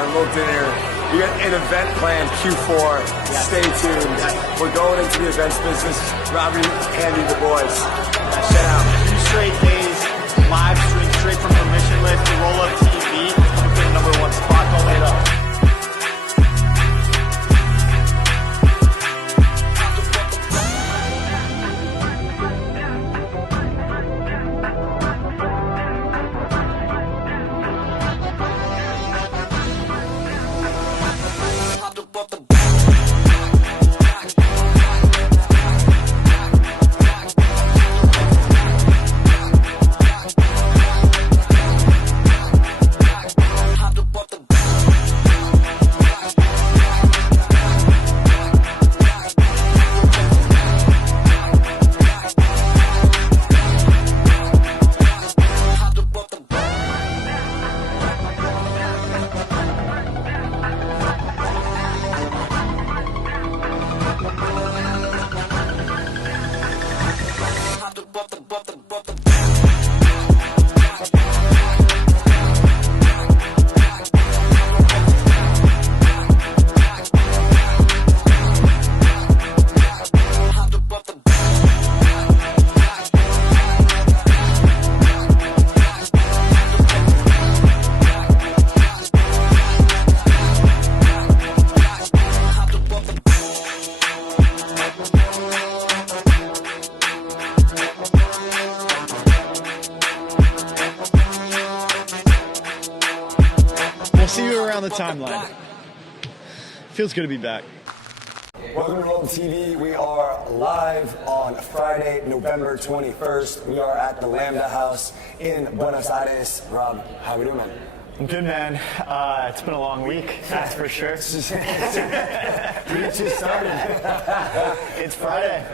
a little dinner. We got an event planned, Q4. Stay tuned. We're going into the events business. Robbie, Andy, the boys. Shout out. 2 straight days, live stream straight from permissionless to Rollup TV. Coming to the #1 spot. Don't wait up. The timeline. Feels good to be back. Welcome to Rollup TV. We are live on Friday, November 21st. We are at the Lambda House in Buenos Aires. Rob, how we doing, man? I'm good, man. It's been a long week, that's for sure. We just started. It's Friday.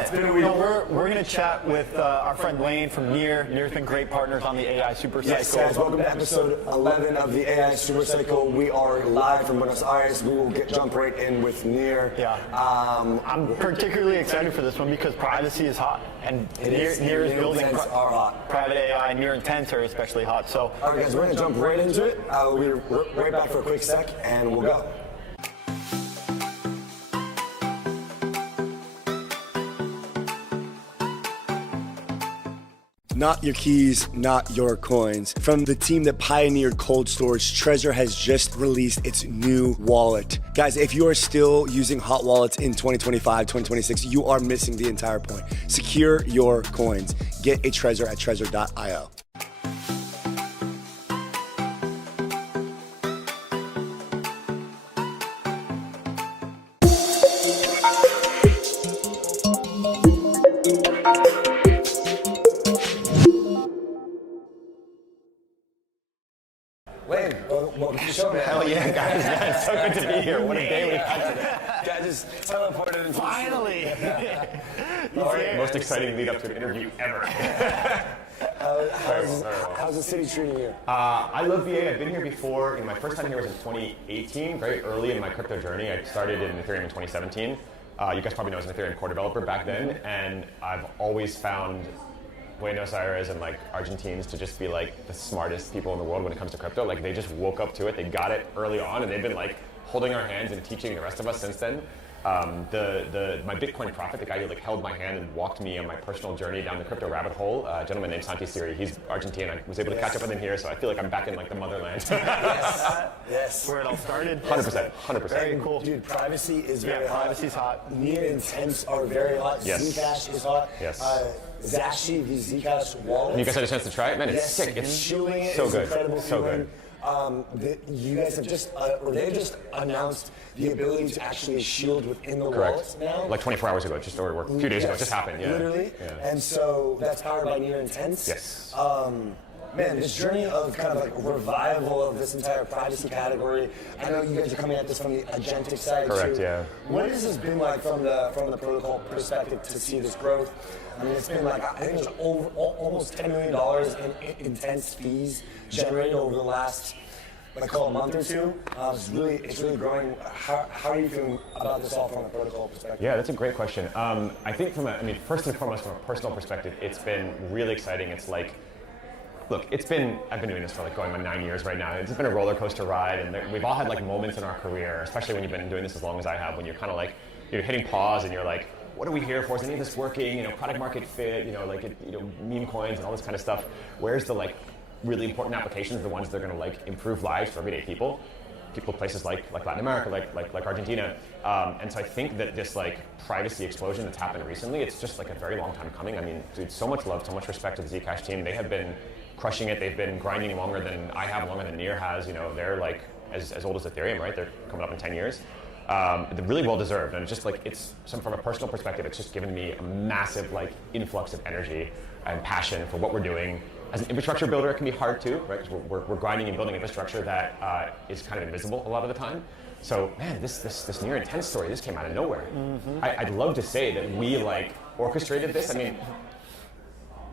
It's been a week. We're going to chat with our friend Lane from Near. Near's been great partners on the AI Super Cycle. Yes, guys, welcome to episode 11 of the AI Super Cycle. We are live from Buenos Aires. We will jump right in with Near. Yeah. I'm particularly excited for this one because privacy is hot. And Near is building are hot. Private AI, Near intents are especially hot. So, all right, guys, we're going to jump right into it. We'll be right back for a quick sec, and we'll go. Not your keys, not your coins. From the team that pioneered cold storage, Trezor has just released its new wallet. Guys, if you are still using hot wallets in 2025, 2026, you are missing the entire point. Secure your coins. Get a Trezor at trezor.io. Wayne, welcome to the show, man. hell yeah, guys. Yeah, it's so good to be here. What a day we've had today. Guys, just teleported into Finally! Most exciting lead up to an interview ever. How's the city treating you? I love VA. I've been here before. My first time here was in 2018, very early in my crypto journey. I started in Ethereum in 2017. You guys probably know I was an Ethereum core developer back then, and I've always found Buenos Aires and like Argentines to just be like the smartest people in the world when it comes to crypto. Like they just woke up to it, they got it early on, and they've been like holding our hands and teaching the rest of us since then. My Bitcoin prophet, the guy who like held my hand and walked me on my personal journey down the crypto rabbit hole, a gentleman named Santi Siri. He's Argentine. I was able to catch up with him here, so I feel like I'm back in like the motherland. Yes. Where it all started. 100%. Very cool. Dude, privacy is very hot. Privacy's hot. Near intents are very hot. Yes. Zcash is hot. Yes. Zashi, the Zcash wallet. You guys had a chance to try it? Man, it's Yes, sick. It's shielding it so is good. incredible. So feeling. good. You guys have just, or they've just announced the ability to actually shield within the Correct. wallets now. Like 24 hours ago, a few days ago, it just happened. Yeah. Literally. Yeah. And so that's powered by Near Intents. Yes. Man, this journey of kind of like revival of this entire privacy category. I know you guys are coming at this from the agentic side Correct, too. yeah. What has this been like from the protocol perspective to see this growth? I mean, it's been like, I think there's almost $10 million in intense fees generated over the last, what I call a month or two. It's really growing. How are you feeling about this all from a protocol perspective? Yeah, that's a great question. I think first and foremost, from a personal perspective, it's been really exciting. It's like look, I've been doing this for like going on 9 years right now. It's been a roller coaster ride, and we've all had like moments in our career, especially when you've been doing this as long as I have, when you're kind of like, you're hitting pause and you're like, what are we here for? Is any of this working? Product market fit, meme coins and all this kind of stuff. Where's the like really important applications, the ones that are going to like improve lives for everyday people places like Latin America, like Argentina. And so I think that this like privacy explosion that's happened recently, it's just like a very long time coming. I mean, dude, so much love, so much respect to the Zcash team. They have been crushing it. They've been grinding longer than I have, longer than Near has. They're like as old as Ethereum, right? They're coming up in 10 years. They're really well deserved, and it's just like from a personal perspective, it's just given me a massive like influx of energy and passion for what we're doing. As an infrastructure builder, it can be hard too, right? Because we're grinding and building infrastructure that is kind of invisible a lot of the time. So, man, this Near Intense story, this came out of nowhere. Mm-hmm. I'd love to say that we like orchestrated this. I mean,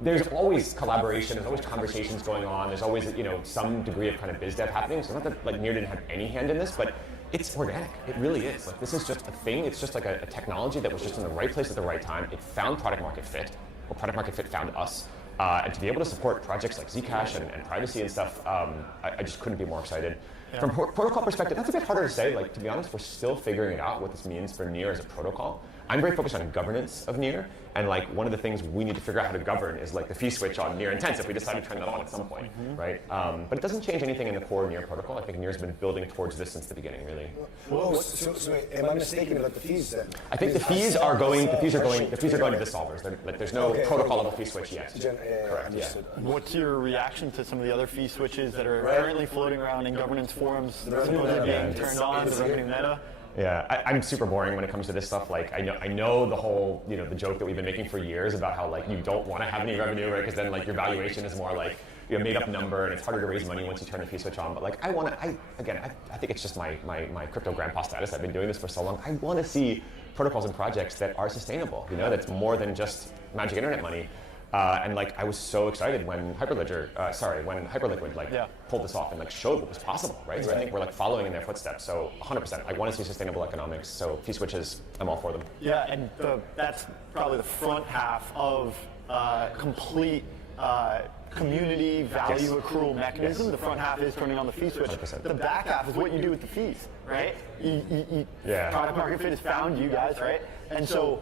there's always collaboration, there's always conversations going on, there's always some degree of kind of biz dev happening. So not that like Near didn't have any hand in this, but it's organic. It really is. Like, this is just a thing. It's just like a technology that was just in the right place at the right time. It found product market fit, or product market fit found us. And to be able to support projects like Zcash and privacy and stuff, I just couldn't be more excited. Yeah. From a protocol perspective, that's a bit harder to say. Like, to be honest, we're still figuring it out what this means for Near as a protocol. I'm very focused on governance of Near, and like one of the things we need to figure out how to govern is like the fee switch on Near Intense if we decide to turn that on at some point, right? But it doesn't change anything in the core Near protocol. I think Near's been building towards this since the beginning, really. Well, so am I mistaken about the fees then? I think the fees are going to the solvers. There's no protocol level fee switch yet. Correct. Yeah. What's your reaction to some of the other fee switches that are currently floating around in governance forums, supposedly being turned on, the revenue meta? Yeah, I'm super boring when it comes to this stuff. Like, I know the whole, the joke that we've been making for years about how like you don't want to have any revenue, right? Because then like your valuation is more like made up number, and it's harder to raise money once you turn the fee switch on. But like I think it's just my crypto grandpa status. I've been doing this for so long. I want to see protocols and projects that are sustainable. That's more than just magic internet money. And like I was so excited when Hyperliquid pulled this off and like showed what was possible, right? So I think we're like following in their footsteps. So 100%, I want to see sustainable economics. So fee switches, I'm all for them. Yeah, and that's probably the front half of complete community value accrual mechanism. The front half is turning on the fee switch. 100%. The back half is what you do with the fees, right? Product market fit has found you guys, right? And so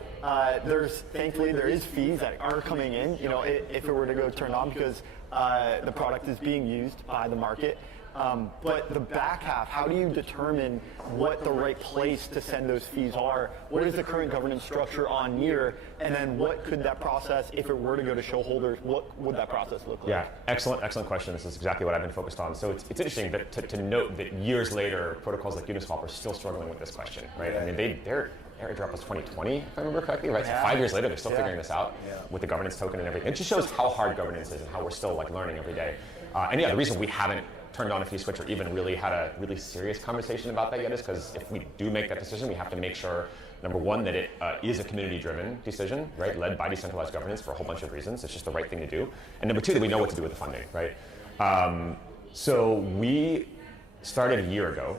thankfully there is fees that are coming in, if it were to go turned on, because the product is being used by the market. But the back half, how do you determine what the right place to send those fees are? What is the current governance structure on Near? And then what could that process, if it were to go to shareholders, what would that process look like? Yeah, excellent question. This is exactly what I've been focused on. So it's interesting that to note that years later, protocols like Uniswap are still struggling with this question, right? I mean, their airdrop was 2020, if I remember correctly, right? So 5 years later, they're still figuring this out with the governance token and everything. It just shows how hard governance is and how we're still like learning every day. The reason we haven't turned on a fee switch or even really had a really serious conversation about that yet is because if we do make that decision, we have to make sure, number one, that it is a community-driven decision, right, led by decentralized governance for a whole bunch of reasons. It's just the right thing to do. And number two, that we know what to do with the funding, right? So we started a year ago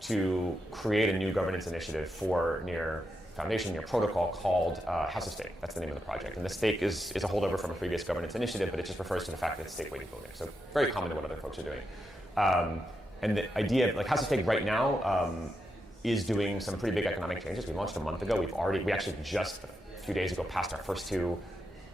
to create a new governance initiative for Near Foundation, Near Protocol, called House of Stake. That's the name of the project. And the stake is a holdover from a previous governance initiative, but it just refers to the fact that it's stake-weighted voting. So very common to what other folks are doing. And the idea of like House of Stake right now is doing some pretty big economic changes. We launched a month ago. We actually just a few days ago passed our first two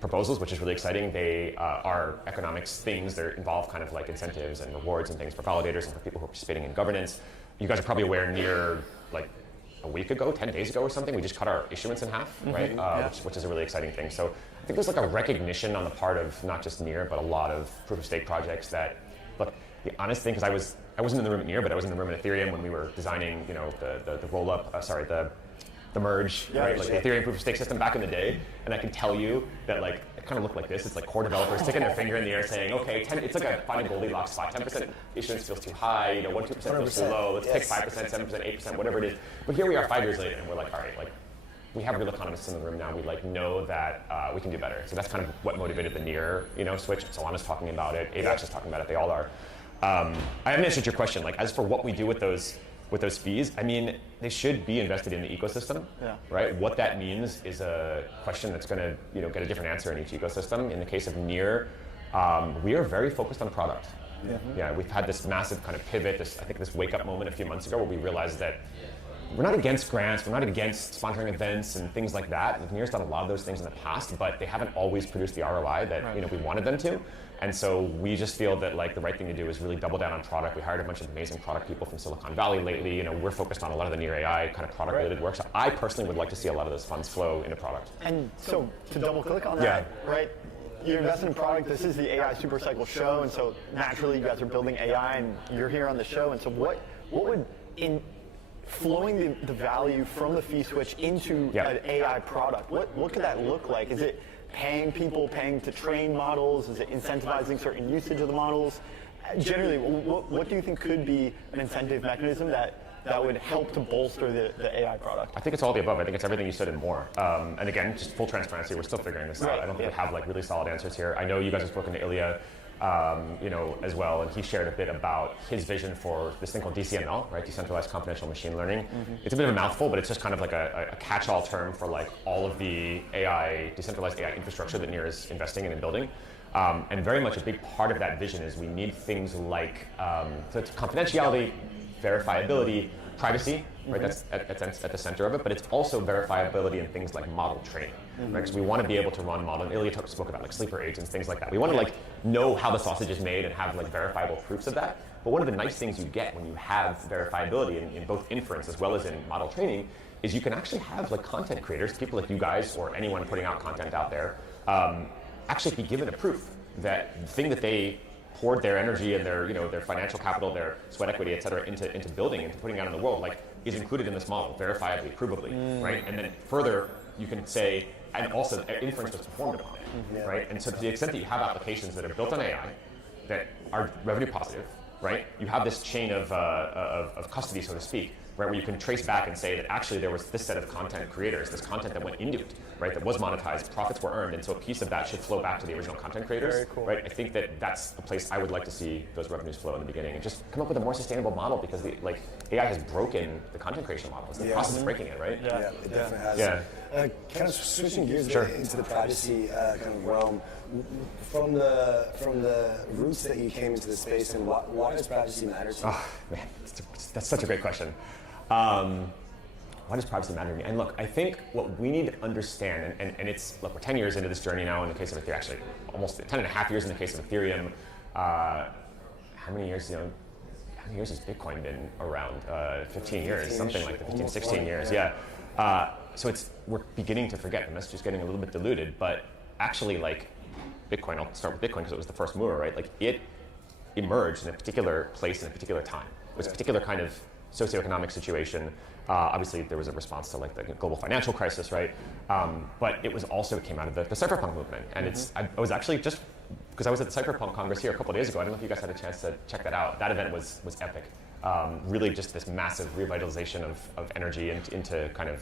proposals, which is really exciting. They are economics things. They involve kind of like incentives and rewards and things for validators and for people who are participating in governance. You guys are probably aware Near like a week ago, 10 days ago or something, we just cut our issuance in half, right? Which is a really exciting thing. So I think there's like a recognition on the part of not just Near, but a lot of proof of stake projects that, look, the honest thing, because I wasn't in the room at Near, but I was in the room at Ethereum when we were designing, the Rollup, the merge, right? Like the Ethereum proof of stake system back in the day. And I can tell you that like, it kind of looked like this. It's like core developers sticking their finger in the air saying, okay, it's like finding Goldilocks spot. 10% issuance feels too high, 1-2% feels too low. Let's take 5%, 7%, 8%, whatever it is. But here we are 5 years later, and we're like, all right, like we have real economists in the room now. We like know that we can do better. So that's kind of what motivated the Near, switch. Solana's talking about it. AVAX is talking about it. They all are. I haven't answered your question. Like as for what we do with those fees, I mean, they should be invested in the ecosystem, right? What that means is a question that's going to, get a different answer in each ecosystem. In the case of Near, we are very focused on product. Yeah, we've had this massive kind of pivot, I think this wake-up moment a few months ago where we realized that we're not against grants, we're not against sponsoring events and things like that. Veneer's done a lot of those things in the past, but they haven't always produced the ROI that we wanted them to. And so we just feel that like the right thing to do is really double down on product. We hired a bunch of amazing product people from Silicon Valley lately. We're focused on a lot of the near AI kind of product-related work. So I personally would like to see a lot of those funds flow into product. And so to double click on that, right? You're investing in product. This is the AI Super Cycle show, and so naturally you guys are building AI, and you're here on the show. And so what would in flowing the value from the fee switch into an AI product? What could that look like? Is it paying to train models? Is it incentivizing certain usage of the models? Generally, what do you think could be an incentive mechanism that would help to bolster the AI product? I think it's all the above. I think it's everything you said and more. And again, just full transparency, we're still figuring this out. I don't think we have like really solid answers here. I know you guys have spoken to Ilya, as well, and he shared a bit about his vision for this thing called DCML, right? Decentralized Confidential Machine Learning. It's a bit of a mouthful, but it's just kind of like a catch-all term for like all of the decentralized AI infrastructure that Near is investing in and building. And very much a big part of that vision is we need things like confidentiality, verifiability, privacy, right? That's at the center of it, but it's also verifiability in things like model training, right? Because we want to be able to run model, and Ilya spoke about like sleeper agents, things like that. We want to like know how the sausage is made and have like verifiable proofs of that. But one of the nice things you get when you have verifiability in both inference as well as in model training is you can actually have like content creators, people like you guys or anyone putting out content out there, actually be given a proof that the thing that they poured their energy and their financial capital, their sweat equity, et cetera, into building, into putting out in the world, like is included in this model, verifiably, provably, right? And then further, you can say, and also inference was performed upon it, right? And so to the extent that you have applications that are built on AI, that are revenue positive, right? You have this chain of custody, so to speak, right, where you can trace back and say that actually there was this set of content creators, this content that went into it, right, that was monetized, profits were earned, and so a piece of that should flow back to the original content creators. Very cool. Right? I think that that's the place I would like to see those revenues flow in the beginning, and just come up with a more sustainable model, because AI has broken the content creation model. It's the process of breaking it, right? Yeah, it definitely has. Yeah. Kind of switching gears into the privacy kind of realm, from the roots that you came into the space, and why does privacy matter to you? Oh, man, that's such a great question. Why does privacy matter to me? And look, I think what we need to understand, and it's, look, we're 10 years into this journey now in the case of Ethereum, actually almost 10 and a half years in the case of Ethereum. How many years has Bitcoin been around? 15 years, something like that, 15, 16 years, yeah. So we're beginning to forget, the message is getting a little bit diluted, but actually like Bitcoin, I'll start with Bitcoin because it was the first mover, right? Like it emerged in a particular place in a particular time. It was a particular kind of socioeconomic situation. Obviously, there was a response to like the global financial crisis, right? But it was also came out of the cypherpunk movement, and I was actually just because I was at the Cypherpunk Congress here a couple of days ago. I don't know if you guys had a chance to check that out. That event was epic. Really, just this massive revitalization of energy into kind of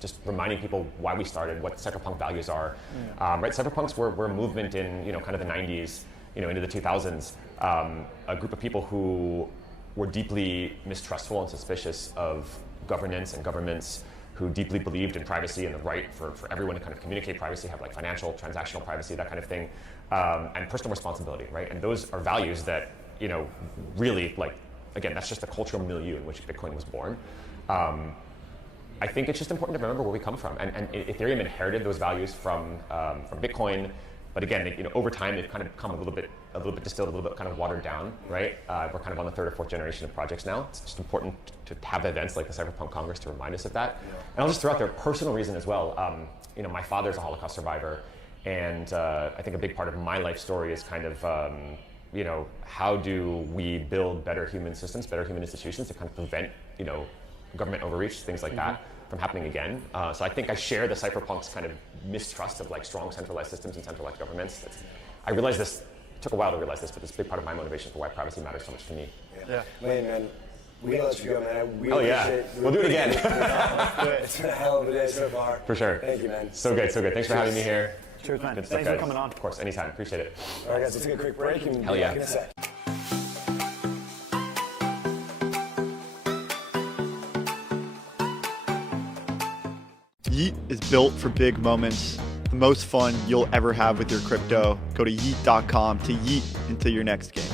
just reminding people why we started, what cypherpunk values are. Right? Cypherpunks were a movement in kind of the 90s, into the 2000s. A group of people who were deeply mistrustful and suspicious of governance and governments, who deeply believed in privacy and the right for everyone to kind of communicate privacy, have like financial, transactional privacy, that kind of thing, and personal responsibility, right? And those are values that, really, like, again, that's just the cultural milieu in which Bitcoin was born. I think it's just important to remember where we come from, and Ethereum inherited those values from Bitcoin. But again, over time, they've kind of come a little bit distilled, a little bit kind of watered down, right? We're kind of on the third or fourth generation of projects now. It's just important to have events like the Cypherpunk Congress to remind us of that. Yeah. And I'll just throw out there a personal reason as well. My father's a Holocaust survivor, and I think a big part of my life story is kind of, how do we build better human systems, better human institutions to kind of prevent, government overreach, things like that, from happening again. So I think I share the cypherpunks kind of mistrust of like strong centralized systems and centralized governments. I realized this, it took a while to realize this, but it's a big part of my motivation for why privacy matters so much to me. Yeah. Man, we gotta let you go, man. We'll do it again. It's been a hell of a day so far. For sure. Thank you, man. So good. Thanks for having me here. Cheers, man. Good stuff, Thanks for coming on. Of course, anytime. Appreciate it. All right, guys, let's take a quick break and Hell yeah. back in a sec. Yeet is built for big moments. most fun you'll ever have with your crypto. Go to yeet.com to yeet into your next game.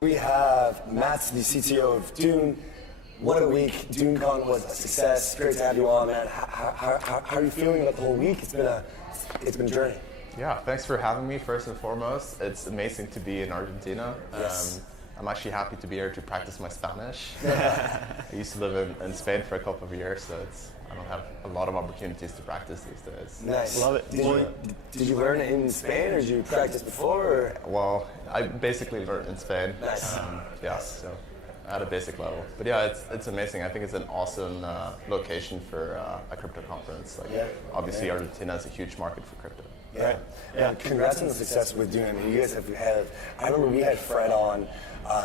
We have Matt, the CTO of Dune. What a week. DuneCon was a success. Great to have you on, man. How are you feeling about the whole week? It's been a journey. Yeah, thanks for having me first and foremost. It's amazing to be in Argentina. Yes. I'm actually happy to be here to practice my Spanish. I used to live in Spain for a couple of years, so I don't have a lot of opportunities to practice these days. Nice. Love it. Did you learn it in Spain, or did you practice before? Or? Well, I basically learned in Spain. Nice. So at a basic level. But yeah, it's amazing. I think it's an awesome location for a crypto conference. Obviously, Argentina is a huge market for crypto. Yeah. Yeah. Congrats on the success with Dune. I mean, you guys have. I remember we had Fred on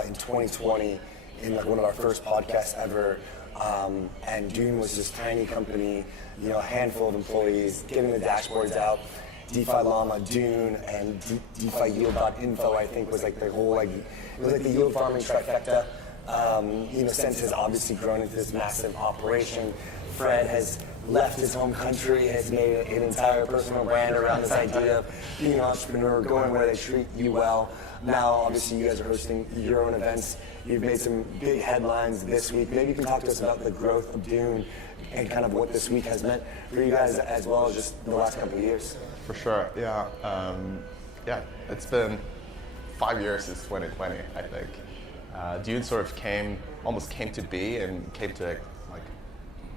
in 2020 in like one of our first podcasts ever, and Dune was this tiny company, a handful of employees, getting the dashboards out. DeFi Llama, Dune, and DeFi Yield.info, I think, was like the whole it was like the yield farming trifecta. Sense has obviously grown into this massive operation. Fred has left his home country, has made an entire personal brand around this idea of being an entrepreneur, going where they treat you well. Now, obviously, you guys are hosting your own events. You've made some big headlines this week. Maybe you can talk to us about the growth of Dune and kind of what this week has meant for you guys, as well as just the last couple of years. For sure, yeah. It's been 5 years since 2020, I think. Dune sort of almost came to be and came to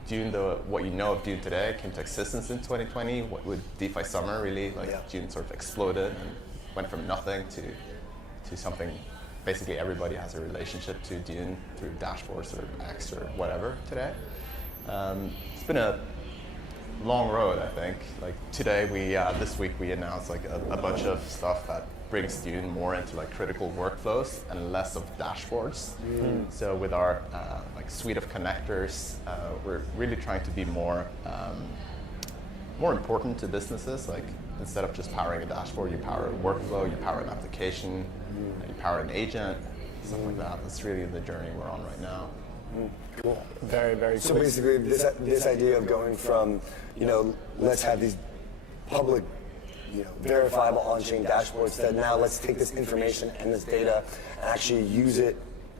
Dune, what you know of Dune today, came to existence in 2020 with DeFi Summer, really. Dune sort of exploded and went from nothing to something. Basically, everybody has a relationship to Dune through dashboards or X or whatever today. It's been a long road, I think. Today, this week we announced a bunch of stuff that brings Dune more into critical workflows and less of dashboards. So with our suite of connectors, we're really trying to be more important to businesses. Instead of just powering a dashboard, you power a workflow, you power an application, you power an agent, stuff like that. That's really the journey we're on right now. Cool. Very, very cool. So basically, this idea of going from, let's have these public, verifiable on-chain dashboards to now let's take this information and this data and actually use it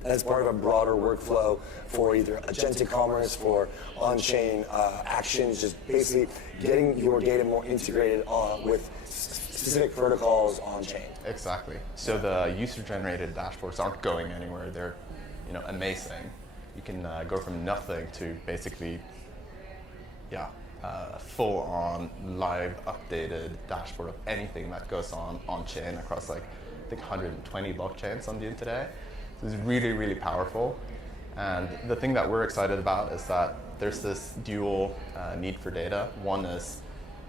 as part of a broader workflow for either agentic commerce, for on-chain actions, just basically getting your data more integrated with specific protocols on-chain. Exactly. So the user-generated dashboards aren't going anywhere. They're, amazing. You can go from nothing to basically, a full-on live updated dashboard of anything that goes on-chain across I think 120 blockchains on Dune today. So it's really, really powerful. And the thing that we're excited about is that there's this dual need for data. One is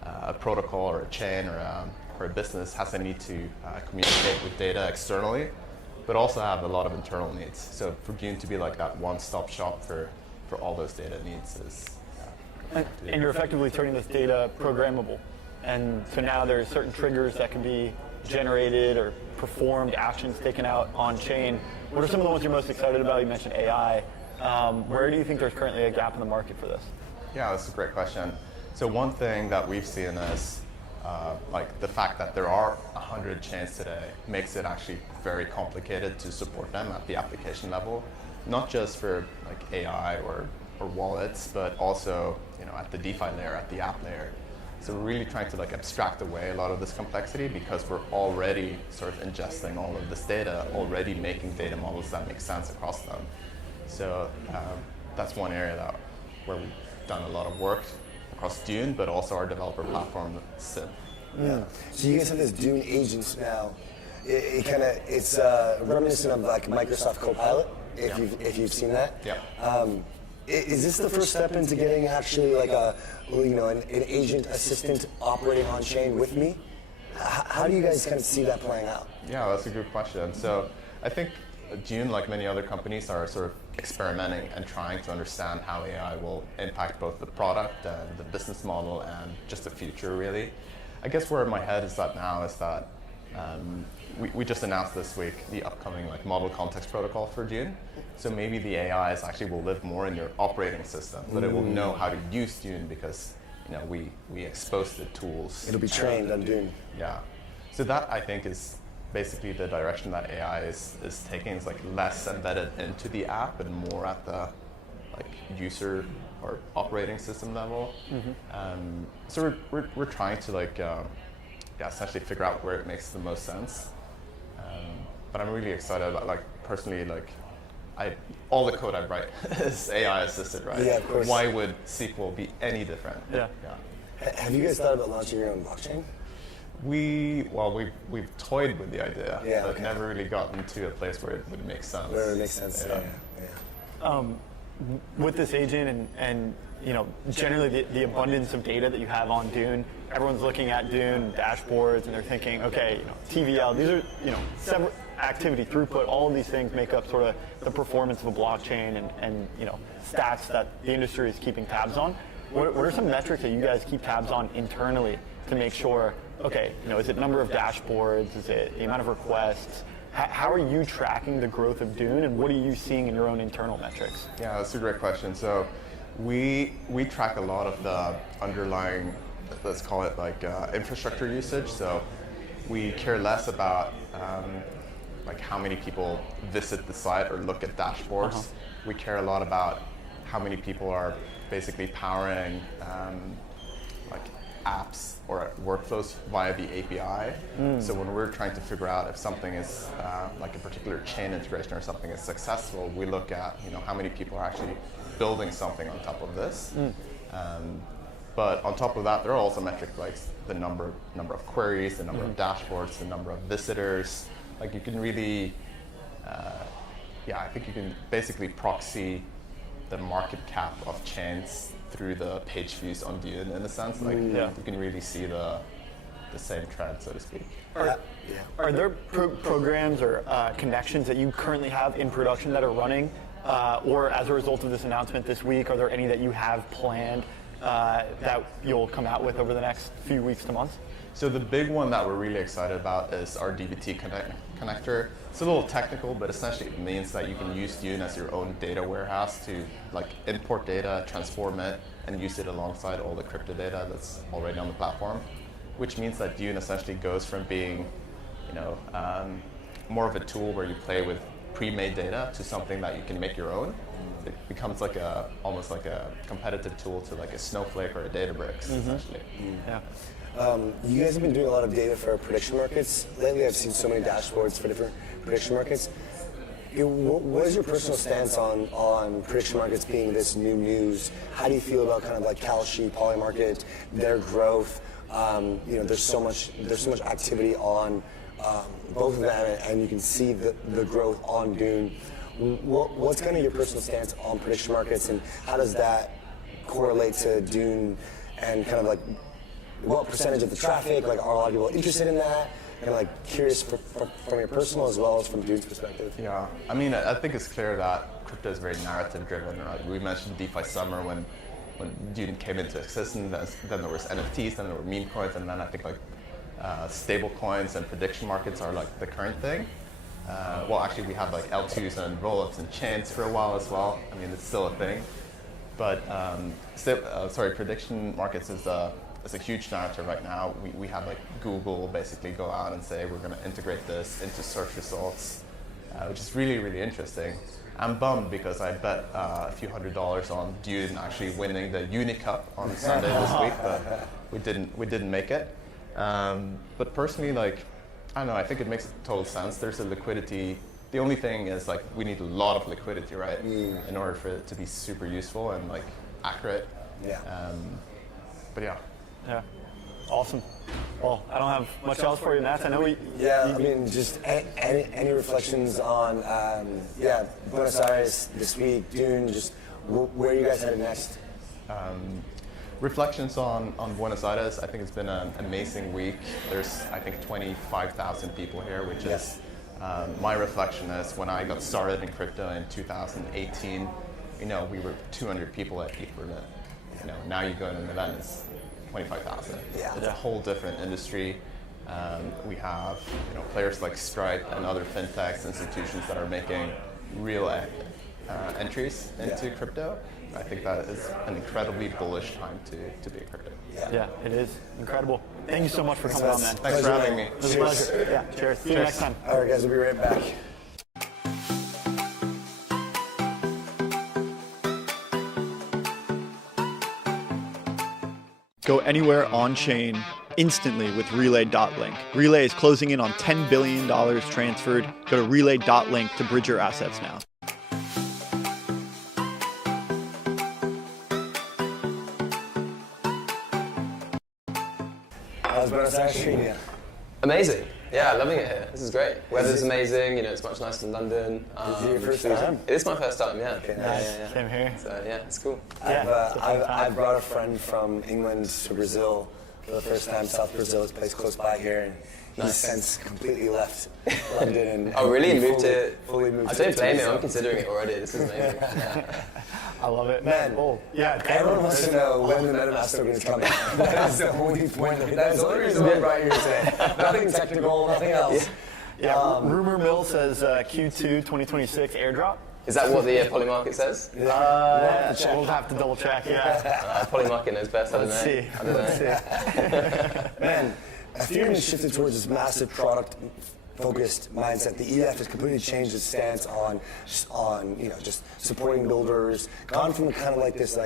a protocol or a chain or a business has a need to communicate with data externally, but also have a lot of internal needs. So for Dune to be that one-stop shop for all those data needs is... And you're effectively turning this data programmable. And so now there's certain triggers that can be generated or performed, actions taken out on-chain. What are some of the ones you're most excited about? You mentioned AI. Where do you think there's currently a gap in the market for this? Yeah, that's a great question. So one thing that we've seen is the fact that there are 100 chains today makes it actually very complicated to support them at the application level, not just for AI or wallets, but also at the DeFi layer, at the app layer. So we're really trying to abstract away a lot of this complexity because we're already sort of ingesting all of this data, already making data models that make sense across them. So that's one area where we've done a lot of work across Dune, but also our developer platform, Sim. Yeah. So you guys have this Dune agents now. It's reminiscent of Microsoft Copilot, if you've seen that. Yeah. Is this the first step into getting actually an agent assistant operating on chain with me? How do you guys kind of see that playing out? Yeah, that's a good question. So I think Dune, like many other companies, are sort of experimenting and trying to understand how AI will impact both the product and the business model and just the future, really. I guess where my head is at now is that we just announced this week the upcoming like model context protocol for Dune. So maybe the AIs actually will live more in your operating system, but it will know how to use Dune because we expose the tools. It'll be trained on Dune. Yeah. So that I think is basically the direction that AI is taking. It's like less embedded into the app and more at the like user or operating system level. So we're trying to like essentially figure out where it makes the most sense. But I'm really excited about like personally like all the code I write is AI assisted, right? Yeah, of course. Why would SQL be any different? Yeah. Have you guys thought about launching your own blockchain? We've toyed with the idea, but okay. never really gotten to a place where it would make sense. Where it makes sense. Yeah. With this agent and generally the abundance of data that you have on Dune, everyone's looking at Dune dashboards and they're thinking, okay, TVL, these are several activity throughput, all of these things make up sort of the performance of a blockchain and stats that the industry is keeping tabs on. What are some metrics that you guys keep tabs on internally to make sure, okay, is it number of dashboards, is it the amount of requests? How are you tracking the growth of Dune, and what are you seeing in your own internal metrics? Yeah, that's a great question. So we track a lot of the underlying, let's call it like infrastructure usage. So we care less about like how many people visit the site or look at dashboards. We care a lot about how many people are basically powering like apps or workflows via the API. So when we're trying to figure out if something is like a particular chain integration or something is successful, we look at how many people are actually building something on top of this. But on top of that, there are also metrics like the number of queries, the number of dashboards, the number of visitors. Like you can really, I think you can basically proxy the market cap of chains through the page views on Dune in a sense. Like you can really see the same trend, so to speak. Are there programs or connections that you currently have in production that are running, or as a result of this announcement this week, are there any that you have planned that you'll come out with over the next few weeks to months? So the big one that we're really excited about is our DBT connector. It's a little technical, but essentially it means that you can use Dune as your own data warehouse to like import data, transform it, and use it alongside all the crypto data that's already on the platform. Which means that Dune essentially goes from being, more of a tool where you play with pre-made data to something that you can make your own. It becomes like almost like a competitive tool to like a Snowflake or a Databricks, essentially. Yeah. You guys have been doing a lot of data for prediction markets. Lately I've seen so many dashboards for different prediction markets. What is your personal stance on prediction markets being this new news? How do you feel about kind of like Kalshi, Polymarket, their growth? There's so much activity on both of them, and you can see the growth on Dune. What's kind of your personal stance on prediction markets, and how does that correlate to Dune, and kind of like what percentage of the traffic, like are a lot of people interested in that? And like curious from your personal as well as from Dune's perspective. Yeah, I mean, I think it's clear that crypto is very narrative driven, right? We mentioned DeFi Summer when Dune came into existence, then there was NFTs, then there were meme coins, and then I think like stable coins and prediction markets are like the current thing. Well, actually we have like L2s and rollups and chains for a while as well. I mean, it's still a thing. But prediction markets is a huge narrative right now. We have like Google basically go out and say we're going to integrate this into search results, which is really, really interesting. I'm bummed because I bet a few $100s on Dune actually winning the Uni Cup on Sunday this week, but we didn't make it. But personally, like, I don't know, I think it makes total sense. There's a liquidity. The only thing is like we need a lot of liquidity, right, in order for it to be super useful and like accurate. Yeah. But yeah. Yeah. Awesome. Well, I don't have much else for you, Nats. I know we. Yeah, I mean, just any reflections on Buenos Aires this week, Dune, just where are you guys headed next? Reflections on Buenos Aires. I think it's been an amazing week. There's, I think, 25,000 people here, which is my reflection is when I got started in crypto in 2018. We were 200 people at Berlin. Now you go to an event, it's 25,000. Yeah. It's a whole different industry. We have players like Stripe and other fintechs, institutions that are making real entries into crypto. I think that is an incredibly bullish time to be in crypto. Yeah, it is incredible. Thank you so much for coming on, man. Thanks for having me. It was a pleasure. Yeah, cheers. See you next time. All right, guys, we'll be right back. Go anywhere on-chain instantly with Relay.link. Relay is closing in on $10 billion transferred. Go to Relay.link to bridge your assets now. How's Buenos Aires treating you? Amazing. Yeah, loving it here. This is great. Weather's amazing. It's much nicer than London. Is it your first time? It is my first time. Yeah. Okay, nice. Yeah. Same here. So yeah, it's cool. I've brought a friend from England to Brazil for the first time. South Brazil is a place close by here, and he's since completely left London. And Oh, really? he Moved to? fully moved I to don't blame him. Brazil. I'm considering it already. This is amazing. Yeah. I love it. Man, yeah, everyone wants to know when the MetaMask token is coming. That is the only point. That is the only reason why I brought you here today. Nothing technical, nothing else. Yeah, rumor mill says Q2 2026 airdrop. Is that what the Polymarket says? We'll have to double check. Yeah. Polymarket knows best. I don't know. See. I don't know. Man, Ethereum has shifted towards this massive product-focused mindset. The EF has completely changed its stance on just supporting builders, gone from kind of like this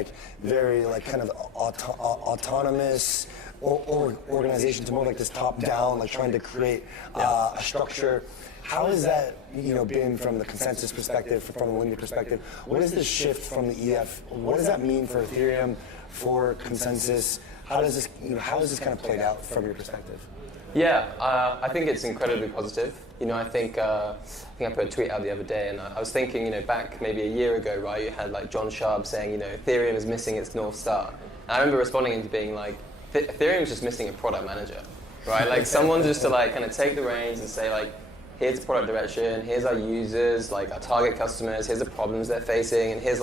very kind of autonomous organization to more like this top-down, trying to create a structure. How has that been from the consensus perspective, from the Linea perspective? What is this shift from the EF? What does that mean for Ethereum, for consensus? How does this kind of played out from your perspective? Yeah, I think it's incredibly positive. I think I put a tweet out the other day, and I was thinking, back maybe a year ago, right? You had John Sharp saying, Ethereum is missing its North Star. And I remember responding to being like, Ethereum is just missing a product manager, right? Someone just to kind of take the reins and say here's the product direction, here's our users, our target customers, here's the problems they're facing, and here's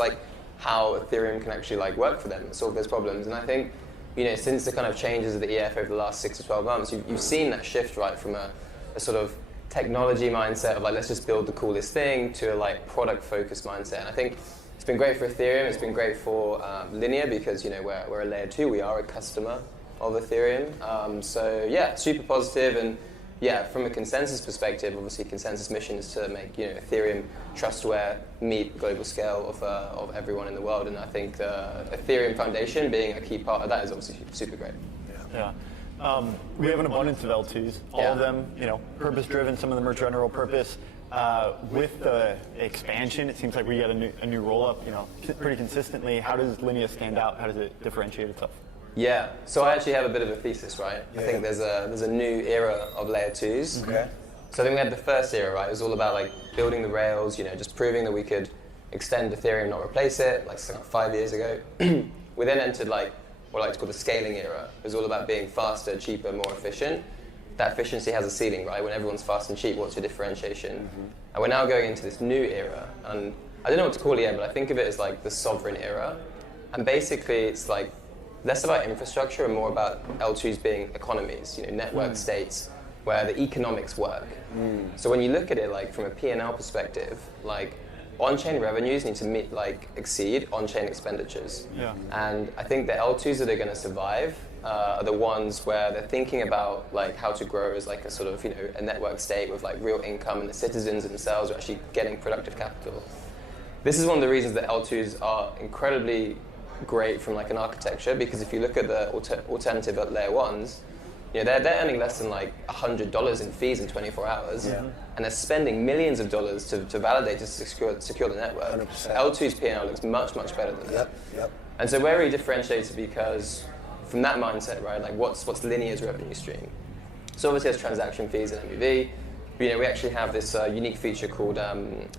how Ethereum can actually work for them and solve those problems. And I think, since the kind of changes of the EF over the last 6 to 12 months, you've seen that shift, right, from a sort of technology mindset of let's just build the coolest thing to a product-focused mindset. And I think it's been great for Ethereum, it's been great for Linea because we're a layer 2, we are a customer of Ethereum. So yeah, super positive. And yeah, from a consensus perspective, obviously consensus mission is to make Ethereum trustware meet global scale of everyone in the world, and I think the Ethereum Foundation being a key part of that is obviously super great. Yeah. We have an abundance of L2s, all of them, purpose-driven. Some of them are general purpose. With the expansion, it seems like we get a new roll-up, pretty consistently. How does Linea stand out? How does it differentiate itself? Yeah, so I actually have a bit of a thesis, right? I think there's a new era of layer 2s. Okay. So I think we had the first era, right? It was all about building the rails, just proving that we could extend Ethereum, not replace it, 5 years ago. We then entered what I like to call the scaling era. It was all about being faster, cheaper, more efficient. That efficiency has a ceiling, right? When everyone's fast and cheap, what's your differentiation? And we're now going into this new era, and I don't know what to call it yet, but I think of it as the sovereign era. And basically it's less about infrastructure and more about L2s being economies, network states, where the economics work. So when you look at it from a P&L perspective, on-chain revenues need to exceed on-chain expenditures. Yeah. And I think the L2s that are going to survive are the ones where they're thinking about how to grow as a sort of a network state with real income, and the citizens themselves are actually getting productive capital. This is one of the reasons that L2s are incredibly great from an architecture, because if you look at the alternative at layer 1s, they're earning less than $100 in fees in 24 hours, and they're spending millions of dollars to validate, to secure the network. 100%. L2's P&L looks much better than that. Yep. And so we're really differentiated because from that mindset, right? What's Linea's revenue stream? So obviously there's transaction fees and MEV. We actually have this unique feature called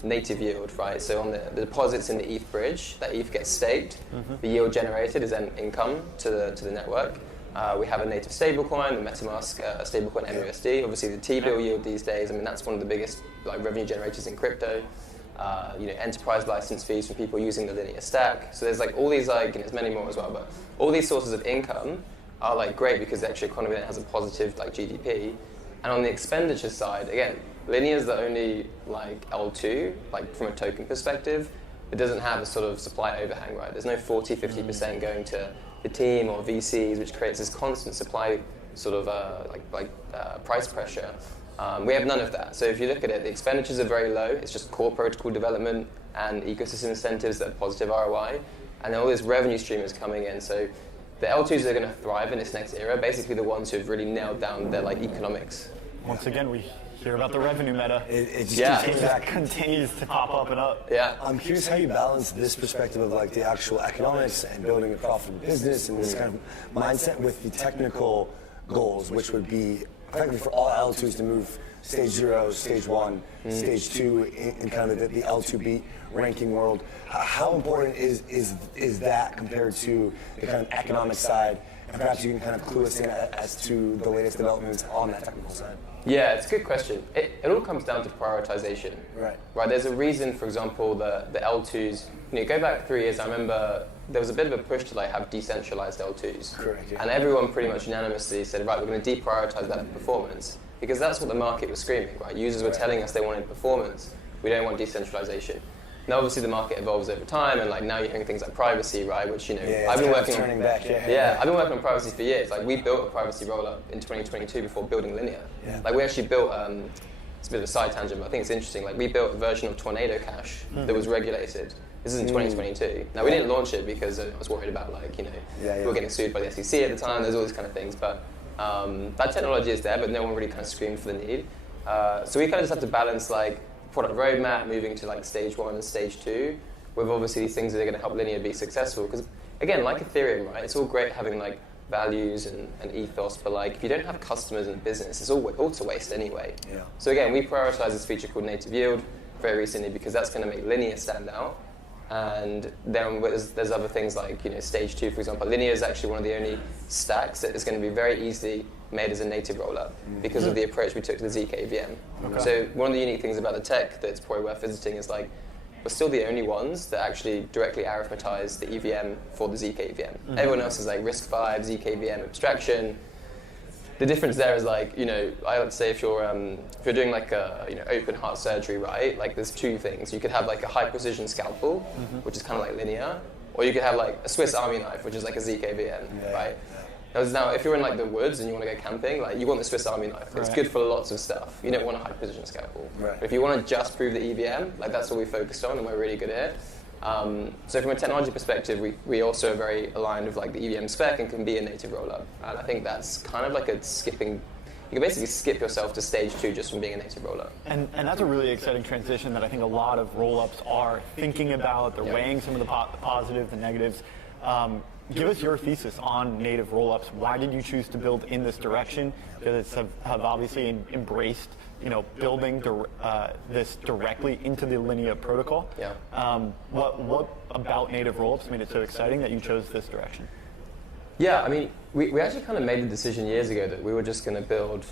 native yield, right? So on the deposits in the ETH bridge, that ETH gets staked. The yield generated is then income to the network. We have a native stablecoin, the MetaMask stablecoin MUSD. Obviously the T-bill yield these days, that's one of the biggest revenue generators in crypto. Enterprise license fees for people using the Linea stack. So there's all these there's many more as well, but all these sources of income are great because the actual economy then has a positive GDP. And on the expenditure side, again, Linea is the only like L2, like from a token perspective, it doesn't have a sort of supply overhang, right? There's no 40-50% going to the team or VCs, which creates this constant supply sort of price pressure. We have none of that. So if you look at it, the expenditures are very low. It's just core protocol development and ecosystem incentives that are positive ROI. And then all this revenue stream is coming in. So the L2s that are going to thrive in this next era, basically the ones who've really nailed down their like economics. Once again, we hear about the revenue meta. It just continues to pop up and up. Yeah. I'm curious how you balance this perspective of like the actual economics and building a profitable business and this kind of mindset with the technical goals, which would be effectively for all L2s to move stage 0, stage 1, stage 2 in kind of the L2 ranking world. How important is that compared to the kind of economic side? And perhaps you can kind of clue us in as to the latest developments on that technical side. Yeah, it's a good question. It all comes down to prioritization. Right. There's a reason, for example, the L2s, go back 3 years, I remember there was a bit of a push to like have decentralized L2s. Correct, yeah. And everyone pretty much unanimously said, right, we're going to deprioritize that performance. Because that's what the market was screaming, right? Users were telling us they wanted performance. We don't want decentralization. Now, obviously, the market evolves over time, and like now you're hearing things like privacy, right? Which I've been working on. I've been working on privacy for years. Like we built a privacy rollup in 2022 before building Linea. Yeah. Like we actually built. It's a bit of a side tangent, but I think it's interesting. Like we built a version of Tornado Cash that was regulated. This is in 2022. Now we didn't launch it because I was worried about we were getting sued by the SEC at the time. There's all these kind of things, but that technology is there, but no one really kind of screamed for the need. So we kind of just have to balance like product roadmap, moving to like stage 1 and stage 2, with obviously these things that are going to help Linea be successful. Because again, like Ethereum, right? It's all great having like values and ethos, but like if you don't have customers in the business, it's all to waste anyway. Yeah. So again, we prioritize this feature called native yield very recently because that's going to make Linea stand out. And then there's other things like stage 2, for example. Linea is actually one of the only stacks that is going to be very easily made as a native rollup because of the approach we took to the ZK EVM. Okay. So one of the unique things about the tech that's probably worth visiting is like we're still the only ones that actually directly arithmetize the EVM for the ZK EVM. Everyone else is like RISC-V, ZK EVM abstraction. The difference there is like, I like to say if you're doing like a open heart surgery, right? Like there's 2 things. You could have like a high precision scalpel, which is kind of like Linea, or you could have like a Swiss Army knife, which is like a ZK VM, right? Now, if you're in like the woods and you want to go camping, like you want the Swiss Army knife. It's good for lots of stuff. You don't want a high precision scalpel. Right. But if you want to just prove the EVM, like that's what we focused on and we're really good at it. So from a technology perspective, we also are very aligned with like the EVM spec and can be a native rollup. And I think that's kind of like a skipping. You can basically skip yourself to stage 2 just from being a native rollup. And that's a really exciting transition that I think a lot of rollups are thinking about. They're weighing some of the positives, the negatives. Give us your thesis on native rollups. Why did you choose to build in this direction? Because have obviously embraced building this directly into the Linea protocol. Yeah. What about native rollups made it so exciting that you chose this direction? Yeah, I mean, we actually kind of made the decision years ago that we were just going to build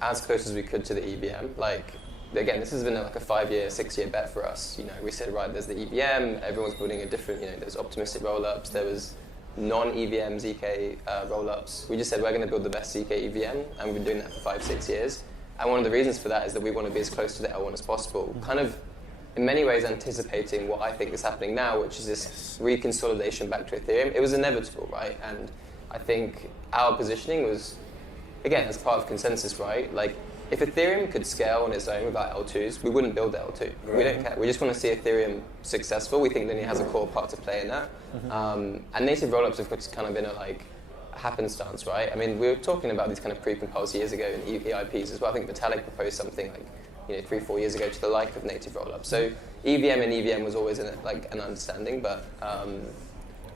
as close as we could to the EVM. Like, again, this has been like a 5-year, 6-year bet for us. We said, right, there's the EVM, everyone's building a different, there's optimistic rollups, there was non-EVM ZK rollups. We just said we're going to build the best ZK EVM, and we've been doing that for 5-6 years. And one of the reasons for that is that we want to be as close to the L1 as possible, kind of in many ways anticipating what I think is happening now, which is this reconsolidation back to Ethereum. It was inevitable, right? And I think our positioning was, again, as part of consensus, right? Like, if Ethereum could scale on its own without L2s, we wouldn't build the L2. Right. We don't care. We just want to see Ethereum successful. We think Linea has a core part to play in that. And native rollups have kind of been a happenstance, right? I mean, we were talking about these kind of pre-compiled years ago in EIPs as well. I think Vitalik proposed something like 3-4 years ago to the like of native rollups. So EVM and EVM was always an understanding, but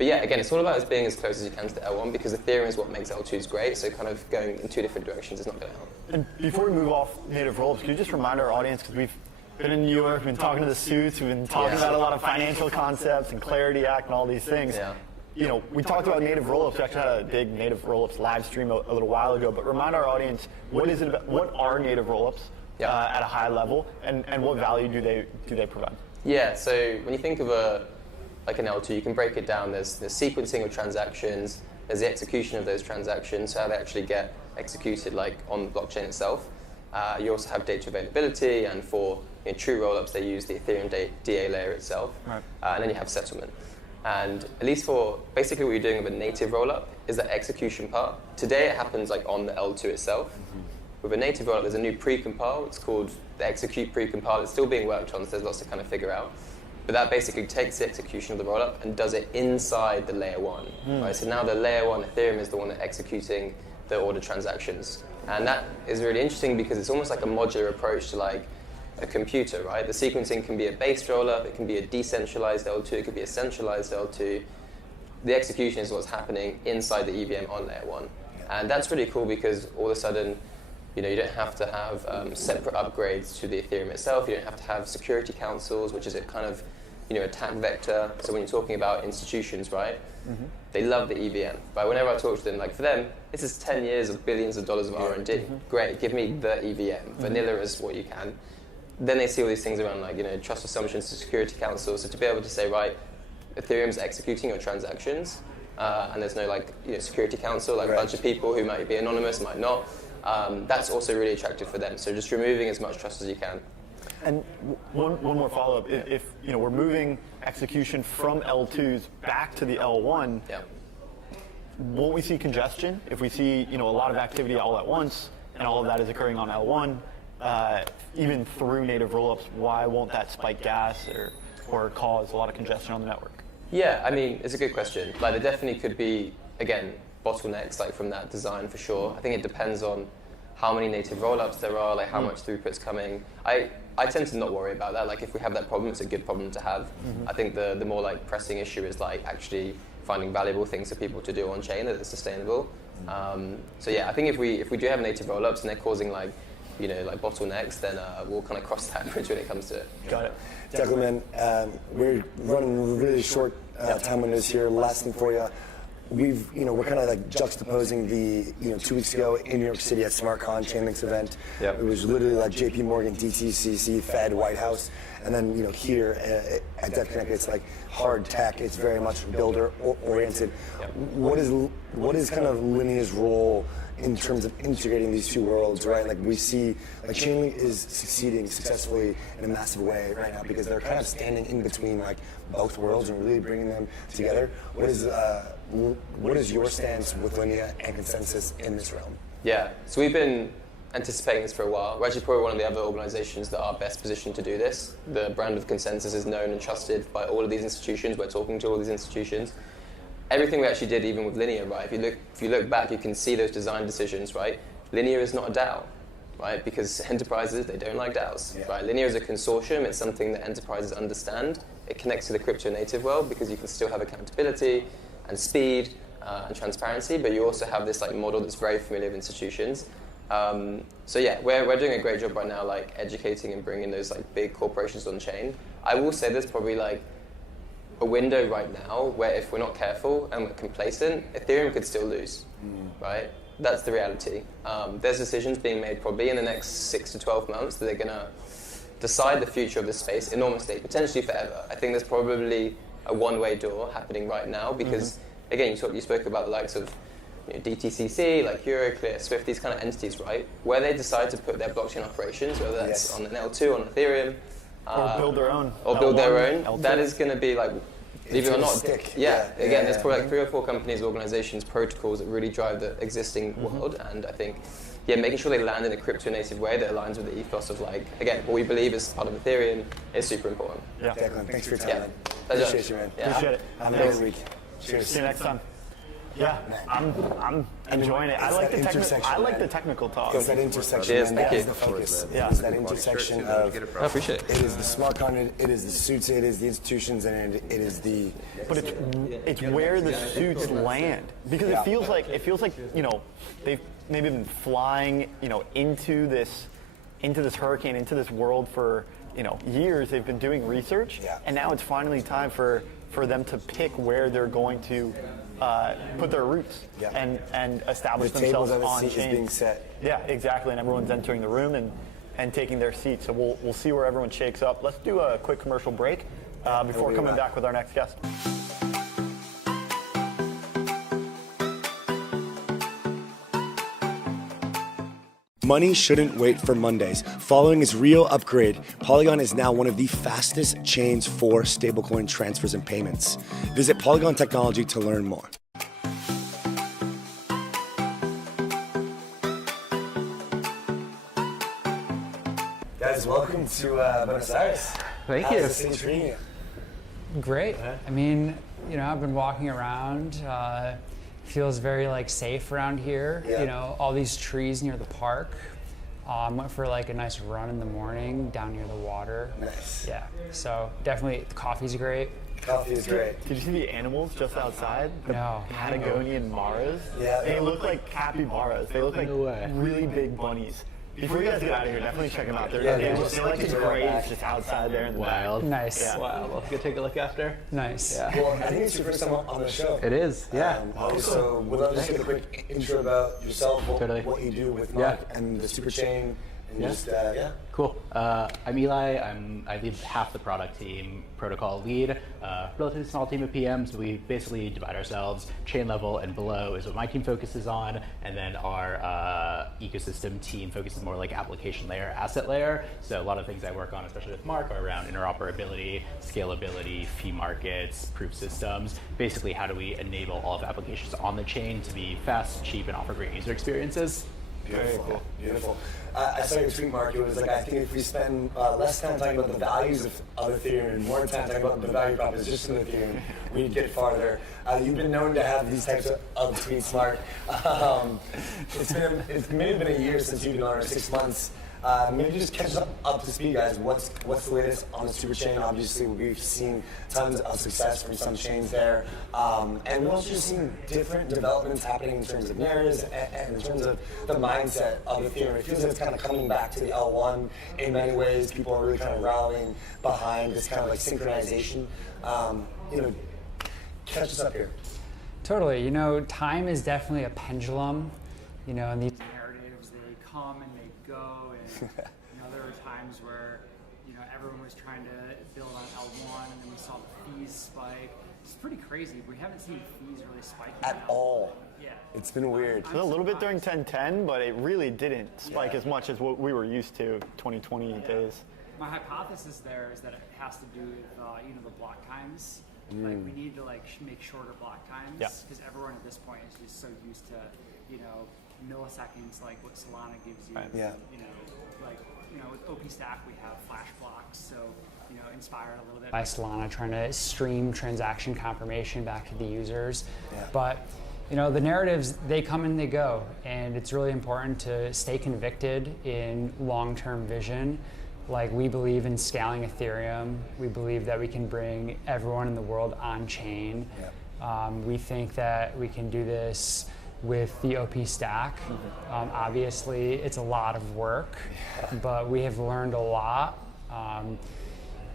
yeah, again, it's all about us being as close as you can to the L1 because Ethereum is what makes L2s great, so kind of going in 2 different directions is not going to help. And before we move off native rollups, can you just remind our audience, because we've been in New York, we've been talking to the suits, we've been talking about a lot of financial concepts and Clarity Act and all these things. Yeah. We talked about native rollups. We actually had a big native rollups live stream a little while ago, but remind our audience, what are native rollups at a high level, and what value do they provide? Yeah, so when you think of like an L2, you can break it down. There's sequencing of transactions, there's the execution of those transactions, so how they actually get executed like on the blockchain itself. You also have data availability, and for true rollups, they use the Ethereum DA layer itself. Right. And then you have settlement. And at least for basically what you're doing with a native rollup is the execution part. Today it happens like on the L2 itself. Mm-hmm. With a native rollup, there's a new pre-compile. It's called the execute pre-compile. It's still being worked on, so there's lots to kind of figure out. But that basically takes the execution of the rollup and does it inside the layer one. Right? So now the layer one Ethereum is the one that's executing the order transactions. And that is really interesting because it's almost like a modular approach to like a computer, right? The sequencing can be a based rollup, it can be a decentralized L2, it could be a centralized L2. The execution is what's happening inside the EVM on layer one. And that's really cool because all of a sudden, you don't have to have separate upgrades to the Ethereum itself. You don't have to have security councils, which is a kind of, attack vector. So when you're talking about institutions, right, they love the EVM. But whenever I talk to them, like for them, this is 10 years of billions of dollars of R&D. Great, give me the EVM. Vanilla is what you can. Then they see all these things around like, trust assumptions to security councils. So to be able to say, right, Ethereum's executing your transactions, and there's no like, security council, like a bunch of people who might be anonymous, might not. That's also really attractive for them. So just removing as much trust as you can. And one more follow-up. If we're moving execution from L2s back to the L1, won't we see congestion? If we see a lot of activity all at once, and all of that is occurring on L1, even through native rollups, why won't that spike gas or cause a lot of congestion on the network? Yeah, I mean, it's a good question. Like, there definitely could be, again, bottlenecks like from that design for sure. I think it depends on how many native rollups there are, like how much throughput's coming. I tend to not worry about that. Like if we have that problem, it's a good problem to have. I think the more like pressing issue is like actually finding valuable things for people to do on chain that are sustainable. So yeah, I think if we do have native rollups and they're causing like like bottlenecks, then we'll kind of cross that bridge when it comes to it. Got it. Declan, we're running really short time windows here. Last thing for you. We're kind of like juxtaposing the 2 weeks ago in New York City at SmartCon Chainlink's event. Yep. It was literally like JP Morgan, DTCC, Fed, White House, and then here at Devconnect it's like hard tech. It's very much builder oriented. Yep. What is kind of Linea's role in terms of integrating these two worlds, right? Like we see, like Chainlink is succeeding successfully in a massive way right now because they're kind of standing in between like both worlds and really bringing them together. What is your stance with Linea and consensus in this realm? Yeah, so we've been anticipating this for a while. We're actually probably one of the other organizations that are best positioned to do this. The brand of consensus is known and trusted by all of these institutions. We're talking to all these institutions. Everything we actually did, even with Linea, right? If you look back, you can see those design decisions, right? Linea is not a DAO, right? Because enterprises, they don't like DAOs, right? Linea is a consortium. It's something that enterprises understand. It connects to the crypto native world because you can still have accountability and speed and transparency, but you also have this like model that's very familiar with institutions. So yeah, we're doing a great job right now, like educating and bringing those like big corporations on chain. I will say there's probably like a window right now where if we're not careful and we're complacent, Ethereum could still lose, right? That's the reality. There's decisions being made probably in the next 6 to 12 months that they're gonna decide the future of this space enormously, potentially forever. I think there's probably a one-way door happening right now because, again, you spoke about the likes of DTCC, like Euroclear, Swift, these kind of entities, right? Where they decide to put their blockchain operations, whether that's on an L2, on Ethereum, or build their own. Or build their own. L2. That is going to be like, believe it or not, again, there's probably like 3 or 4 companies, organizations, protocols that really drive the existing world, and I think, making sure they land in a crypto-native way that aligns with the ethos of like, again, what we believe is part of Ethereum is super important. Yeah. Declan, thanks for your time, man. Pleasure. Appreciate you, man. Appreciate it. Have a great week. Cheers. See you next time. Yeah, I'm enjoying it. I like the technical talk. It's that intersection. Cheers, and thank that you. is the focus. It's that intersection of. I appreciate it. It is the smart contract, it is the suits, it is the institutions, and it is the. But it's where the suits land because it feels like they've maybe been flying into this hurricane, into this world for years. They've been doing research, and now it's finally time for them to pick where they're going to put their roots and establish themselves on chain. The table is being set. Yeah, exactly, and everyone's entering the room and taking their seats. So we'll see where everyone shakes up. Let's do a quick commercial break before coming back with our next guest. Money shouldn't wait for Mondays. Following its real upgrade, Polygon is now one of the fastest chains for stablecoin transfers and payments. Visit Polygon Technology to learn more. Guys, welcome to Buenos Aires. Thank you. How's the city treating you? Great. I mean, I've been walking around. Feels very safe around here. Yeah. All these trees near the park. Went for a nice run in the morning down near the water. Nice. Yeah. So definitely, the coffee's great. Coffee is great. Did you see the animals just outside? No. Patagonian maras? Yeah. They look like capybaras. They look like really big bunnies. Before you guys get out of here, definitely check them out. They're like just graves just outside there in the Wild. Nice. Yeah. Wow, we'll go take a look after. Nice. Yeah. Well, I think it's your first time on the show. It is, yeah. So we'd love to just get a quick intro about yourself, Totally. what you do with Mark and the Super Chain, and just, Cool. I'm Eli. I lead half the product team, protocol lead. Relatively small team of PMs. We basically divide ourselves. Chain level and below is what my team focuses on, and then our ecosystem team focuses more application layer, asset layer. So a lot of things I work on, especially with Mark, are around interoperability, scalability, fee markets, proof systems. Basically, how do we enable all of the applications on the chain to be fast, cheap, and offer great user experiences? Beautiful, beautiful. I saw your tweet, Mark. It was I think if we spend less time talking about the values of Ethereum and more time talking about the value proposition of Ethereum, we'd get farther. You've been known to have these types of tweets, Mark. It's maybe been a year since you've been on, or 6 months. Maybe just catch up to speed, guys. What's the latest on the Super Chain? Obviously, we've seen tons of success from some chains there, and we've also just seen different developments happening in terms of narratives and in terms of the mindset of Ethereum. It feels like it's kind of coming back to the L1 in many ways. People are really kind of rallying behind this kind of synchronization. Catch us up here. Totally. Time is definitely a pendulum. And these narratives, they come and they go, and there were times where everyone was trying to build on L1, and then we saw the fees spike. It's pretty crazy. We haven't seen fees really spike At all. Yeah. It's been weird. A little bit during 1010, but it really didn't spike as much as what we were used to 2020 days. My hypothesis there is that it has to do with the block times. We need to make shorter block times because everyone at this point is just so used to milliseconds like what Solana gives you. Right. Yeah. With OP Stack we have flash blocks, so inspired a little bit by Solana trying to stream transaction confirmation back to the users. Yeah. But the narratives, they come and they go, and it's really important to stay convicted in long-term vision. We believe in scaling Ethereum. We believe that we can bring everyone in the world on chain. Yeah. We think that we can do this with the OP stack. Obviously, it's a lot of work, but we have learned a lot.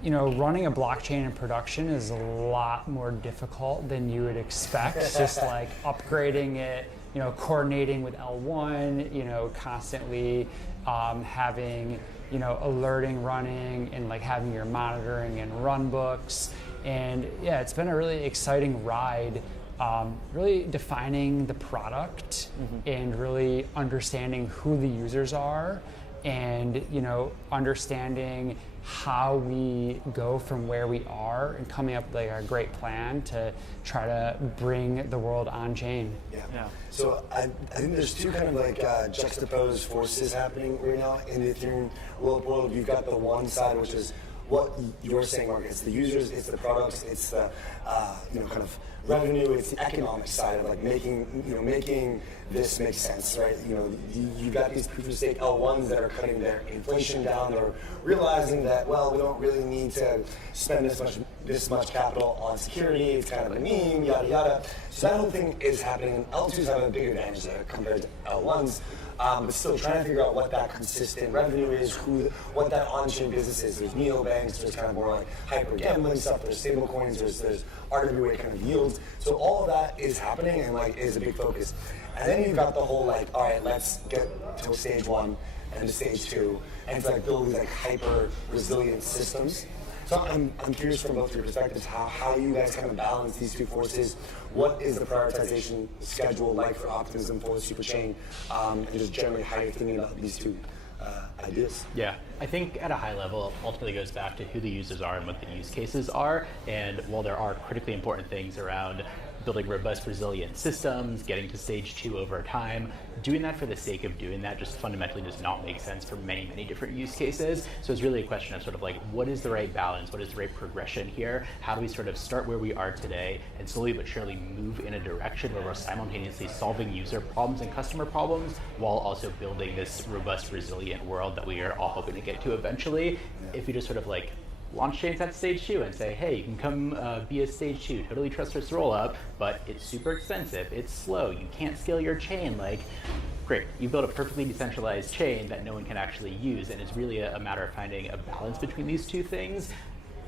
Running a blockchain in production is a lot more difficult than you would expect. Just upgrading it, coordinating with L1, constantly having alerting running and having your monitoring and run books. And yeah, it's been a really exciting ride. Really defining the product and really understanding who the users are, and understanding how we go from where we are and coming up with a great plan to try to bring the world on chain. Yeah. So I think there's two kind of juxtaposed forces happening right now in the Ethereum world. You've got the one side, which is what you're saying, Mark. It's the users, it's the products, it's the kind of revenue, it's the economic side of making this make sense, right? You've got these proof of stake L1s that are cutting their inflation down. They're realizing that, we don't really need to spend this much capital on security. It's kind of a meme, yada yada. So that whole thing is happening, and L2s have a big advantage there compared to L1s. But still trying to figure out what that consistent revenue is, what that on-chain business is. There's neobanks, there's kind of more hyper gambling stuff, there's stable coins, there's RWA kind of yields. So all of that is happening and is a big focus. And then you've got the whole all right, let's get to stage 1 and to stage 2 and to build these hyper resilient systems. So So I'm curious from both your perspectives how you guys kind of balance these two forces. What is the prioritization schedule like for optimism for the superchain, and just generally how you're thinking about these two ideas? Yeah, I think at a high level, ultimately goes back to who the users are and what the use cases are. And while there are critically important things around building robust, resilient systems, getting to stage 2 over time, doing that for the sake of doing that just fundamentally does not make sense for many, many different use cases. So it's really a question of sort of like, what is the right balance? What is the right progression here? How do we sort of start where we are today and slowly but surely move in a direction where we're simultaneously solving user problems and customer problems while also building this robust, resilient world that we are all hoping to get to eventually? If we just sort of like launch chains at stage 2 and say, hey, you can come be a stage 2, totally trust us Rollup, but it's super expensive, it's slow, you can't scale your chain, like, great, you built a perfectly decentralized chain that no one can actually use, and it's really a matter of finding a balance between these two things,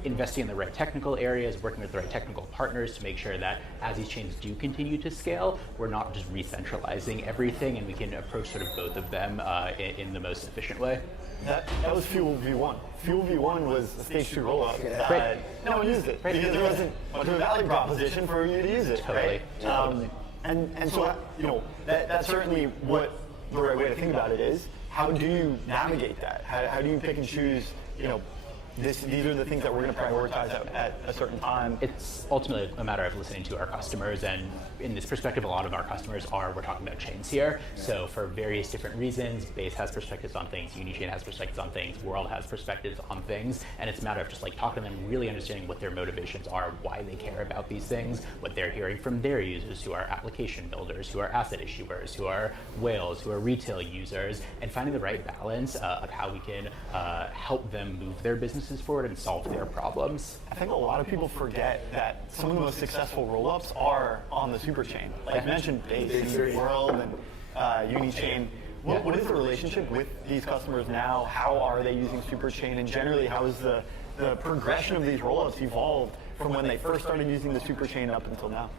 investing in the right technical areas, working with the right technical partners to make sure that as these chains do continue to scale, we're not just re-centralizing everything, and we can approach sort of both of them in the most efficient way. That was Fuel V1. Fuel V1 was a stage 2 rollout. No one used it because there wasn't much of a value proposition for you to use it. Totally. Right? And so, that's certainly what the right way to think about it is. How do you navigate that? How do you pick and choose, these are the things that we're going to prioritize at a certain time? It's ultimately a matter of listening to our customers, and in this perspective, a lot of our customers we're talking about chains here. So for various different reasons, Base has perspectives on things, Unichain has perspectives on things, World has perspectives on things, and it's a matter of just like talking to them, really understanding what their motivations are, why they care about these things, what they're hearing from their users, who are application builders, who are asset issuers, who are whales, who are retail users, and finding the right balance of how we can help them move their businesses forward and solve their problems. I think a lot of people forget that some of the most successful rollups are on the superchain. Like you mentioned, Base, World, and Unichain. What is the relationship with these customers now? How are they using superchain? And generally, how has the progression of these rollups evolved from when they first started using the superchain up until now?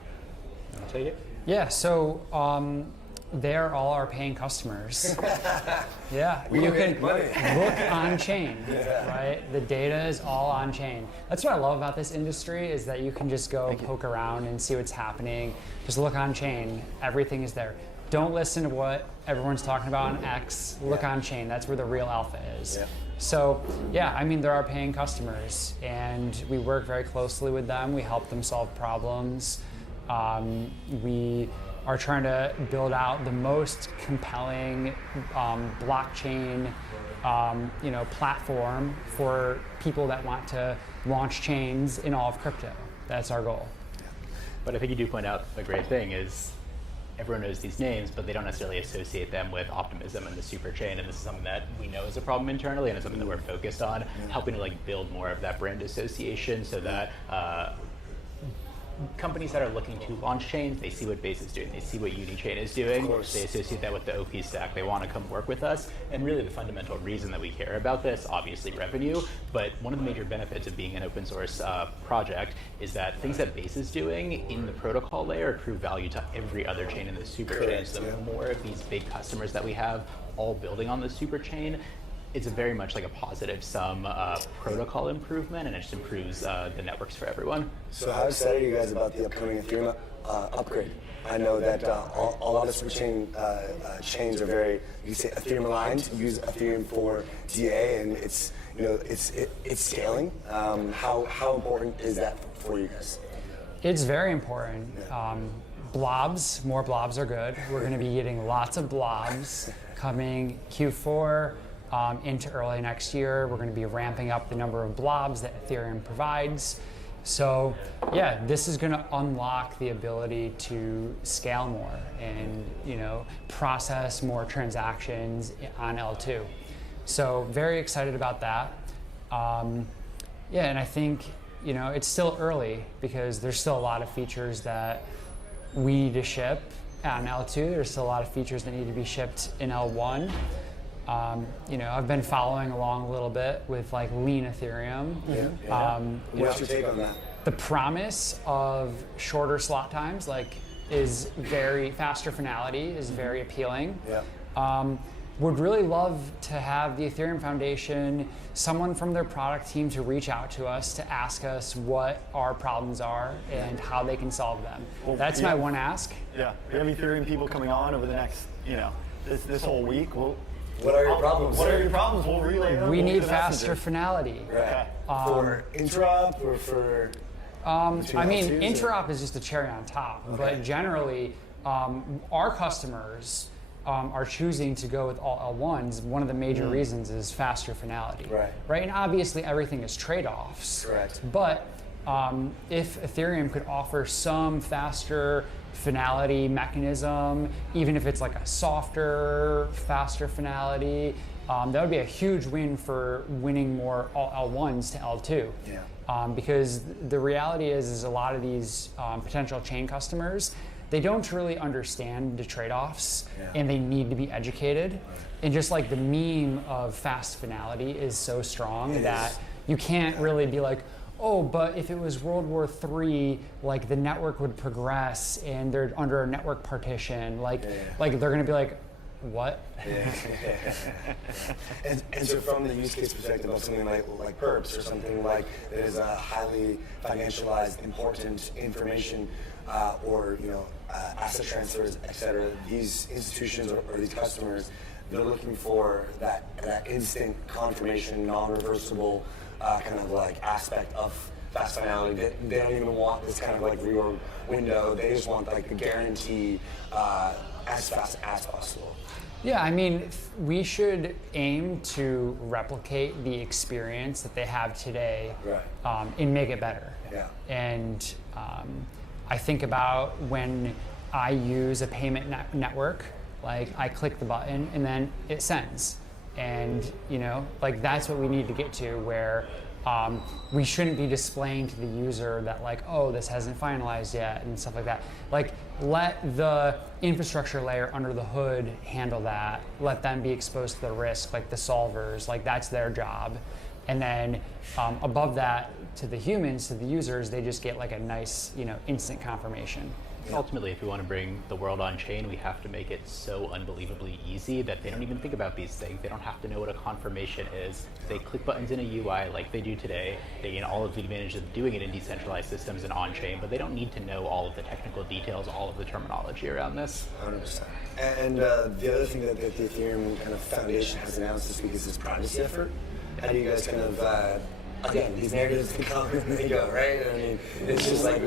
I'll take it. Yeah, so they're all our paying customers. Yeah, you can look on chain, right? The data is all on chain. That's what I love about this industry is that you can just go poke around and see what's happening. Just look on chain, everything is there. Don't listen to what everyone's talking about on X, look on chain, that's where the real alpha is. Yeah. So yeah, I mean, they're our paying customers and we work very closely with them, we help them solve problems. We are trying to build out the most compelling blockchain platform for people that want to launch chains in all of crypto. That's our goal. But I think you do point out a great thing is everyone knows these names, but they don't necessarily associate them with optimism and the super chain, and this is something that we know is a problem internally and it's something that we're focused on, helping to like build more of that brand association so that companies that are looking to launch chains, they see what Base is doing, they see what Unichain is doing, they associate that with the OP stack, they want to come work with us, and really the fundamental reason that we care about this, obviously revenue, but one of the major benefits of being an open source project is that things that Base is doing in the protocol layer accrue value to every other chain in the super chain, so the more of these big customers that we have all building on the super chain, it's very much like a positive sum protocol improvement, and it just improves the networks for everyone. So how excited are you guys about the upcoming Ethereum upgrade? I know that a lot of superchain chains are very, you say Ethereum aligned, use Ethereum for DA, and it's scaling. How important is that for you guys? It's very important. Blobs, more blobs are good. We're going to be getting lots of blobs coming Q4. Into early next year. We're going to be ramping up the number of blobs that Ethereum provides. So yeah, this is going to unlock the ability to scale more and process more transactions on L2. So very excited about that. Yeah, and I think it's still early because there's still a lot of features that we need to ship on L2. There's still a lot of features that need to be shipped in L1. I've been following along a little bit with like lean Ethereum. What's your take on that? The promise of shorter slot times is very faster finality is very appealing. would really love to have the Ethereum Foundation, someone from their product team to reach out to us to ask us what our problems are and how they can solve them. Well, that's my one ask. Yeah, we have Ethereum people coming on over the next, this whole week. What are your problems? What are your problems? We'll relay them. We need faster finality. Right. For interop or for? Interop is just a cherry on top, but generally, our customers are choosing to go with all L1s. One of the major reasons is faster finality. Right. And obviously, everything is trade-offs. Correct. But if Ethereum could offer some faster finality mechanism, even if it's like a softer, faster finality, that would be a huge win for winning more all L1s to L2. Yeah. Because the reality is a lot of these potential chain customers, they don't really understand the trade-offs, and they need to be educated. And just like the meme of fast finality is so strong that you can't really be like, oh, but if it was World War III, like the network would progress and they're under a network partition, like they're gonna be like, what? And so from the use case perspective of something like perps or something like that is a highly financialized, important information, or asset transfers, et cetera, these institutions or these customers, they're looking for that instant confirmation, non-reversible kind of like aspect of fast finality. They don't even want this kind of like reorg window. They just want like the guarantee as fast as possible. Yeah, I mean, we should aim to replicate the experience that they have today and make it better. Yeah. And I think about when I use a payment network, like I click the button and then it sends. And like that's what we need to get to, where we shouldn't be displaying to the user that like, oh, this hasn't finalized yet and stuff like that. Like, let the infrastructure layer under the hood handle that. Let them be exposed to the risk, like the solvers, like that's their job. And then above that, to the humans, to the users, they just get like a nice, instant confirmation. Ultimately, if we want to bring the world on chain, we have to make it so unbelievably easy that they don't even think about these things. They don't have to know what a confirmation is. They click buttons in a UI like they do today. They gain all of the advantages of doing it in decentralized systems and on chain, but they don't need to know all of the technical details, all of the terminology around this. 100%. And the other thing that the Ethereum kind of Foundation has announced this week is this privacy effort. How do you guys kind of again, these narratives can come and they go, right? I mean, it's just like,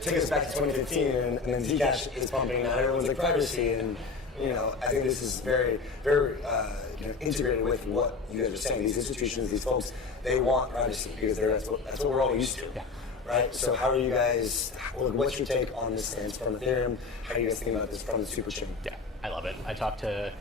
take us back to 2015 and then Zcash is pumping, now everyone's like privacy, and I think this is very, very integrated with what you guys are saying. These institutions, these folks, they want privacy because that's what we're all used to, right? So how are you guys, what's your take on this stance from Ethereum? How are you guys thinking about this from the super chain? Yeah, I love it. I talk to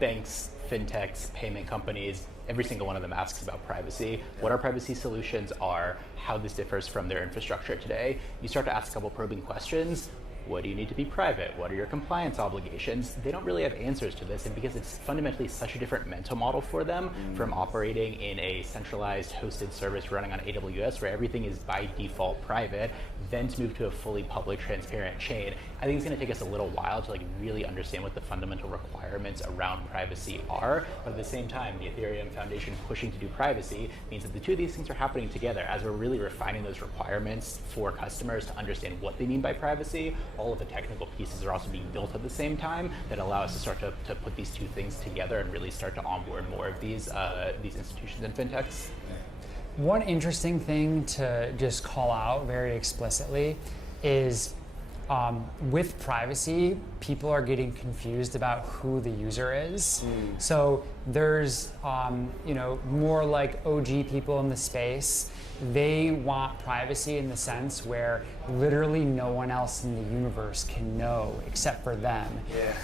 banks, fintechs, payment companies. Every single one of them asks about privacy, what our privacy solutions are, how this differs from their infrastructure today. You start to ask a couple probing questions. What do you need to be private? What are your compliance obligations? They don't really have answers to this, and because it's fundamentally such a different mental model for them from operating in a centralized hosted service running on AWS where everything is by default private, then to move to a fully public, transparent chain, I think it's going to take us a little while to really understand what the fundamental requirements around privacy are. But at the same time, the Ethereum Foundation pushing to do privacy means that the two of these things are happening together as we're really refining those requirements for customers to understand what they mean by privacy. All of the technical pieces are also being built at the same time that allow us to start to put these two things together and really start to onboard more of these institutions and fintechs. One interesting thing to just call out very explicitly is with privacy, people are getting confused about who the user is. So there's more like OG people in the space. They want privacy in the sense where literally no one else in the universe can know except for them.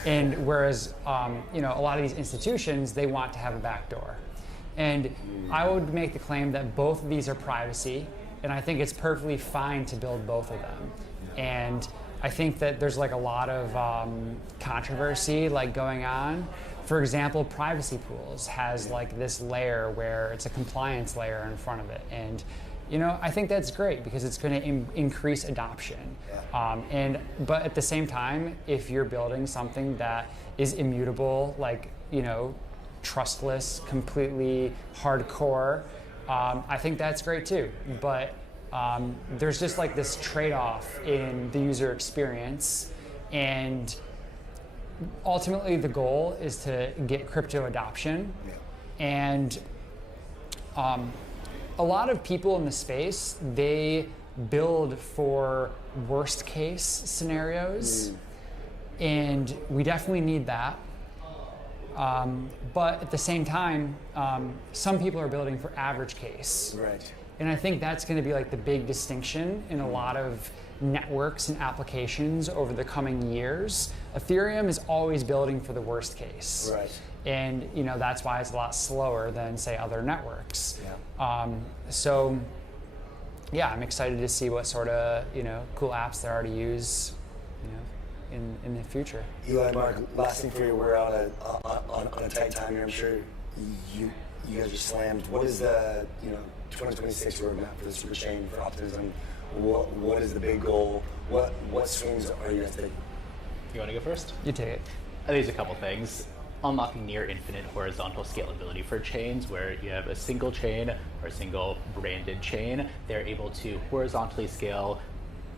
And whereas a lot of these institutions, they want to have a backdoor. And I would make the claim that both of these are privacy, and I think it's perfectly fine to build both of them. And I think that there's like a lot of controversy going on. For example, privacy pools has like this layer where it's a compliance layer in front of it. And I think that's great because it's going to increase adoption. But at the same time, if you're building something that is immutable, like trustless, completely hardcore, I think that's great too. But there's just like this trade-off in the user experience, and ultimately the goal is to get crypto adoption. And a lot of people in the space, they build for worst case scenarios, and we definitely need that. But at the same time, some people are building for average case. Right. And I think that's going to be like the big distinction in a lot of networks and applications over the coming years. Ethereum is always building for the worst case. Right. And that's why it's a lot slower than, say, other networks. Yeah. So yeah, I'm excited to see what sort of cool apps there are to use in the future. Eli, Mark, last thing for you, we're on a tight time here. I'm sure you guys are slammed. What is the 2026 roadmap for the super chain, for Optimism? What is the big goal? What swings are you guys taking? You want to go first? You take it. I think there's a couple things. Unlocking near infinite horizontal scalability for chains, where you have a single chain or a single branded chain. They're able to horizontally scale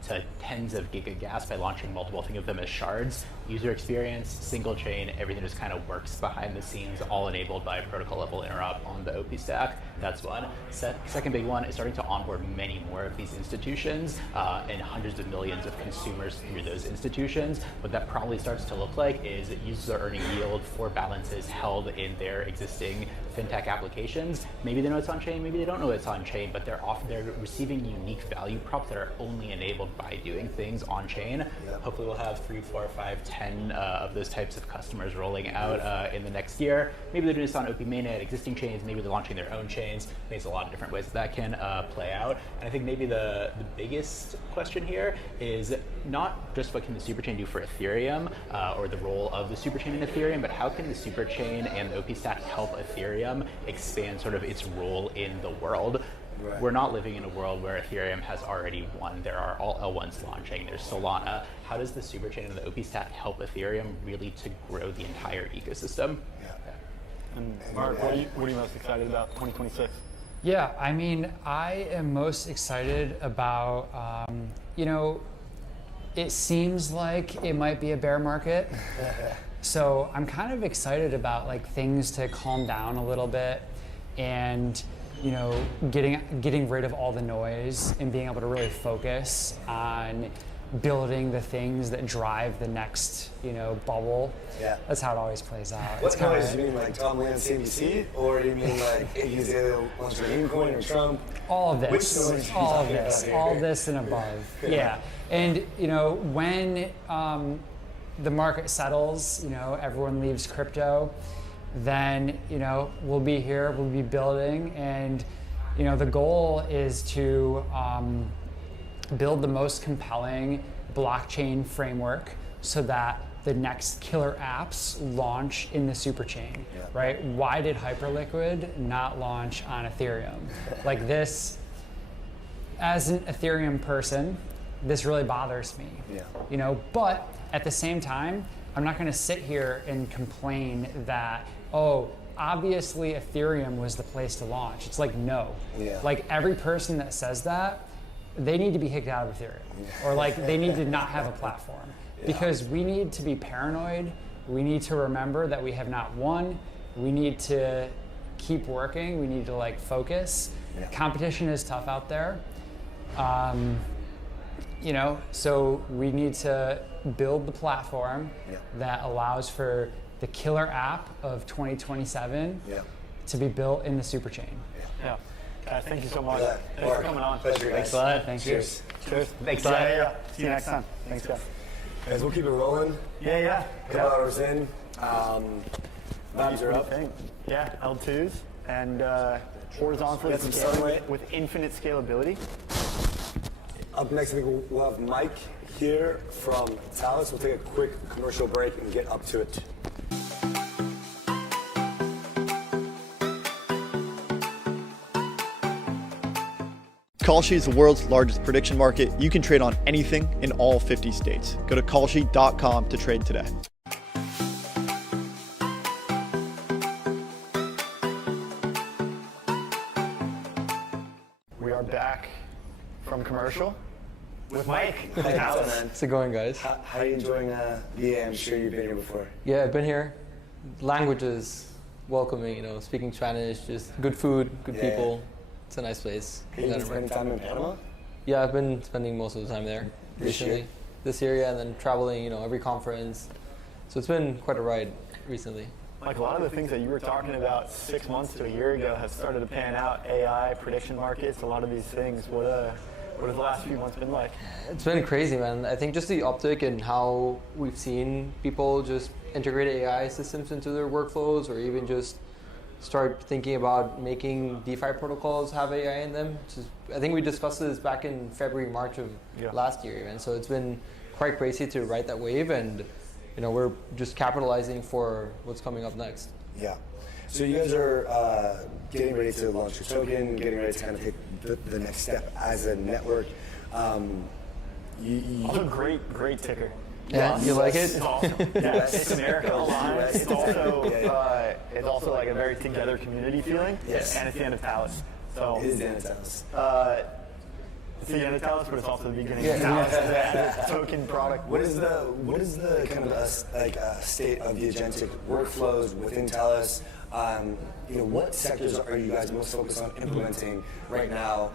to tens of gigagas by launching multiple, think of them as shards. User experience, single chain, everything just kind of works behind the scenes, all enabled by protocol level interop on the OP stack. That's one. Second big one is starting to onboard many more of these institutions and hundreds of millions of consumers through those institutions. What that probably starts to look like is that users are earning yield for balances held in their existing fintech applications. Maybe they know it's on chain, maybe they don't know it's on chain, but they're receiving unique value props that are only enabled by doing things on chain. Yep. Hopefully we'll have 3, 4, 5, 10 of those types of customers rolling out in the next year. Maybe they're doing this on OP mainnet, existing chains, maybe they're launching their own chains. There's a lot of different ways that can play out. And I think maybe the biggest question here is not just what can the superchain do for Ethereum or the role of the superchain in Ethereum, but how can the superchain and the OP stack help Ethereum expand sort of its role in the world? Right. We're not living in a world where Ethereum has already won. There are all L1s launching. There's Solana. How does the superchain and the OP stack help Ethereum really to grow the entire ecosystem? Yeah. And Mark, what are you most excited about 2026? Yeah, I mean, I am most excited about, it seems like it might be a bear market. So I'm kind of excited about like things to calm down a little bit and getting rid of all the noise and being able to really focus on building the things that drive the next, bubble. Yeah. That's how it always plays out. What noise? You mean like Tom Land's CBC? Or you mean like Iggy's launch of Bitcoin or Trump? All of this. Which noise? All of this. All this and above. Yeah. And, when the market settles, everyone leaves crypto, then, we'll be here, we'll be building, and, the goal is to build the most compelling blockchain framework so that the next killer apps launch in the superchain, right? Why did Hyperliquid not launch on Ethereum? Like this, as an Ethereum person, this really bothers me, but at the same time, I'm not gonna sit here and complain that, obviously Ethereum was the place to launch. It's like, no. Yeah. Like every person that says that, they need to be kicked out of Ethereum. Or like they need to not have a platform. Because we need to be paranoid. We need to remember that we have not won. We need to keep working. We need to like focus. Competition is tough out there. So we need to build the platform that allows for the killer app of 2027 to be built in the superchain. Yeah. Guys, thank you so much. Thanks for coming on. Pleasure, guys. Thanks a lot. Thank you. Cheers. Cheers. Thanks a lot. Yeah. See you next time. Thanks, guys. Guys, we'll keep it rolling. Yeah. Couple hours in. Labs are up. Yeah, L2s and horizontally Get some sunlight. with infinite scalability. Up next, I think we'll have Mike here from Talus. We'll take a quick commercial break and get up to it. Kalshi is the world's largest prediction market. You can trade on anything in all 50 states. Go to kalshi.com to trade today. are back from commercial with Mike. How's it going, guys? How are you enjoying VA? I'm sure you've been here before. Yeah, I've been here. Languages, welcoming, speaking Spanish, just good food, good people. It's a nice place. Have you been spending time in Panama? Yeah, I've been spending most of the time there recently. This year, yeah, and then traveling, every conference. So it's been quite a ride recently. Like a lot of the things that you were talking about 6 months to a year ago have started to pan out. AI, prediction markets, a lot of these things. What have the last few months been like? It's been crazy, man. I think just the uptick in how we've seen people just integrate AI systems into their workflows, or even just start thinking about making DeFi protocols have AI in them. I think we discussed this back in February, March of last year, and so it's been quite crazy to ride that wave, and we're just capitalizing for what's coming up next. Yeah. So you guys are getting ready to launch your token, getting ready to kind of take the next step as a network. Also, great ticker. Yeah, you like it? It's awesome. Yeah, it's America alive. It's also like a very together community feeling. Yes. And it's the end of Talus. So it is the end of Talus. It's the end of Talus, but it's also the beginning of Talus as a token product. What is the kind of state of the agentic workflows within Talus? What sectors are you guys most focused on implementing right now?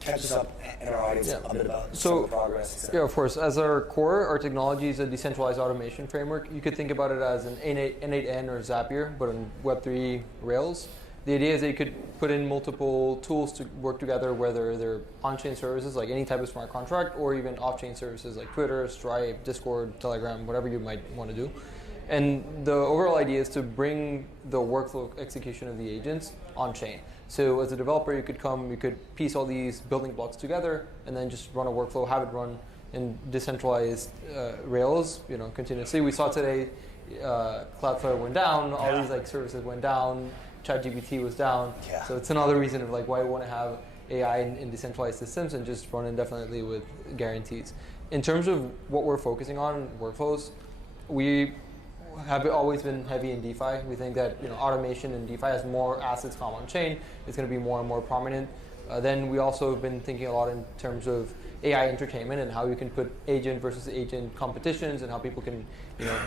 Catch us up and our audience a bit about some of the progress. Yeah, of course. As our core, our technology is a decentralized automation framework. You could think about it as an N8N or Zapier, but on Web3 rails. The idea is that you could put in multiple tools to work together, whether they're on-chain services like any type of smart contract, or even off-chain services like Twitter, Stripe, Discord, Telegram, whatever you might want to do. And the overall idea is to bring the workflow execution of the agents on-chain. So as a developer, you could piece all these building blocks together and then just run a workflow, have it run in decentralized rails, continuously. We saw today Cloudflare went down, all these services went down, ChatGPT was down. Yeah. So it's another reason of why we want to have AI in decentralized systems and just run indefinitely with guarantees. In terms of what we're focusing on, workflows, we have always been heavy in DeFi. We think that automation in DeFi, as more assets come on chain, it's going to be more and more prominent. Then we also have been thinking a lot in terms of AI entertainment and how you can put agent versus agent competitions, and how people can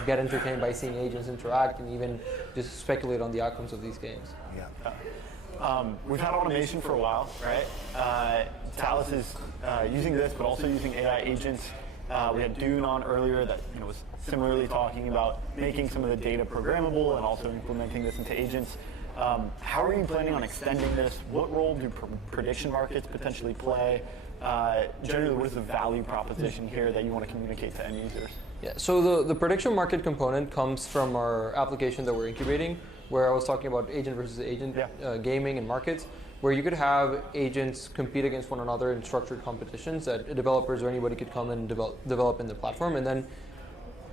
get entertained by seeing agents interact, and even just speculate on the outcomes of these games. Yeah. We've had automation for a while, right? Talus is using this, but also using AI agents. We had Dune on earlier that was similarly talking about making some of the data programmable and also implementing this into agents. How are you planning on extending this? What role do prediction markets potentially play? Generally, what is the value proposition here that you want to communicate to end users? Yeah, so the prediction market component comes from our application that we're incubating, where I was talking about agent versus agent gaming and markets, where you could have agents compete against one another in structured competitions that developers or anybody could come and develop in the platform, and then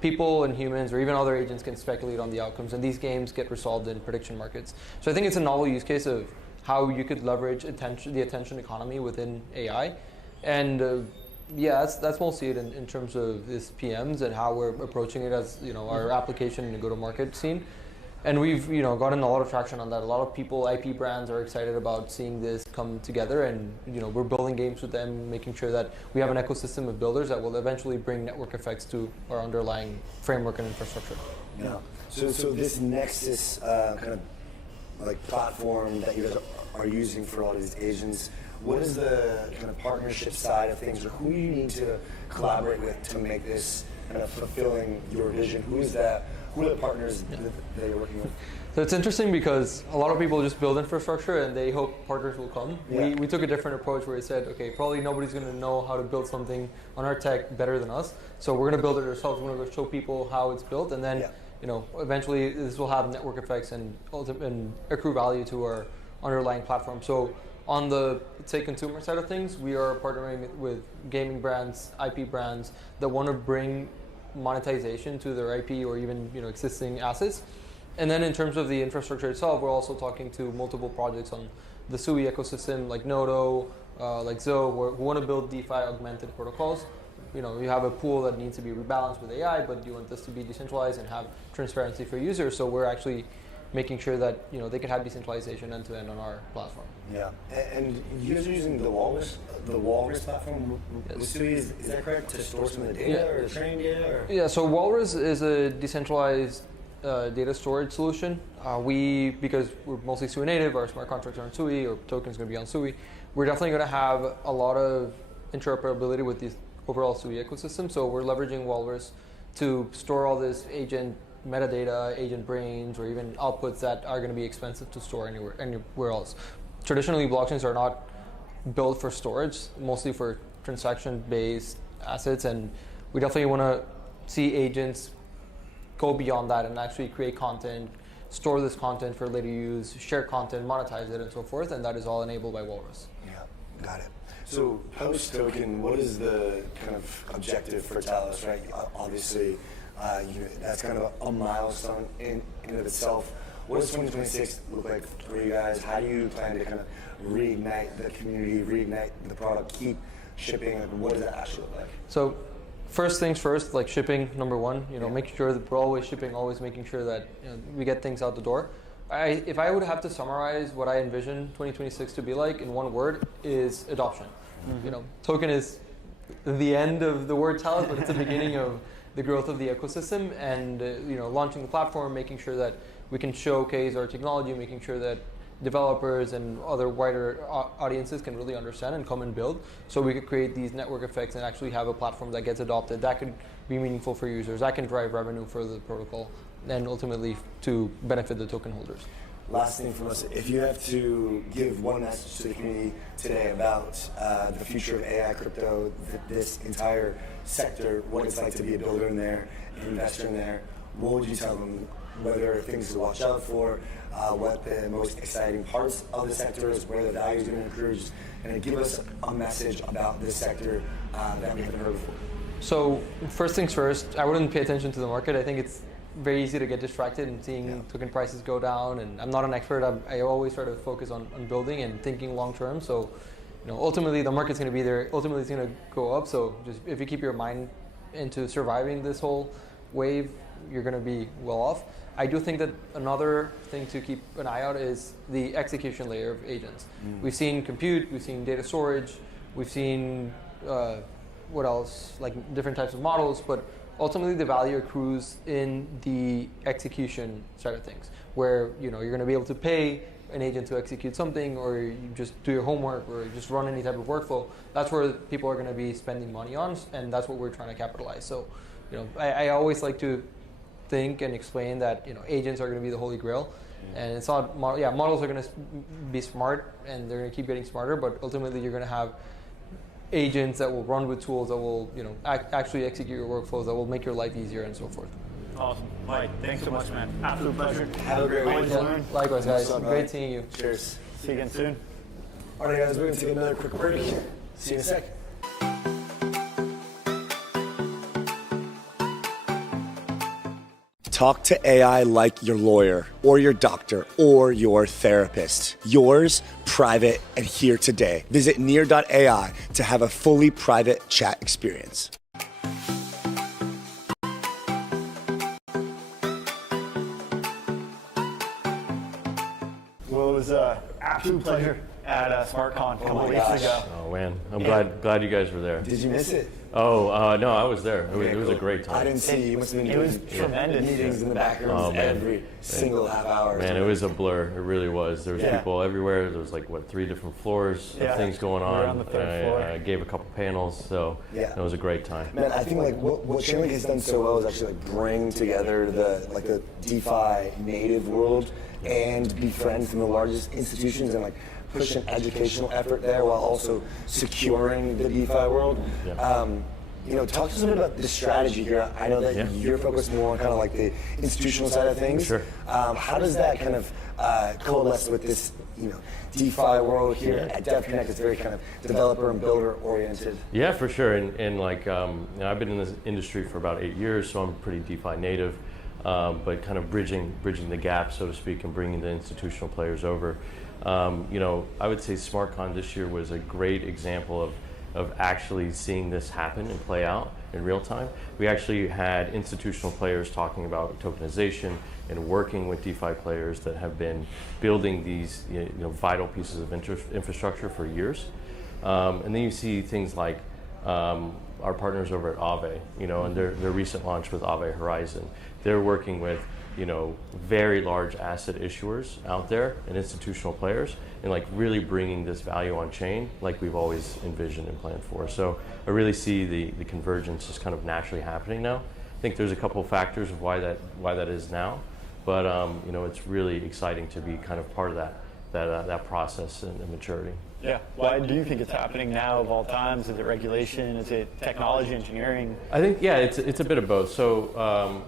people and humans or even other agents can speculate on the outcomes, and these games get resolved in prediction markets. So I think it's a novel use case of how you could leverage the attention economy within AI. And that's mostly it in terms of this PMs and how we're approaching it as our application in the go-to-market scene. And we've gotten a lot of traction on that. A lot of people, IP brands, are excited about seeing this come together, and we're building games with them, making sure that we have an ecosystem of builders that will eventually bring network effects to our underlying framework and infrastructure. Yeah. So this Nexus kind of platform that you guys are using for all these agents, what is the kind of partnership side of things, or who you need to collaborate with to make this kind of fulfilling your vision? Who are the partners that you're working with? So it's interesting because a lot of people just build infrastructure and they hope partners will come. Yeah. We took a different approach where we said, okay, probably nobody's going to know how to build something on our tech better than us. So we're going to build it ourselves. We're going to show people how it's built, and then eventually this will have network effects and accrue value to our underlying platform. So on the, say, consumer side of things, we are partnering with gaming brands, IP brands that want to bring monetization to their IP or even existing assets. And then in terms of the infrastructure itself, we're also talking to multiple projects on the SUI ecosystem, like Nodo, like Zo, who want to build DeFi augmented protocols. You have a pool that needs to be rebalanced with AI, but you want this to be decentralized and have transparency for users. So we're actually making sure that they can have decentralization end to end on our platform. Yeah, and you guys are using the Walrus platform. Yes. Is that correct, to store some of the data or training data? Or? Yeah, so Walrus is a decentralized data storage solution. Because we're mostly Sui native, our smart contracts are on Sui, or tokens going to be on Sui. We're definitely going to have a lot of interoperability with the overall Sui ecosystem. So we're leveraging Walrus to store all this agent metadata, agent brains, or even outputs that are going to be expensive to store anywhere else. Traditionally, blockchains are not built for storage, mostly for transaction-based assets, and we definitely want to see agents go beyond that and actually create content, store this content for later use, share content, monetize it, and so forth, and that is all enabled by Walrus. Yeah, got it. So post-token, what is the kind of objective for Talus, right? Obviously, that's kind of a milestone in and of itself. What does 2026 look like for you guys? How do you plan to kind of reignite the community, reignite the product, keep shipping? Like, what does that actually look like? So first things first, like shipping, number one, making sure that we're always shipping, always making sure that we get things out the door. If I would have to summarize what I envision 2026 to be like in one word, is adoption. Mm-hmm. Token is the end of the word Talus, but it's the beginning of the growth of the ecosystem, and launching the platform, making sure that we can showcase our technology, making sure that developers and other wider audiences can really understand and come and build, so we could create these network effects and actually have a platform that gets adopted, that could be meaningful for users, that can drive revenue for the protocol, and ultimately to benefit the token holders. Last thing from us, if you have to give one message to the community today about the future of AI, crypto, this entire sector, what it's like to be a builder in there, an investor in there, what would you tell them? Whether things to watch out for, what the most exciting parts of the sector is, where the value is going to increase, and give us a message about this sector that we haven't heard before. So first things first, I wouldn't pay attention to the market. I think it's very easy to get distracted and seeing token prices go down, and I'm not an expert. I always try to focus on building and thinking long term. So ultimately the market's going to be there. Ultimately it's going to go up. So just if you keep your mind into surviving this whole wave, you're going to be well off. I do think that another thing to keep an eye out is the execution layer of agents. We've seen compute, we've seen data storage, we've seen what else, like different types of models, but ultimately the value accrues in the execution side of things, where you're going to be able to pay an agent to execute something, or you just do your homework, or just run any type of workflow. That's where people are going to be spending money on, and that's what we're trying to capitalize. So, I always like to think and explain that agents are going to be the holy grail, and it's not models are going to be smart and they're going to keep getting smarter, but ultimately you're going to have agents that will run with tools that will actually execute your workflows, that will make your life easier, and so forth. Awesome. Mike, thanks so much, man. Absolute pleasure. Have a great week. Yeah, likewise, guys. Awesome, Great seeing you. Cheers. See you again soon. All right, guys, we're going to take another quick break. See you in a sec. Talk to AI like your lawyer or your doctor or your therapist. Yours, private, and here today. Visit near.ai to have a fully private chat experience. Well, it was an absolute pleasure at SmartCon a couple weeks ago. Oh man, I'm glad you guys were there. Did you miss it? Oh no, I was there. It was a great time. I didn't see you. Must have been It was tremendous. Meetings in the back rooms every single half hour. Man, it was a blur. It really was. There was people everywhere. There was 3 different floors of things going on. We were on the 3rd floor. I gave a couple panels, so it was a great time. Man, I think what Chainlink has done so well is actually bring together the DeFi native world and be friends from the largest institutions and push an educational effort there while also securing the DeFi world. Yeah. Talk to us a bit about the strategy here. I know that you're focused more on kind of the institutional side of things. Sure. How does that kind of coalesce with this, DeFi world here at Devconnect? It's very kind of developer and builder oriented. Yeah, for sure. And I've been in this industry for about 8 years, so I'm pretty DeFi native. But kind of bridging the gap, so to speak, and bringing the institutional players over. I would say SmartCon this year was a great example of of actually seeing this happen and play out in real time. We actually had institutional players talking about tokenization and working with DeFi players that have been building these vital pieces of infrastructure for years. And then you see things like our partners over at Aave, and their recent launch with Aave Horizon. They're working with very large asset issuers out there and institutional players, and like really bringing this value on chain like we've always envisioned and planned for. So I really see the convergence just kind of naturally happening now. I think there's a couple of factors of why that is now, but it's really exciting to be kind of part of that process and maturity. Yeah. Why do you think it's happening now of all times? Is it regulation? Is it technology, engineering? I think, yeah, it's a bit of both. So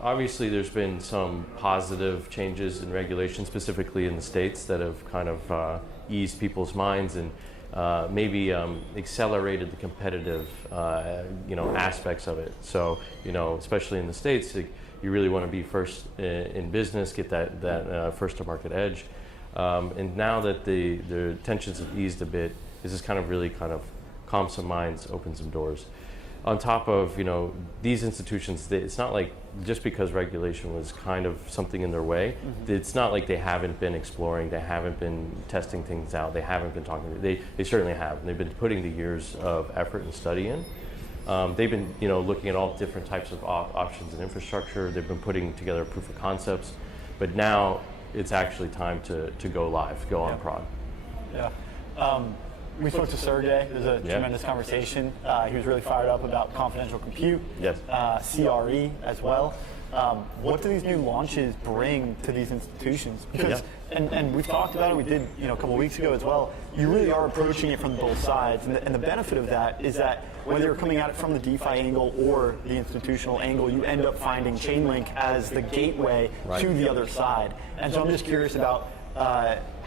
obviously there's been some positive changes in regulation, specifically in the States, that have kind of eased people's minds and maybe accelerated the competitive aspects of it. So, especially in the States, you really want to be first in business, get that first to market edge. And now that the tensions have eased a bit, this is kind of really calms some minds, opens some doors. On top of, these institutions, it's not like just because regulation was kind of something in their way, it's not like they haven't been exploring, they haven't been testing things out, they haven't been talking. They certainly have, and they've been putting the years of effort and study in. They've been, looking at all different types of options and infrastructure. They've been putting together proof of concepts, but now it's actually time to go live, go on prod. Yeah. We spoke to Sergey. It was a tremendous conversation. He was really fired up about confidential compute, CRE as well. What do these new launches bring to these institutions? Because, and we've talked about it, we did a couple weeks ago as well, you really are approaching it from both sides. And the benefit of that is that whether you're coming at it from the DeFi angle or the institutional angle, you end up finding Chainlink as the gateway to the other side. And so I'm just curious about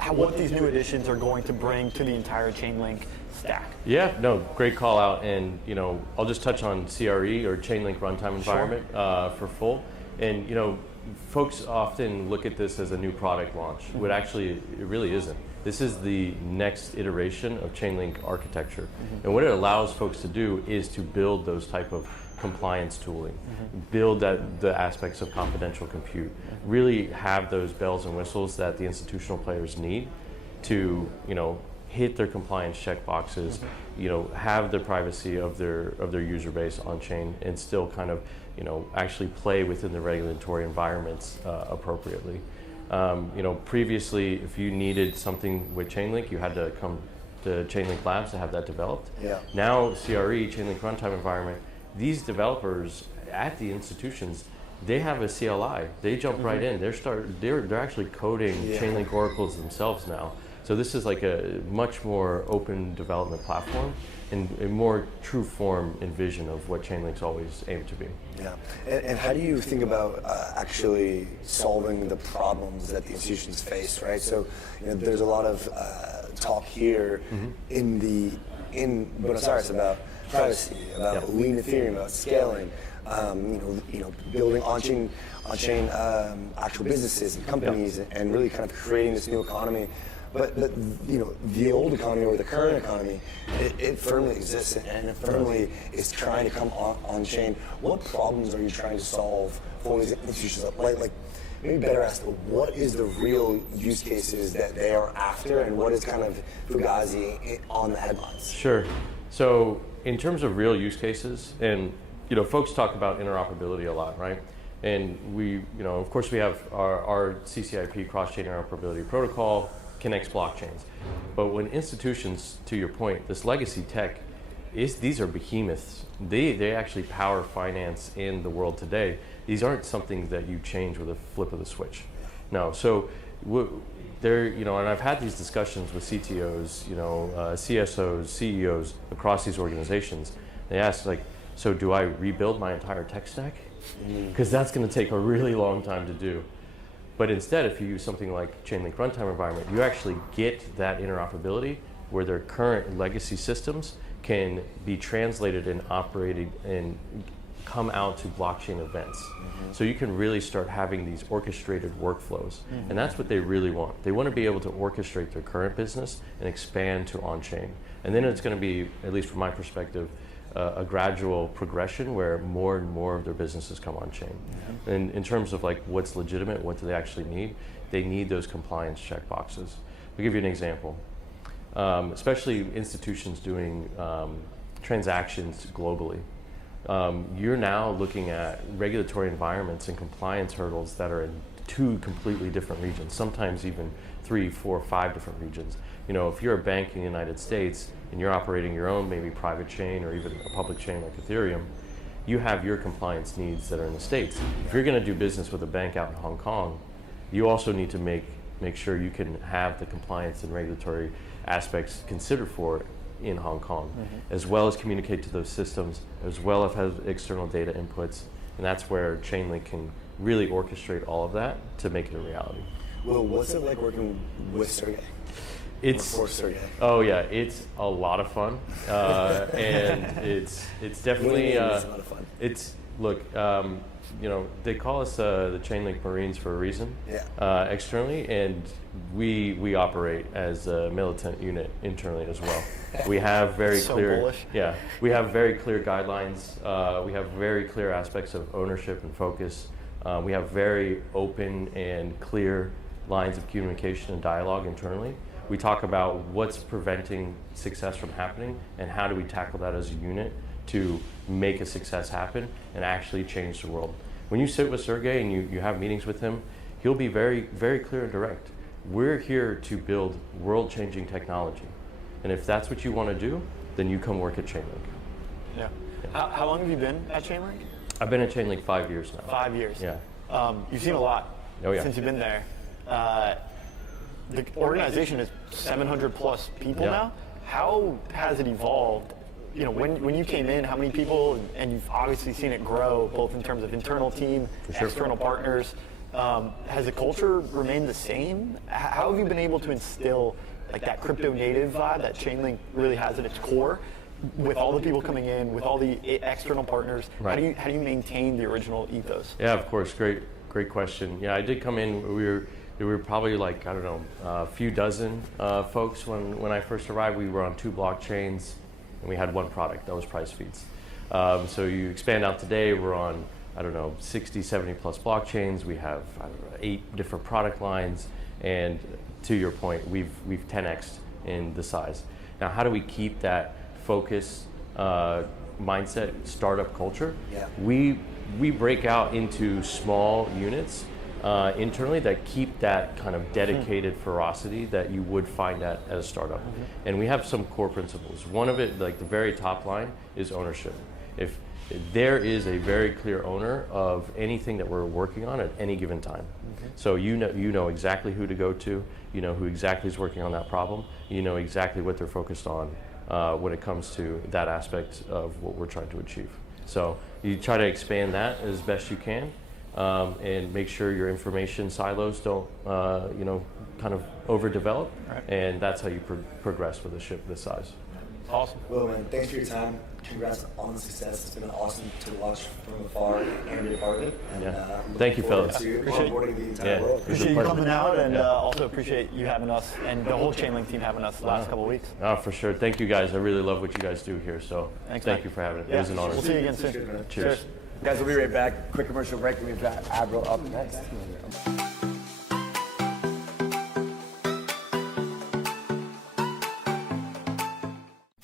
what these new additions are going to bring to the entire Chainlink stack. Yeah, no, great call out. And I'll just touch on CRE or Chainlink runtime environment for full. And folks often look at this as a new product launch, but actually it really isn't. This is the next iteration of Chainlink architecture. And what it allows folks to do is to build those type of compliance tooling, build the aspects of confidential compute, really have those bells and whistles that the institutional players need to hit their compliance check boxes, have the privacy of their user base on chain, and still kind of actually play within the regulatory environments appropriately. Previously, if you needed something with Chainlink, you had to come to Chainlink Labs to have that developed. Now CRE, Chainlink Runtime Environment, these developers at the institutions, they have a CLI. They jump right in. They're actually coding Chainlink oracles themselves now. So this is like a much more open development platform and a more true form and vision of what Chainlink's always aimed to be. Yeah, and how do you think about actually solving the problems that the institutions face, right? So, there's a lot of talk here in Buenos Aires about privacy, about lean Ethereum, about scaling, building on-chain actual businesses and companies, and really kind of creating this new economy. But the old economy or the current economy, it firmly exists and it firmly is trying to come on chain. What problems are you trying to solve for these institutions? Like maybe better asked, what is the real use cases that they are after, and what is kind of Fugazi on the headlines? Sure. So in terms of real use cases, and folks talk about interoperability a lot, right? And we, of course, we have our CCIP cross-chain interoperability protocol connects blockchains. But when institutions, to your point, this legacy tech, these are behemoths. They actually power finance in the world today. These aren't something that you change with a flip of the switch. No, so and I've had these discussions with CTOs, CSOs, CEOs across these organizations. They ask so do I rebuild my entire tech stack? Because that's going to take a really long time to do. But instead, if you use something like Chainlink Runtime Environment, you actually get that interoperability where their current legacy systems can be translated and operated and come out to blockchain events. So you can really start having these orchestrated workflows. And that's what they really want. They want to be able to orchestrate their current business and expand to on-chain. And then it's going to be, at least from my perspective, a gradual progression where more and more of their businesses come on-chain. And in terms of like what's legitimate, what do they actually need? They need those compliance checkboxes. I'll give you an example. Especially institutions doing transactions globally. You're now looking at regulatory environments and compliance hurdles that are in 2 completely different regions, sometimes even 3, 4, 5 different regions. You know, if you're a bank in the United States and you're operating your own maybe private chain or even a public chain like Ethereum, you have your compliance needs that are in the States. If you're going to do business with a bank out in Hong Kong, you also need to make sure you can have the compliance and regulatory aspects considered for it in Hong Kong, as well as communicate to those systems, as well as have external data inputs. And that's where Chainlink can really orchestrate all of that to make it a reality. Well, what's it like working with Sergey? For Sergey? Oh yeah, it's a lot of fun, and it's definitely it's a lot of fun. It's look, you know, they call us the Chainlink Marines for a reason, externally, and we operate as a militant unit internally as well. We have very clear, we have very clear guidelines. We have very clear aspects of ownership and focus. We have very open and clear lines of communication and dialogue internally. We talk about what's preventing success from happening and how do we tackle that as a unit to make a success happen and actually change the world. When you sit with Sergey and you have meetings with him, he'll be very, very clear and direct. We're here to build world-changing technology. And if that's what you want to do, then you come work at Chainlink. Yeah. How long have you been at Chainlink? I've been at Chainlink 5 years now. 5 years. Yeah. You've seen a lot since you've been there. The organization is 700 plus people now. How has it evolved? You know, when you came in, how many people, and you've obviously seen it grow, both in terms of internal team, external partners. Has the culture remained the same? How have you been able to instill like that crypto native vibe that Chainlink really has at its core, with all the people coming in, with all the external partners? Right. How do you maintain the original ethos? Yeah, of course. Great question. Yeah, I did come in. We were probably like, I don't know, a few dozen folks when I first arrived. We were on 2 blockchains, and we had 1 product that was price feeds. So you expand out today, we're on, I don't know, 60, 70 plus blockchains. We have, I don't know, 8 different product lines. And to your point, we've 10x'd in the size. Now, how do we keep that focus, mindset, startup culture? Yeah. We break out into small units internally that keep that kind of dedicated ferocity that you would find at a startup. And we have some core principles. One of it, like the very top line, is ownership. If there is a very clear owner of anything that we're working on at any given time. So you know exactly who to go to, you know who exactly is working on that problem, you know exactly what they're focused on when it comes to that aspect of what we're trying to achieve. So you try to expand that as best you can. And make sure your information silos don't, kind of overdevelop, and that's how you progress with a ship this size. Awesome. Well, man, thanks for your time. Congrats on the success. It's been awesome to watch from afar and be a part of it. And, thank you, fellas. Appreciate onboarding the entire world. Appreciate you coming out, and also appreciate you having us and the whole Chainlink team having us the last couple of weeks. Oh, for sure. Thank you, guys. I really love what you guys do here. So thank you for having it. It was an honor. We'll see you again soon. Cheers. Guys, we'll be right back. Quick commercial break. We've got Abril up next.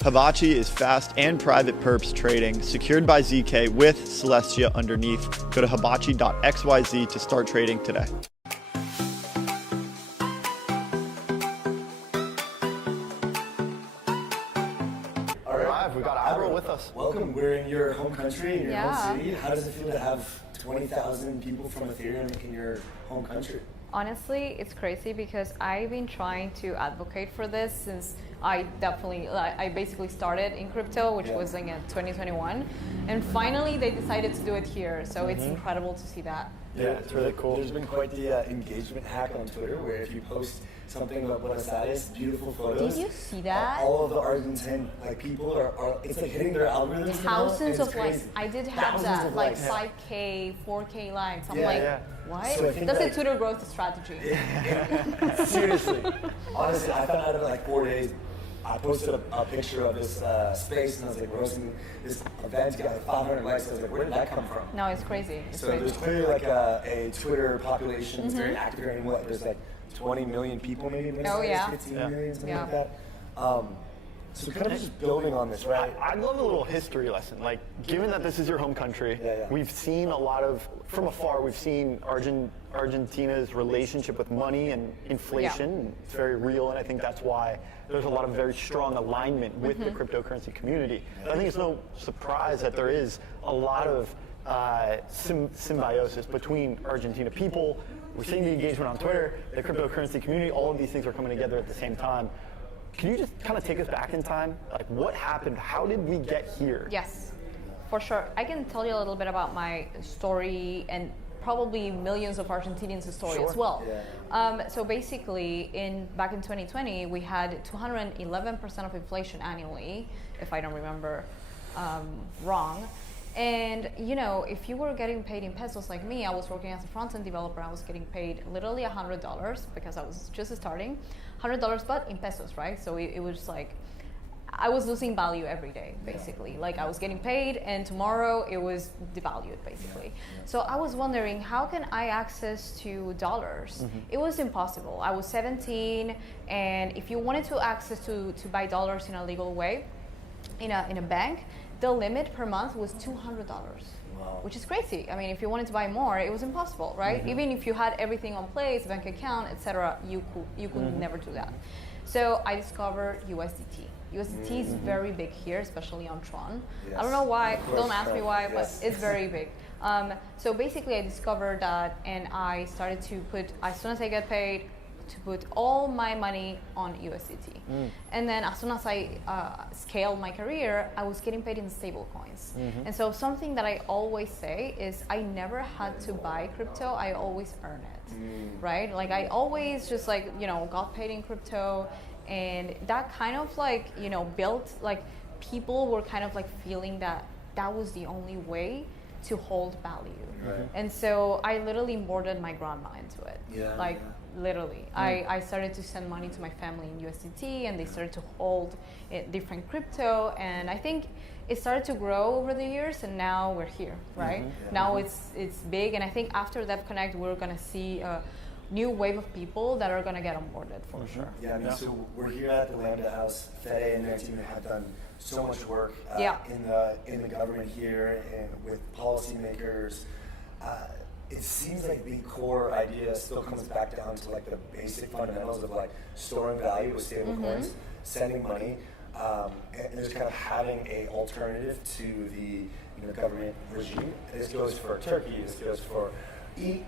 Hibachi is fast and private perps trading, secured by ZK with Celestia underneath. Go to hibachi.xyz to start trading today. All right, we've got Abril with us. Welcome. We're in your home country, in your home city. How does it feel to have 20,000 people from Ethereum in your home country? Honestly, it's crazy because I've been trying to advocate for this since I basically started in crypto, which was in 2021. And finally, they decided to do it here. So it's incredible to see that. Yeah, it's really cool. There's been quite the engagement hack on Twitter where if you post something about Buenos Aires, beautiful photos. Did you see that? All of the Argentine people are it's like hitting their algorithms. Thousands of likes. Crazy. I did have Thousands that, like likes. 5K, 4K likes. I'm Yeah. what? So That's a Twitter growth strategy. Seriously. Honestly, I found out in like 4 days. I posted a picture of this space and I was like, we're hosting this event, got like 500 likes. I was like, where did that come from? No, it's crazy. It's So crazy. there's clearly like a Twitter population that's very active here. And what, there's like 20 million people maybe? Oh, yeah. 15 million, something Yeah. like that. So kind of just building on this, right? I'd love a little history lesson. Like, given that this is your home country, we've seen a lot of, from afar, we've seen Argentina's relationship with money and inflation. It's very real, and I think that's why there's a lot of very strong alignment with the cryptocurrency community. I think it's no surprise that there is a lot of symbiosis between Argentina people. We're seeing the engagement on Twitter, the cryptocurrency community, all of these things are coming together at the same time. Can you just kind of take us back in time? Like, what happened? How did we get here? Yes, for sure. I can tell you a little bit about my story and probably millions of Argentinians' story as well. Yeah. So basically, back in 2020, we had 211% of inflation annually, if I don't remember wrong. And if you were getting paid in pesos like me, I was working as a front-end developer. I was getting paid literally $100 because I was just starting, $100, but in pesos, right? So it was like I was losing value every day, basically. Like I was getting paid, and tomorrow it was devalued, basically. So I was wondering, how can I access to dollars? It was impossible. I was 17, and if you wanted to access to buy dollars in a legal way, in a bank, the limit per month was $200, which is crazy. I mean, if you wanted to buy more, it was impossible, right? Even if you had everything on place, bank account, etc., you could never do that. So I discovered USDT. USDT is very big here, especially on Tron. I don't know why, don't ask me why, but it's very big. So basically I discovered that, and I started to put, as soon as I get paid, to put all my money on USDT. And then as soon as I scaled my career, I was getting paid in stable coins. And so something that I always say is I never had to buy crypto, I always earn it, right? Like I always just got paid in crypto, and that kind of built, people were kind of feeling that was the only way to hold value. And so I literally boarded my grandma into it. Literally. I started to send money to my family in USDT, and they started to hold different crypto, and I think it started to grow over the years, and now we're here, right? Now it's big, and I think after Devconnect we're going to see a new wave of people that are going to get onboarded for sure. Yeah, I mean, so we're here at the Lambda House. Fede and their team have done so much work in the government here and with policymakers. It seems like the core idea still comes back down to the basic fundamentals of storing value with stable coins, sending money, and just kind of having an alternative to the government regime. This goes for Turkey. This goes for even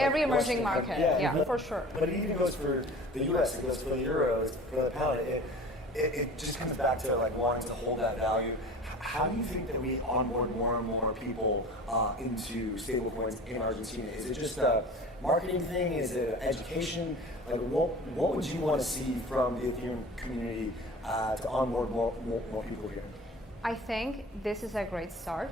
every emerging Western market. For sure. But it even goes for the U.S. It goes for the euro. It's for the pound. It just comes back to wanting to hold that value. How do you think that we onboard more and more people into stablecoins in Argentina? Is it just a marketing thing? Is it education? What would you want to see from the Ethereum community to onboard more people here? I think this is a great start.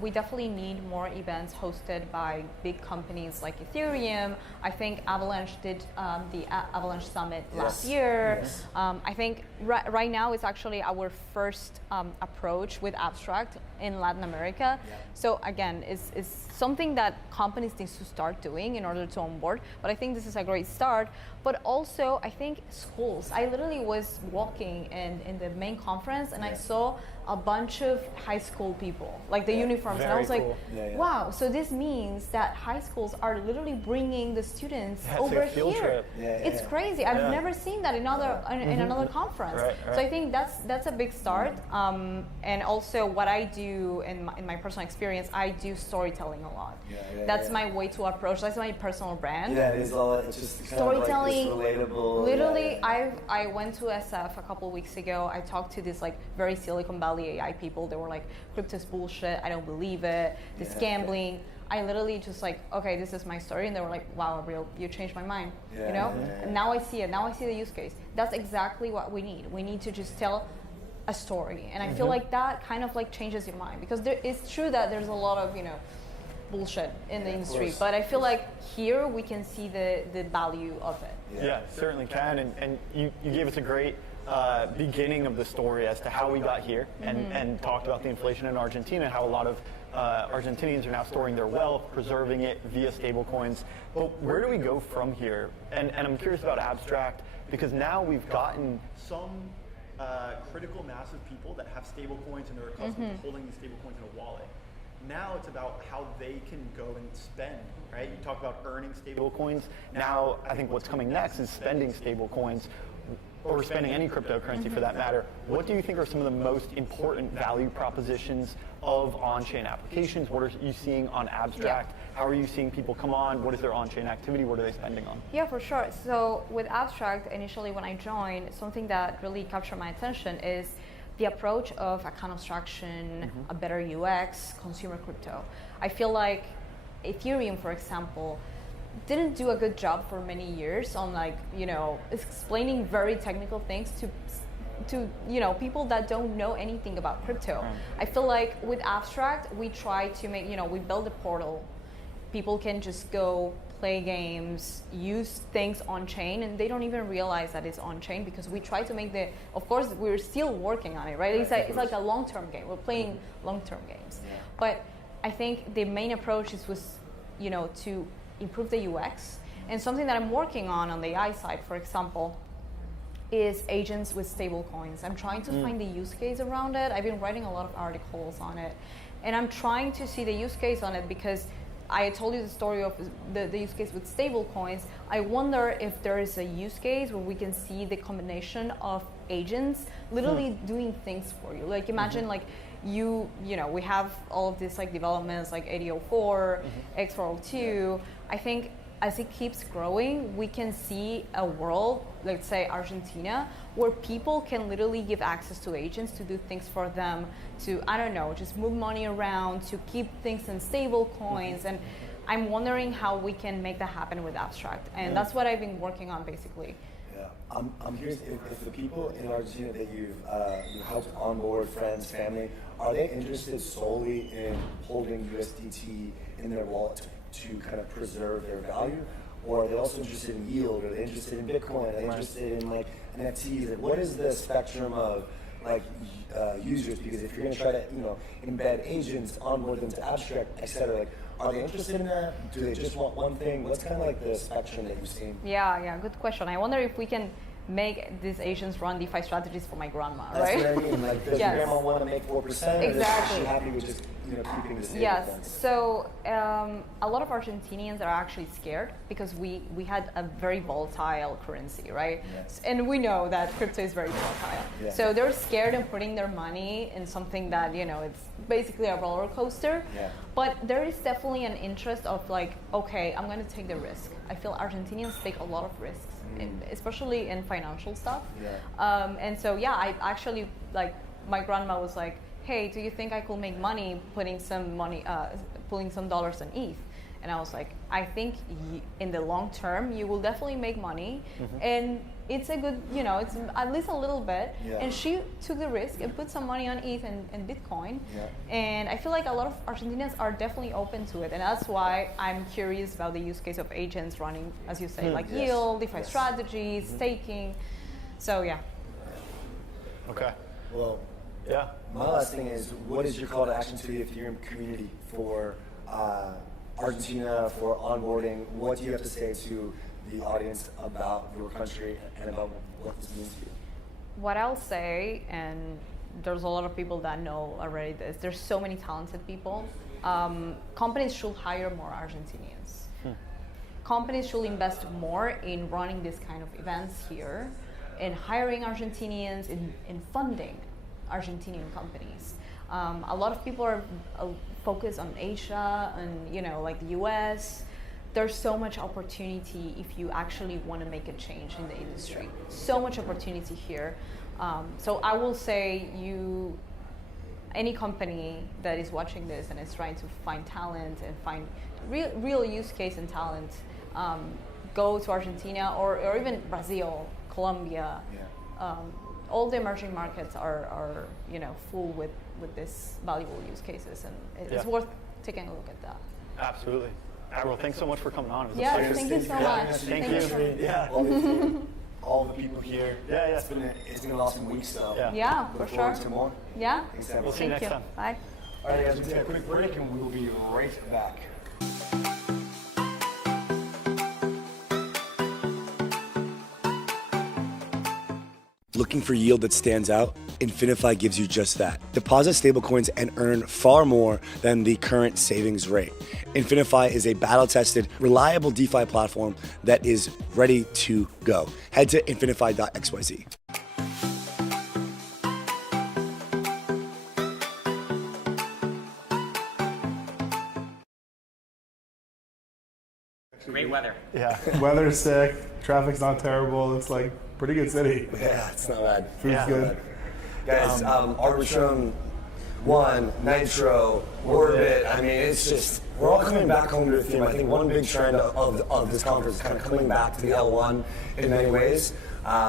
We definitely need more events hosted by big companies like Ethereum. I think Avalanche did the Avalanche Summit last year. I think right now it's actually our first approach with Abstract in Latin America. So again, it's something that companies need to start doing in order to onboard. But I think this is a great start. But also, I think schools. I literally was walking in the main conference, and I saw a bunch of high school people, the uniforms, and I was cool. Wow, so this means that high schools are literally bringing the students over here. It's crazy. I've never seen that in another conference. So I think that's a big start. And also what I do in my personal experience, I do storytelling a lot. That's my way to approach. That's my personal brand. Yeah, it is all. It's just storytelling. Relatable. Literally, I went to SF a couple weeks ago. I talked to this very Silicon Valley AI people. They were like, crypto's bullshit. I don't believe it. This gambling. I literally just like, okay, this is my story, and they were like, wow, Abril, you changed my mind, Yeah, you know? yeah. And now I see it. Now I see the use case. That's exactly what we need. We need to just tell a story, and I feel like that kind of like changes your mind, because it's true that there's a lot of, you know, bullshit in the industry, but I feel like here we can see the value of it. Yeah, certainly can, and you gave us a great beginning of the story as to how we got here, and talked about the inflation in Argentina, how a lot of Argentinians are now storing their wealth, preserving it via stablecoins. But where do we go from here? And I'm curious about Abstract, because now we've gotten some critical mass of people that have stablecoins and they're accustomed to holding these stablecoins in a wallet. Now it's about how they can go and spend, right? You talk about earning stablecoins. Now I think what's coming next is spending stablecoins, or spending any cryptocurrency for that matter. What do you think are some of the most important value propositions of on-chain applications? What are you seeing on Abstract? How are you seeing people come on? What is their on-chain activity? What are they spending on? Yeah, for sure. So with Abstract, initially when I joined, something that really captured my attention is the approach of account abstraction, a better UX, consumer crypto. I feel like Ethereum, for example, didn't do a good job for many years on, like, you know, explaining very technical things to you know, people that don't know anything about crypto. I feel like with Abstract, we try to make, you know, we build a portal. People can just go play games, use things on chain, and they don't even realize that it's on chain, because we try to make of course we're still working on it, right? It's like a long-term game. We're playing long-term games. But I think the main approach was, you know, to improve the UX. And something that I'm working on the AI side, for example, is agents with stable coins. I'm trying to find the use case around it. I've been writing a lot of articles on it, and I'm trying to see the use case on it, because I told you the story of the use case with stable coins. I wonder if there is a use case where we can see the combination of agents literally doing things for you. Like, imagine like you know, we have all of these like developments like 8004, X402. I think as it keeps growing, we can see a world, let's say Argentina, where people can literally give access to agents to do things for them, to, I don't know, just move money around, to keep things in stable coins. And I'm wondering how we can make that happen with Abstract. And that's what I've been working on, basically. Yeah, I'm curious if the people in Argentina that you've helped onboard, friends, family, are they interested solely in holding USDT in their wallet to kind of preserve their value, or are they also interested in yield? Are they interested in Bitcoin? Are they interested in like NFTs? Like, what is the spectrum of like users? Because if you're going to try to, you know, embed agents, onboard them to Abstract, etc., like, are they interested in that? Do they just want one thing? What's kind of like the spectrum that you've seen? Yeah, good question. I wonder if we can make these agents run DeFi strategies for my grandma, right? That's what I mean. Like, does your grandma want to make 4%? Exactly. Or is she happy with just, you know, keeping the stable coins? So a lot of Argentinians are actually scared, because we had a very volatile currency, right? Yes. And we know that crypto is very volatile. Yeah. So they're scared of putting their money in something that, you know, it's basically a roller coaster. Yeah. But there is definitely an interest of like, okay, I'm going to take the risk. I feel Argentinians take a lot of risks, especially in financial stuff. Yeah. And so, yeah, I actually, like, my grandma was like, hey, do you think I could make money putting some dollars in ETH? And I was like, I think in the long term, you will definitely make money. And it's a good, you know, it's at least a little bit. Yeah. And she took the risk and put some money on ETH and Bitcoin. Yeah. And I feel like a lot of Argentinians are definitely open to it. And that's why I'm curious about the use case of agents running, as you say, like yield, DeFi strategies, staking. So, yeah. Okay. Well, yeah. My last thing is, what is your call to action to the Ethereum community for Argentina, for onboarding? What do you have to say to the audience about your country and about what this means to you? What I'll say, and there's a lot of people that know already this, there's so many talented people. Companies should hire more Argentinians. Companies should invest more in running this kind of events here, in hiring Argentinians, in funding Argentinian companies. A lot of people are focused on Asia and, you know, like the US. There's so much opportunity if you actually want to make a change in the industry. So much opportunity here. So I will say any company that is watching this and is trying to find talent and find real use case and talent, go to Argentina or even Brazil, Colombia. All the emerging markets are full with this valuable use cases, and it's worth taking a look at that. Absolutely. Abril, thanks so much for coming on. It was yeah, a pleasure. thank you so much. Thank you. Yeah, all the people here. Yeah. It's been an awesome week, so yeah, look for forward sure. to more. Yeah. Thanks, we'll see you next time. Bye. All right, guys, we'll take a quick break and we will be right back. Looking for yield that stands out? Infinify gives you just that. Deposit stablecoins and earn far more than the current savings rate. Infinify is a battle-tested, reliable DeFi platform that is ready to go. Head to infinify.xyz. Great weather. Yeah. Weather's sick. Traffic's not terrible. It's like pretty good city. Yeah, it's not bad. Food's good. Guys, Arbitrum, One, Nitro, Orbit, I mean, it's just, we're all coming back home to the theme. I think one big trend of this conference is kind of coming back to the L1 in many ways.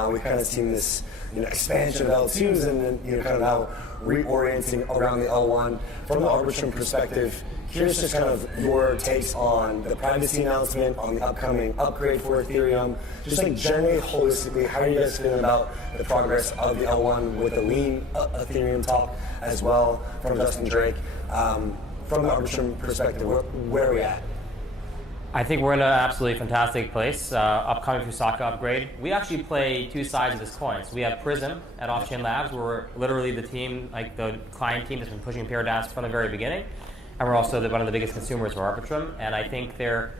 We've kind of seen this expansion of L2s and then kind of now reorienting around the L1. From the Arbitrum perspective, here's just kind of your takes on the privacy announcement, on the upcoming upgrade for Ethereum, just like generally holistically, how are you guys feeling about the progress of the L1 with the lean Ethereum talk as well from Justin Drake? From the Arbitrum perspective, where are we at? I think we're in an absolutely fantastic place. Upcoming Fusaka upgrade. We actually play two sides of this coin. So we have Prism at Offchain Labs, where we're literally the team, like the client team that's been pushing Paradise from the very beginning. And we're also one of the biggest consumers of Arbitrum. And I think to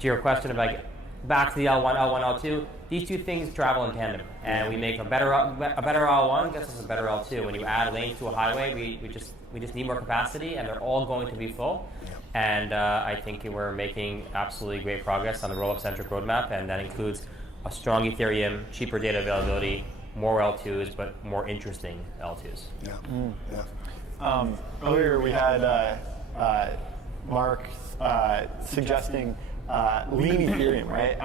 your question about back to the L1, L2, these two things travel in tandem. And we make a better L1 gets us a better L2. When you add lanes to a highway, we just need more capacity, and they're all going to be full. And I think we're making absolutely great progress on the Rollup-centric roadmap, and that includes a strong Ethereum, cheaper data availability, more L2s, but more interesting L2s. Earlier we had Mark suggesting lean Ethereum, right?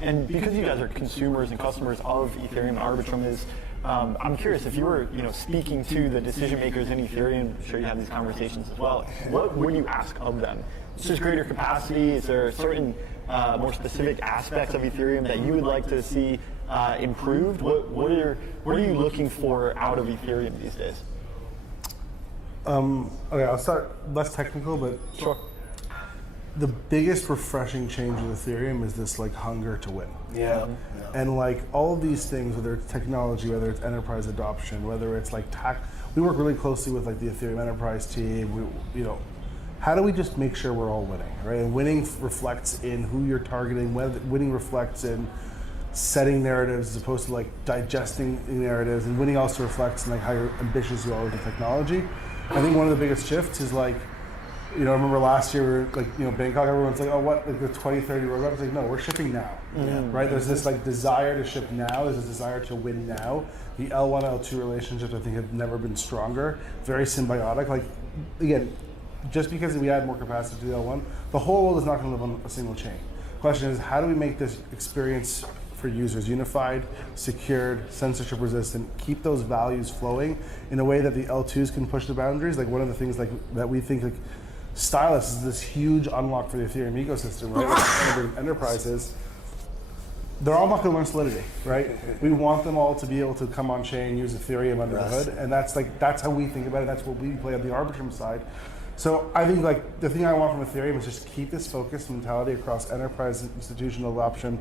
And because you guys are consumers and customers of Ethereum, and Arbitrum is, I'm curious if you were, speaking to the decision makers in Ethereum. I'm sure you have these conversations as well. What would you ask of them? Is this greater capacity? Is there certain more specific aspects of Ethereum that you would like to see improved? What are you looking for out of Ethereum these days? Okay, I'll start less technical, but sure. The biggest refreshing change in Ethereum is this hunger to win. Yeah. And all of these things, whether it's technology, whether it's enterprise adoption, whether it's we work really closely with the Ethereum enterprise team. How do we just make sure we're all winning, right? And winning reflects in who you're targeting. Winning reflects in setting narratives as opposed to digesting narratives, and winning also reflects in how you're ambitious you are with the technology. I think one of the biggest shifts is I remember last year, Bangkok, everyone's like, oh, what, the 2030 roadmap? It's no, we're shipping now, right? There's this desire to ship now, there's a desire to win now. The L1, L2 relationships, I think, have never been stronger, very symbiotic. Again, just because we add more capacity to the L1, the whole world is not going to live on a single chain. The question is, how do we make this experience for users unified, secured, censorship resistant, keep those values flowing in a way that the L2s can push the boundaries? One of the things that we think Stylus is this huge unlock for the Ethereum ecosystem, right? Enterprises, they're all not going to learn Solidity, right? We want them all to be able to come on chain, use Ethereum under the hood, and that's how we think about it. That's what we play on the Arbitrum side. So I think the thing I want from Ethereum is just keep this focused mentality across enterprise, institutional adoption,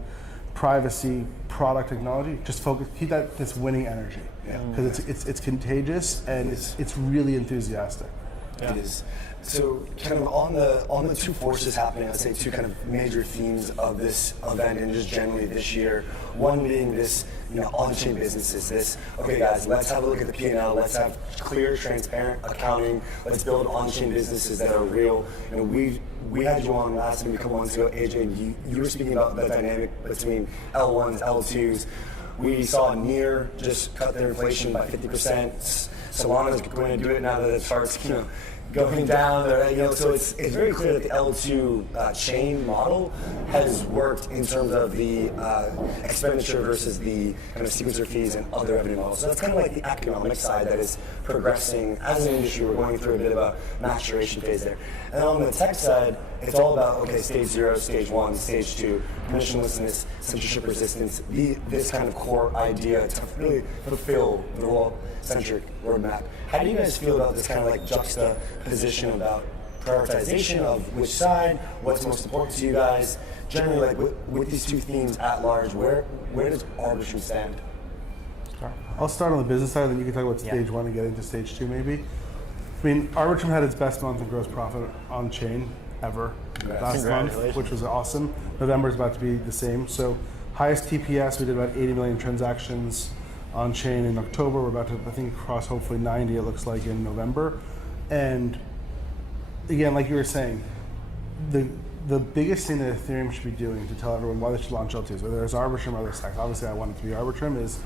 privacy, product, technology. Just focus, keep this winning energy, because it's contagious and it's really enthusiastic. It is. So kind of on the two forces happening, I'd say two kind of major themes of this event and just generally this year. One being this, on-chain businesses. Okay, guys, let's have a look at the P&L. Let's have clear, transparent accounting. Let's build on-chain businesses that are real. We had you on last time a couple months ago, AJ, and you were speaking about the dynamic between L1s, L2s. We saw Near just cut their inflation by 50%. Solana's going to do it now that it starts, going down there, so it's very clear that the L2 chain model has worked in terms of the expenditure versus the kind of sequencer fees and other revenue models. So that's kind of like the economic side that is progressing as an industry. We're going through a bit of a maturation phase there. And then on the tech side, it's all about, okay, stage 0, stage 1, stage 2, permissionlessness, censorship resistance, this kind of core idea to really fulfill the Rollup-centric roadmap. How do you guys feel about this kind of like juxtaposition about prioritization of which side, what's most important to you guys? Generally, like with these two themes at large, where does Arbitrum stand? I'll start on the business side, then you can talk about stage 1 and get into stage 2 maybe. I mean, Arbitrum had its best month in gross profit on chain ever last month, which was awesome. November is about to be the same. So highest TPS, we did about 80 million transactions on chain in October. We're about to, I think, cross hopefully 90, it looks like, in November. And again, like you were saying, the biggest thing that Ethereum should be doing to tell everyone why they should launch L2s, whether it's Arbitrum or other stacks, obviously I want it to be Arbitrum, is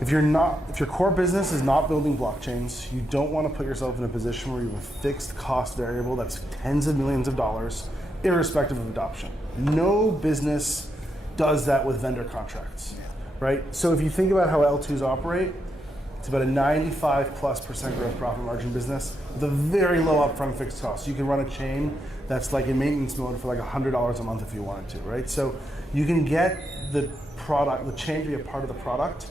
if your core business is not building blockchains, you don't want to put yourself in a position where you have a fixed cost variable that's tens of millions of dollars, irrespective of adoption. No business does that with vendor contracts, right? So if you think about how L2s operate, it's about a 95+% gross profit margin business with a very low upfront fixed cost. You can run a chain that's like in maintenance mode for like $100 a month if you wanted to, right? So you can get the chain to be a part of the product,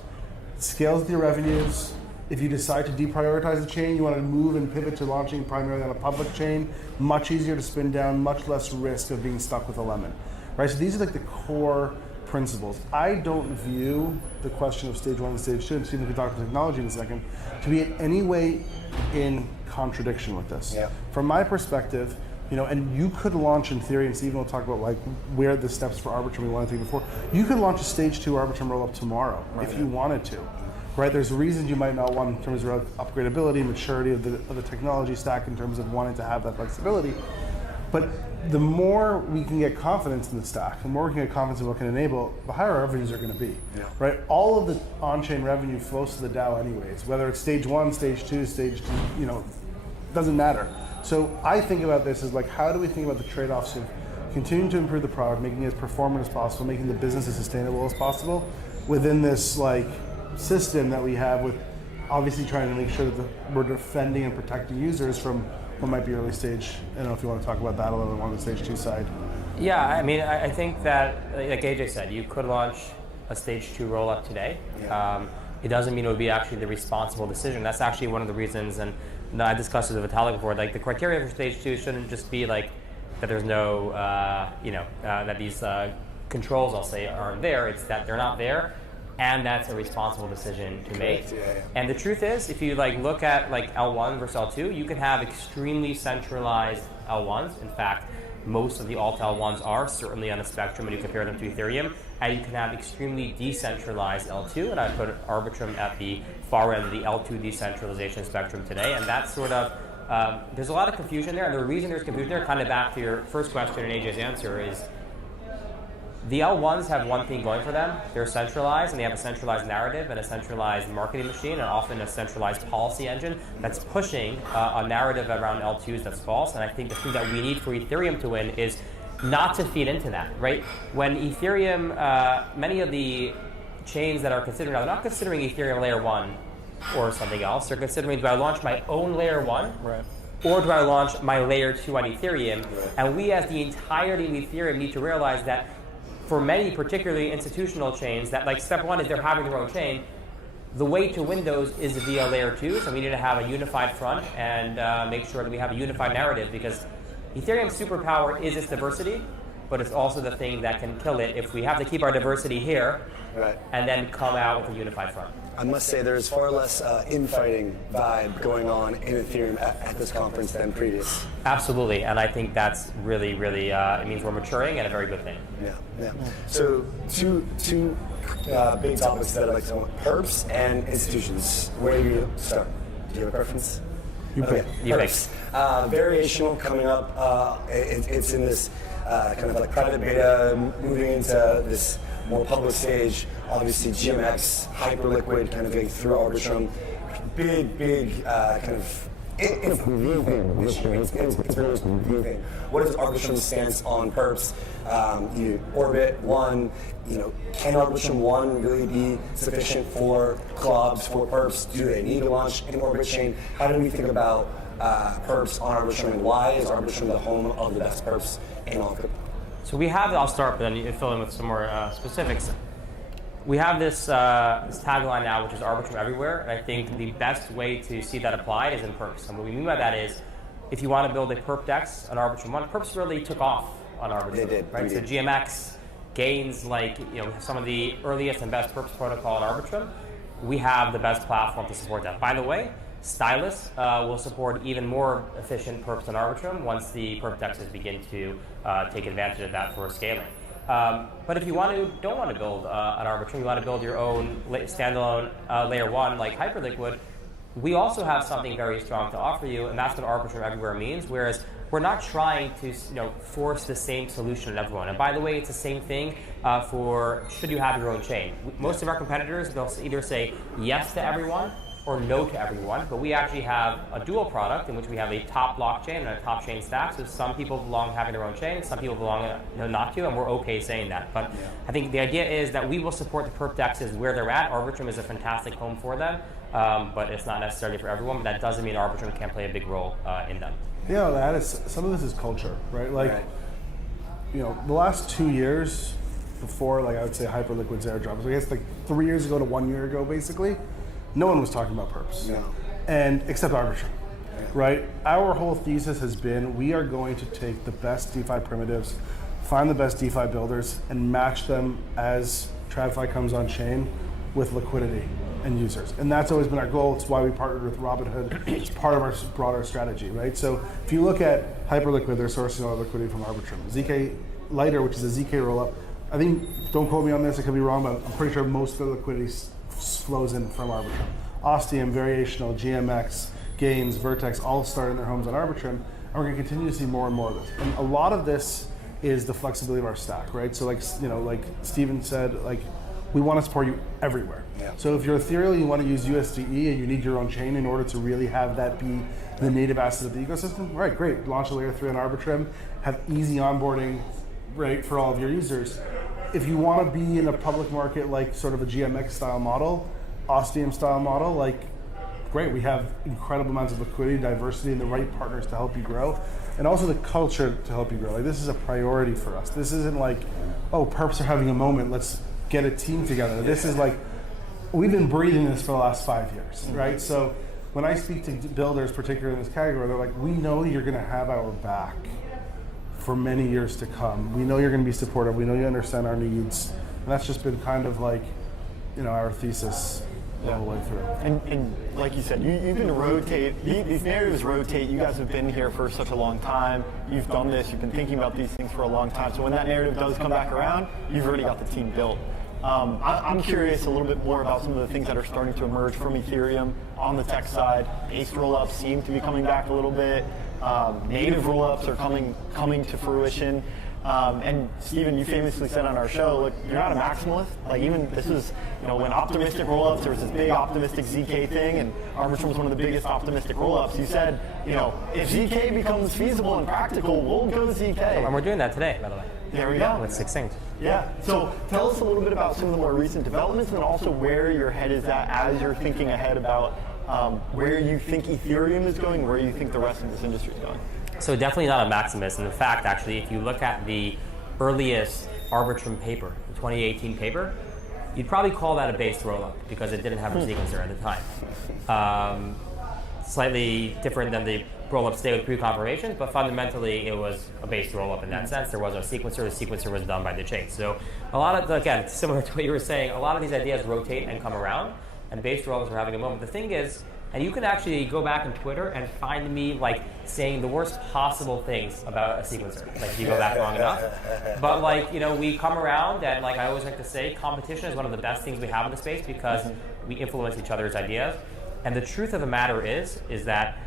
scales your revenues. If you decide to deprioritize the chain, you want to move and pivot to launching primarily on a public chain, much easier to spin down, much less risk of being stuck with a lemon, right? So these are like the core principles. I don't view the question of stage 1 and stage 2, and Stephen can talk about technology in a second, to be in any way in contradiction with this. Yeah. From my perspective, and you could launch in theory, and Stephen will talk about like where the steps for Arbitrum we want to take before. You could launch a stage 2 Arbitrum rollup tomorrow if you wanted to, right? There's reasons you might not want in terms of upgradability, maturity of the technology stack in terms of wanting to have that flexibility. But the more we can get confidence in the stack, the more we can get confidence in what can enable, the higher our revenues are going to be, right? All of the on-chain revenue flows to the DAO anyways, whether it's stage 1, stage 2, doesn't matter. So I think about this as like, how do we think about the trade-offs of continuing to improve the product, making it as performant as possible, making the business as sustainable as possible within this like system that we have, with obviously trying to make sure that we're defending and protecting users from what might be early stage. I don't know if you want to talk about that a little bit on the stage 2 side. Yeah, I mean, I think that, like AJ said, you could launch a stage 2 rollup today. Yeah. It doesn't mean it would be actually the responsible decision. That's actually one of the reasons, and I discussed it with Vitalik before, like the criteria for stage 2 shouldn't just be like that there's no, that these controls, I'll say, aren't there. It's that they're not there, and that's a responsible decision to make. And the truth is, if you like look at like L1 versus L2, you can have extremely centralized L1s. In fact, most of the alt L1s are certainly on the spectrum when you compare them to Ethereum, and you can have extremely decentralized L2, and I put Arbitrum at the far end of the L2 decentralization spectrum today, and that's sort of, there's a lot of confusion there, and the reason there's confusion there, kind of back to your first question and AJ's answer, is the L1s have one thing going for them. They're centralized, and they have a centralized narrative and a centralized marketing machine, and often a centralized policy engine that's pushing a narrative around L2s that's false. And I think the thing that we need for Ethereum to win is not to feed into that, right? When Ethereum, many of the chains that are considering, they're not considering Ethereum layer 1 or something else. They're considering, do I launch my own layer 1? Right. Or do I launch my layer 2 on Ethereum? Right. And we as the entirety of Ethereum need to realize that for many, particularly institutional chains, that like step 1 is they're having their own chain. The way to win those is via layer 2, so we need to have a unified front and make sure that we have a unified narrative, because Ethereum's superpower is its diversity, but it's also the thing that can kill it if we have to keep our diversity here and then come out with a unified front. I must say there's far less infighting vibe going on in Ethereum at this conference than previous. Absolutely, and I think that's really, really, it means we're maturing and a very good thing. Yeah. So two big topics that I'd like to know: perps and institutions. Where do you start? Do you have a preference? You pick. Perps. Variational coming up. It's in this kind of like private beta, moving into this more public stage. Obviously, GMX, Hyperliquid, kind of going through Arbitrum. big kind of it's moving this year. It's very much moving. What is Arbitrum's stance on perps? Orbit 1, can Arbitrum 1 really be sufficient for clubs, for perps? Do they need to launch an Orbit chain? How do we think about perps on Arbitrum, and why is Arbitrum the home of the best perps in all of crypto? So we have, I'll start, but then you fill in with some more specifics. We have this tagline now, which is Arbitrum everywhere, and I think the best way to see that applied is in perps. And what we mean by that is, if you want to build a perp dex on Arbitrum 1, perps really took off on Arbitrum. They did. Right? So GMX gains some of the earliest and best perps protocol on Arbitrum. We have the best platform to support that. By the way, Stylus will support even more efficient perps on Arbitrum once the perp dexes begin to take advantage of that for scaling. But if you don't want to build an Arbitrum, you want to build your own standalone layer 1 like Hyperliquid, we also have something very strong to offer you, and that's what Arbitrum everywhere means. Whereas we're not trying to force the same solution on everyone. And by the way, it's the same thing for should you have your own chain. Most of our competitors, they'll either say yes to everyone or no to everyone, but we actually have a dual product in which we have a top blockchain and a top chain stack. So some people belong having their own chain, some people belong not to, and we're okay saying that. But I think the idea is that we will support the perp dexes where they're at. Arbitrum is a fantastic home for them, but it's not necessarily for everyone. But that doesn't mean Arbitrum can't play a big role in them. That is, some of this is culture, right? The last 2 years before, I would say Hyperliquid's airdrop, so I guess 3 years ago to 1 year ago, basically, no one was talking about perps, and except Arbitrum, right? Our whole thesis has been we are going to take the best DeFi primitives, find the best DeFi builders, and match them as TradFi comes on chain with liquidity and users. And that's always been our goal. It's why we partnered with Robinhood. It's part of our broader strategy, right? So if you look at Hyperliquid, they're sourcing all liquidity from Arbitrum. ZK Lighter, which is a ZK rollup, I think, don't quote me on this, I could be wrong, but I'm pretty sure most of the liquidity flows in from Arbitrum. Ostium, Variational, GMX, Gains, Vertex, all starting their homes on Arbitrum, and we're going to continue to see more and more of this. And a lot of this is the flexibility of our stack, right? So like Steven said, we want to support you everywhere. Yeah. So if you're Ethereal, you want to use USDE and you need your own chain in order to really have that be the native asset of the ecosystem, all right, great. Launch a layer 3 on Arbitrum, have easy onboarding, right, for all of your users. If you want to be in a public market like sort of a GMX style model, Ostium style model, great, we have incredible amounts of liquidity, diversity, and the right partners to help you grow, and also the culture to help you grow. This is a priority for us. This isn't perps are having a moment, let's get a team together. This is we've been breathing this for the last 5 years, right? So when I speak to builders, particularly in this category, they're like, we know you're going to have our back for many years to come. We know you're going to be supportive. We know you understand our needs. And that's just been kind of our thesis all the way through. And like you said, you've been these narratives rotate. You guys have been here for such a long time. You've done this. You've been thinking about these things for a long time. So when that narrative does come back around, you've already got the team built. I'm curious a little bit more about some of the things that are starting to emerge from Ethereum on the tech side. Base rollups seem to be coming back a little bit. Native rollups are coming to fruition. And Steven, you famously said on our show, look, you're not a maximalist. Even this is, when optimistic rollups, there was this big optimistic ZK thing, and Arbitrum was one of the biggest optimistic rollups. You said, if ZK becomes feasible and practical, we'll go ZK. And we're doing that today, by the way. There we go. With Succinct. Yeah. So tell us a little bit about some of the more recent developments, and also where your head is at as you're thinking ahead about where you think Ethereum is going, where you think the rest of this industry is going. So definitely not a maximist. And in fact, actually, if you look at the earliest Arbitrum paper, the 2018 paper, you'd probably call that a based rollup because it didn't have a sequencer at the time. Slightly different than the rollups today with pre-confirmations, but fundamentally it was a based rollup in that sense. There was no sequencer. The sequencer was done by the chain. So a lot of, again, similar to what you were saying, a lot of these ideas rotate and come around, and based rollups are having a moment. The thing is, and you can actually go back on Twitter and find me saying the worst possible things about a sequencer. If you go back long enough. But we come around, and I always like to say, competition is one of the best things we have in the space because we influence each other's ideas. And the truth of the matter is that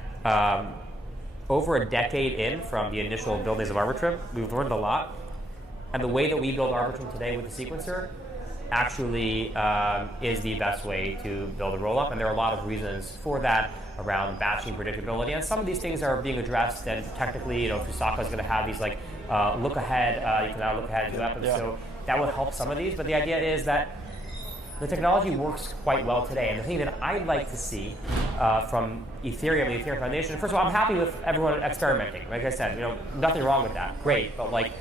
over a decade in from the initial build days of Arbitrum, we've learned a lot. And the way that we build Arbitrum today with the sequencer actually is the best way to build a rollup, and there are a lot of reasons for that around batching predictability, and some of these things are being addressed, and technically, Fusaka is going to have these like look ahead, you can now look ahead 2 episodes, so that will help some of these, but the idea is that the technology works quite well today, and the thing that I'd like to see from Ethereum, the Ethereum Foundation, first of all, I'm happy with everyone experimenting. Like I said, nothing wrong with that, great, but like,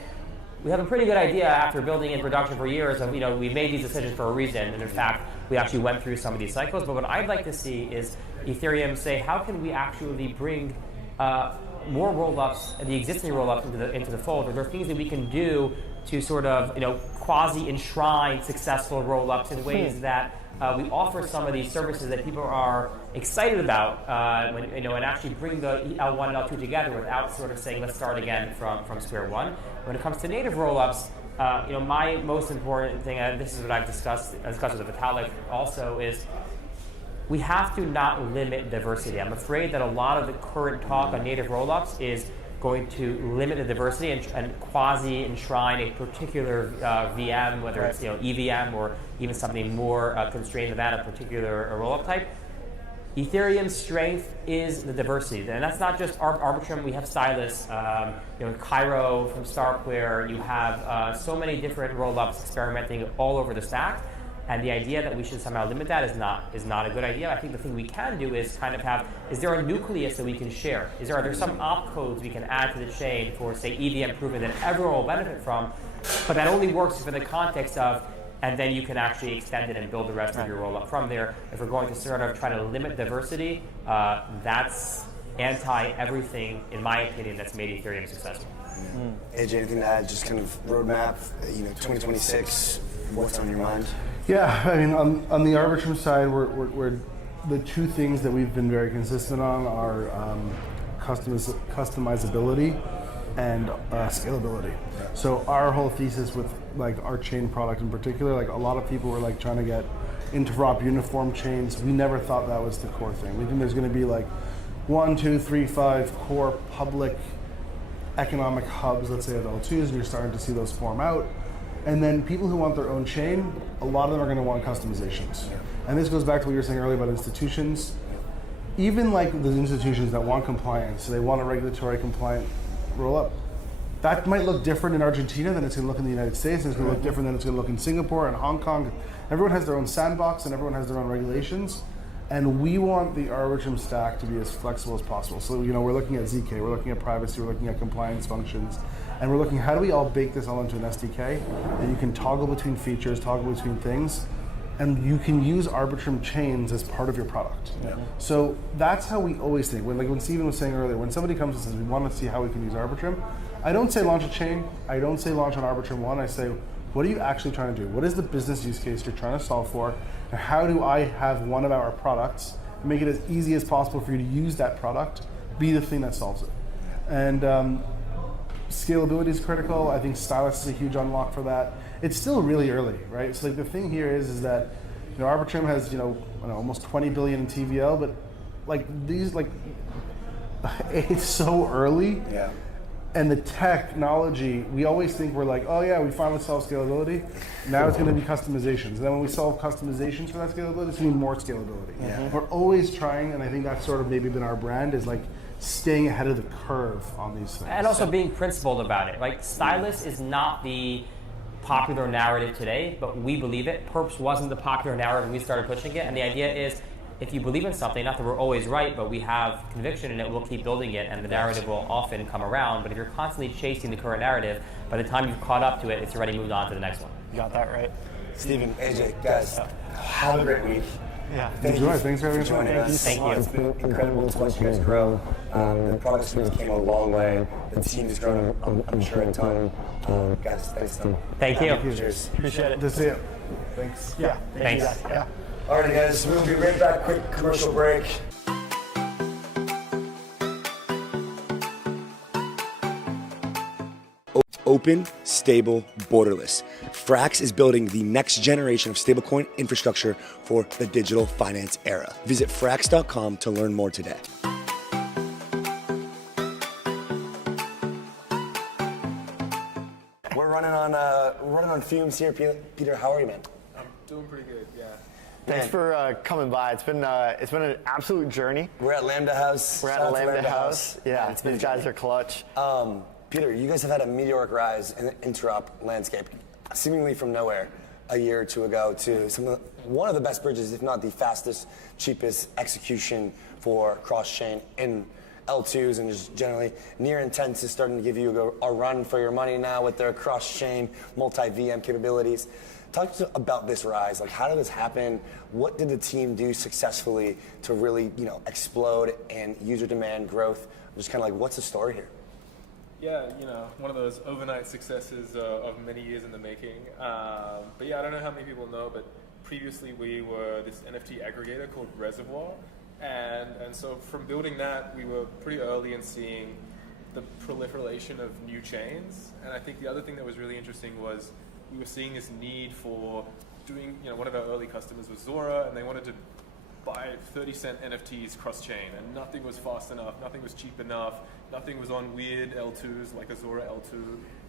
we have a pretty good idea after building in production for years of, we made these decisions for a reason, and in fact, we actually went through some of these cycles, but what I'd like to see is Ethereum say, how can we actually bring more rollups, the existing rollups into the fold? Are there things that we can do to sort of, quasi-enshrine successful rollups in ways that we offer some of these services that people are excited about, and actually bring the L1 and L2 together without sort of saying, let's start again from square one. When it comes to native rollups, my most important thing, and this is what I've discussed with Vitalik also, is we have to not limit diversity. I'm afraid that a lot of the current talk on native rollups is going to limit the diversity and quasi-enshrine a particular VM, whether it's EVM or even something more constrained than that, a particular rollup type. Ethereum's strength is the diversity, and that's not just Arbitrum. We have Stylus, Cairo from Starkware. You have so many different rollups experimenting all over the stack. And the idea that we should somehow limit that is not a good idea. I think the thing we can do is kind of have, is there a nucleus that we can share? Are there some opcodes we can add to the chain for, say, EVM proving that everyone will benefit from, but that only works for the context of, and then you can actually extend it and build the rest of your rollup from there. If we're going to sort of try to limit diversity, that's anti-everything, in my opinion, that's made Ethereum successful. AJ, anything to add? Just kind of roadmap, 2026, what's on your mind? Yeah, I mean, on the Arbitrum side, we're the two things that we've been very consistent on are customizability and scalability. So our whole thesis with like our chain product in particular, like a lot of people were like trying to get into ROP uniform chains. We never thought that was the core thing. We think there's going to be like 1, 2, 3, 5 core public economic hubs, let's say at L2s, and you're starting to see those form out. And then people who want their own chain, a lot of them are going to want customizations. And this goes back to what you were saying earlier about institutions. Even like the institutions that want compliance, so they want a regulatory compliant rollup, that might look different in Argentina than it's going to look in the United States, and it's going to look different than it's going to look in Singapore and Hong Kong. Everyone has their own sandbox and everyone has their own regulations. And we want the Arbitrum stack to be as flexible as possible. So, we're looking at ZK, we're looking at privacy, we're looking at compliance functions, and we're looking how do we all bake this all into an SDK that you can toggle between features, toggle between things, and you can use Arbitrum chains as part of your product. Yeah. So that's how we always think. When Steven was saying earlier, when somebody comes and says we want to see how we can use Arbitrum, I don't say launch a chain, I don't say launch on Arbitrum 1, I say what are you actually trying to do? What is the business use case you're trying to solve for? And how do I have one of our products and make it as easy as possible for you to use that product, be the thing that solves it? And scalability is critical. I think Stylus is a huge unlock for that. It's still really early, right? So like the thing here is that Arbitrum has almost 20 billion in TVL, but like these it's so early. Yeah. And the technology, we always think we're like, oh yeah, we finally solved scalability. Now it's going to be customizations. And then when we solve customizations for that scalability, it's going to be more scalability. Yeah. We're always trying, and I think that's sort of maybe been our brand, is like staying ahead of the curve on these things. And also being principled about it. Like Stylus is not the popular narrative today, but we believe it. Perps wasn't the popular narrative when we started pushing it, and the idea is if you believe in something, not that we're always right, but we have conviction in it, we'll keep building it, and the narrative will often come around. But if you're constantly chasing the current narrative, by the time you've caught up to it, it's already moved on to the next one. You got that right. Steven, AJ, guys, have a great week. Yeah. Thanks for having us. Joining us. Thank you. It's been incredible to watch you guys grow. The product suite came a long way. The team has grown, I'm sure, a ton. Guys, thanks. Thank you. Cheers. Appreciate it. Good to see you. Thanks. Yeah. Thanks. Yeah. All right, guys, we'll be right back. Quick commercial break. Open, stable, borderless. Frax is building the next generation of stablecoin infrastructure for the digital finance era. Visit frax.com to learn more today. We're running on fumes here. Peter, how are you, man? Doing pretty good, yeah. Thanks for coming by. It's been an absolute journey. We're at Lambda House. We're at Lambda House. Yeah, these guys are clutch. Peter, you guys have had a meteoric rise in the interop landscape, seemingly from nowhere a year or two ago to one of the best bridges, if not the fastest, cheapest execution for cross-chain in L2s, and just generally Near Intense is starting to give you a run for your money now with their cross-chain multi-VM capabilities. Talk to us about this rise. Like, how did this happen? What did the team do successfully to really, explode and user demand growth? Just kind of like, what's the story here? Yeah, one of those overnight successes of many years in the making. But yeah, I don't know how many people know, but previously we were this NFT aggregator called Reservoir. And so from building that, we were pretty early in seeing the proliferation of new chains. And I think the other thing that was really interesting was we were seeing this need for doing, one of our early customers was Zora, and they wanted to buy 30-cent NFTs cross-chain, and nothing was fast enough, nothing was cheap enough, nothing was on weird L2s like a Zora L2.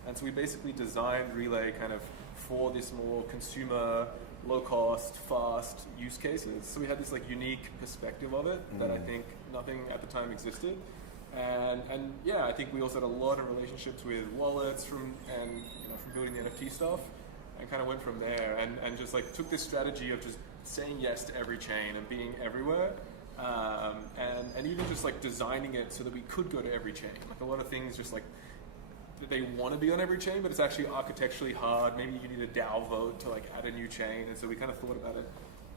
And so we basically designed Relay kind of for this more consumer, low-cost, fast use cases. So we had this like unique perspective of it that I think nothing at the time existed. And yeah, I think we also had a lot of relationships with wallets from building the NFT stuff, and kind of went from there and just like took this strategy of just saying yes to every chain and being everywhere, and even just like designing it so that we could go to every chain. Like a lot of things just like they want to be on every chain, but it's actually architecturally hard. Maybe you need a DAO vote to like add a new chain, and so we kind of thought about it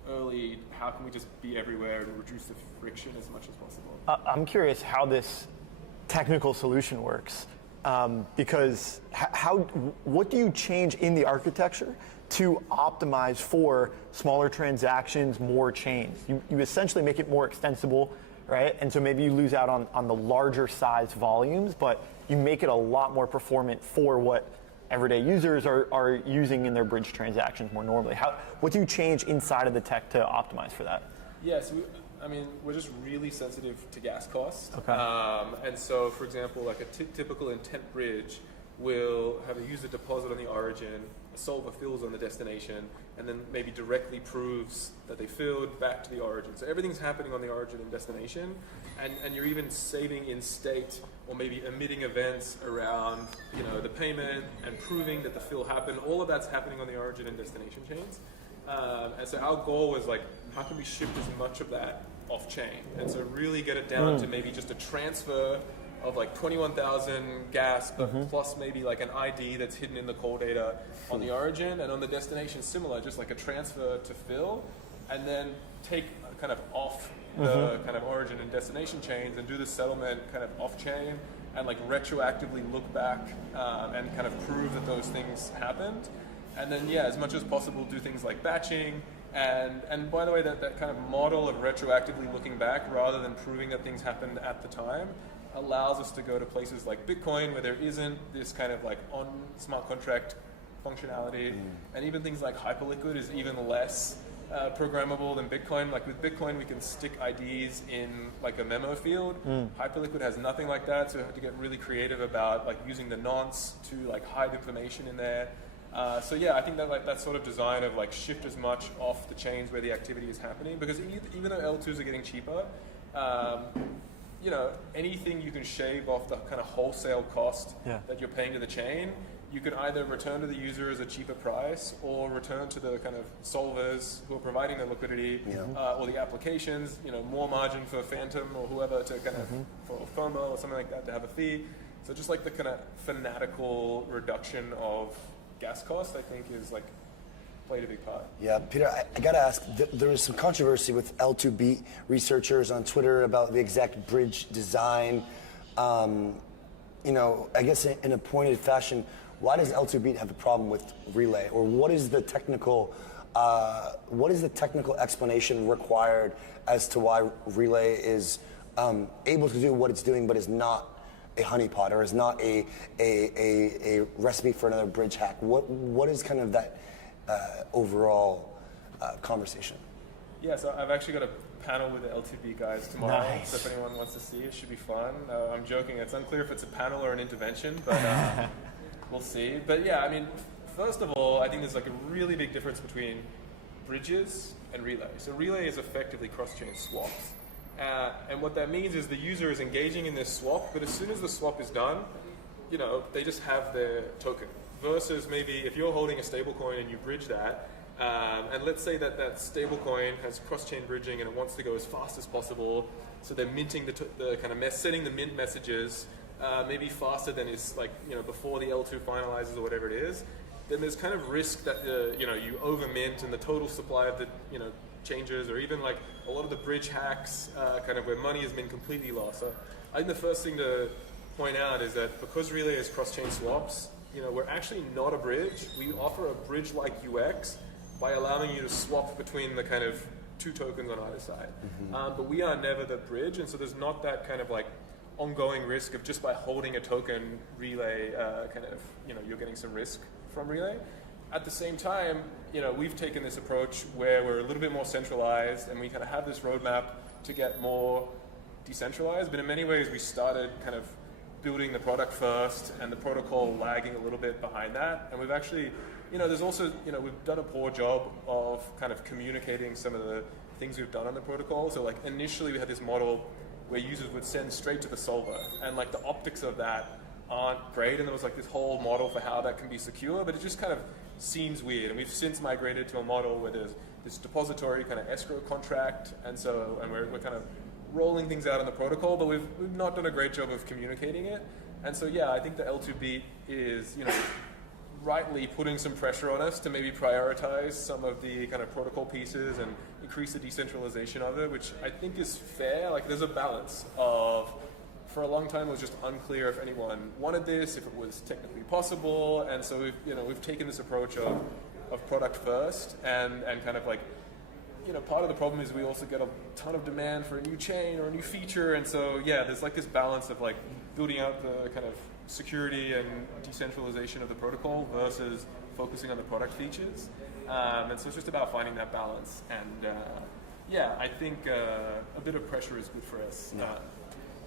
early. How can we just be everywhere and reduce the friction as much as possible? I'm curious how this technical solution works, because what do you change in the architecture to optimize for smaller transactions, more chains? You essentially make it more extensible, right? And so maybe you lose out on the larger size volumes, but you make it a lot more performant for what everyday users are using in their bridge transactions more normally. What do you change inside of the tech to optimize for that? Yes, we're just really sensitive to gas costs. Okay. And so, for example, like a typical intent bridge will have a user deposit on the origin, a solver fills on the destination, and then maybe directly proves that they filled back to the origin. So everything's happening on the origin and destination, and you're even saving in state or maybe emitting events around the payment and proving that the fill happened. All of that's happening on the origin and destination chains. And so our goal was like, how can we shift as much of that off chain? And so really get it down to maybe just a transfer of like 21,000 gas, but plus maybe like an ID that's hidden in the call data on the origin, and on the destination similar, just like a transfer to fill, and then take kind of off the kind of origin and destination chains and do the settlement kind of off chain and like retroactively look back and kind of prove that those things happened. And then as much as possible do things like batching, and by the way, that kind of model of retroactively looking back rather than proving that things happened at the time allows us to go to places like Bitcoin where there isn't this kind of like on smart contract functionality, and even things like Hyperliquid is even less programmable than Bitcoin. Like with Bitcoin, we can stick IDs in like a memo field. Hyperliquid has nothing like that, so we have to get really creative about like using the nonce to like hide information in there. So yeah, I think that like that sort of design of like shift as much off the chains where the activity is happening, because even though L2s are getting cheaper, anything you can shave off the kind of wholesale cost that you're paying to the chain, you can either return to the user as a cheaper price or return to the kind of solvers who are providing the liquidity or the applications, more margin for Phantom or whoever to kind of, for FOMO or something like that, to have a fee. So just like the kind of fanatical reduction of gas cost, I think, is like played a big part. Yeah, Peter, I gotta ask, there was some controversy with L2Beat researchers on Twitter about the exact bridge design. I guess in a pointed fashion, why does L2Beat have a problem with Relay? Or what is the technical explanation required as to why Relay is able to do what it's doing but is not a honeypot or is not a recipe for another bridge hack? What is kind of that overall conversation? Yeah, so I've actually got a panel with the L2B guys tomorrow. Nice. So if anyone wants to see, it should be fun. I'm joking. It's unclear if it's a panel or an intervention, but we'll see. But yeah, I mean, first of all, I think there's like a really big difference between bridges and relay. So relay is effectively cross-chain swaps. And what that means is the user is engaging in this swap, but as soon as the swap is done, they just have their token. Versus maybe if you're holding a stablecoin and you bridge that, and let's say that stablecoin has cross-chain bridging and it wants to go as fast as possible, so they're minting the kind of setting the mint messages maybe faster than is before the L2 finalizes or whatever it is. Then there's kind of risk that you over mint and the total supply of the changes, or even like a lot of the bridge hacks kind of where money has been completely lost. So I think the first thing to point out is that because Relay is cross-chain swaps, we're actually not a bridge. We offer a bridge-like UX by allowing you to swap between the kind of two tokens on either side. But we are never the bridge, and so there's not that kind of like ongoing risk of just by holding a token Relay you're getting some risk from Relay. At the same time, we've taken this approach where we're a little bit more centralized, and we kind of have this roadmap to get more decentralized. But in many ways, we started kind of building the product first, and the protocol lagging a little bit behind that. And we've actually, there's also, we've done a poor job of kind of communicating some of the things we've done on the protocol. So like initially, we had this model where users would send straight to the solver, and like the optics of that aren't great, and there was like this whole model for how that can be secure, but it just kind of seems weird. And we've since migrated to a model where there's this depository kind of escrow contract, and we're kind of rolling things out on the protocol, but we've not done a great job of communicating it. And so yeah, I think the L2 beat is rightly putting some pressure on us to maybe prioritize some of the kind of protocol pieces and increase the decentralization of it, which I think is fair. Like there's a balance of, for a long time it was just unclear if anyone wanted this, if it was technically possible, and so we've taken this approach of product first, and kind of like, part of the problem is we also get a ton of demand for a new chain or a new feature, and so yeah, there's like this balance of like building out the kind of security and decentralization of the protocol versus focusing on the product features, and so it's just about finding that balance, and I think a bit of pressure is good for us.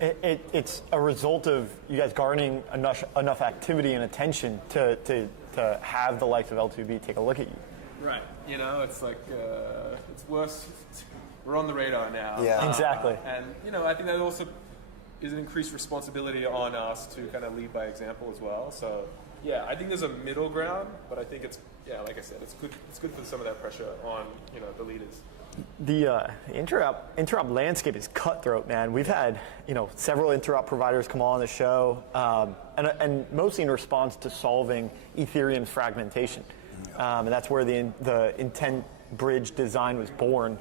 It's a result of you guys garnering enough activity and attention to have the likes of L2B take a look at you. Right. It's like, it's worse. We're on the radar now. Yeah, exactly. And, I think that also is an increased responsibility on us to kind of lead by example as well. So, yeah, I think there's a middle ground, but I think it's, like I said, it's good for some of that pressure on, the leaders. The interop landscape is cutthroat, man. We've had several interop providers come on the show, and mostly in response to solving Ethereum's fragmentation, and that's where the intent bridge design was born.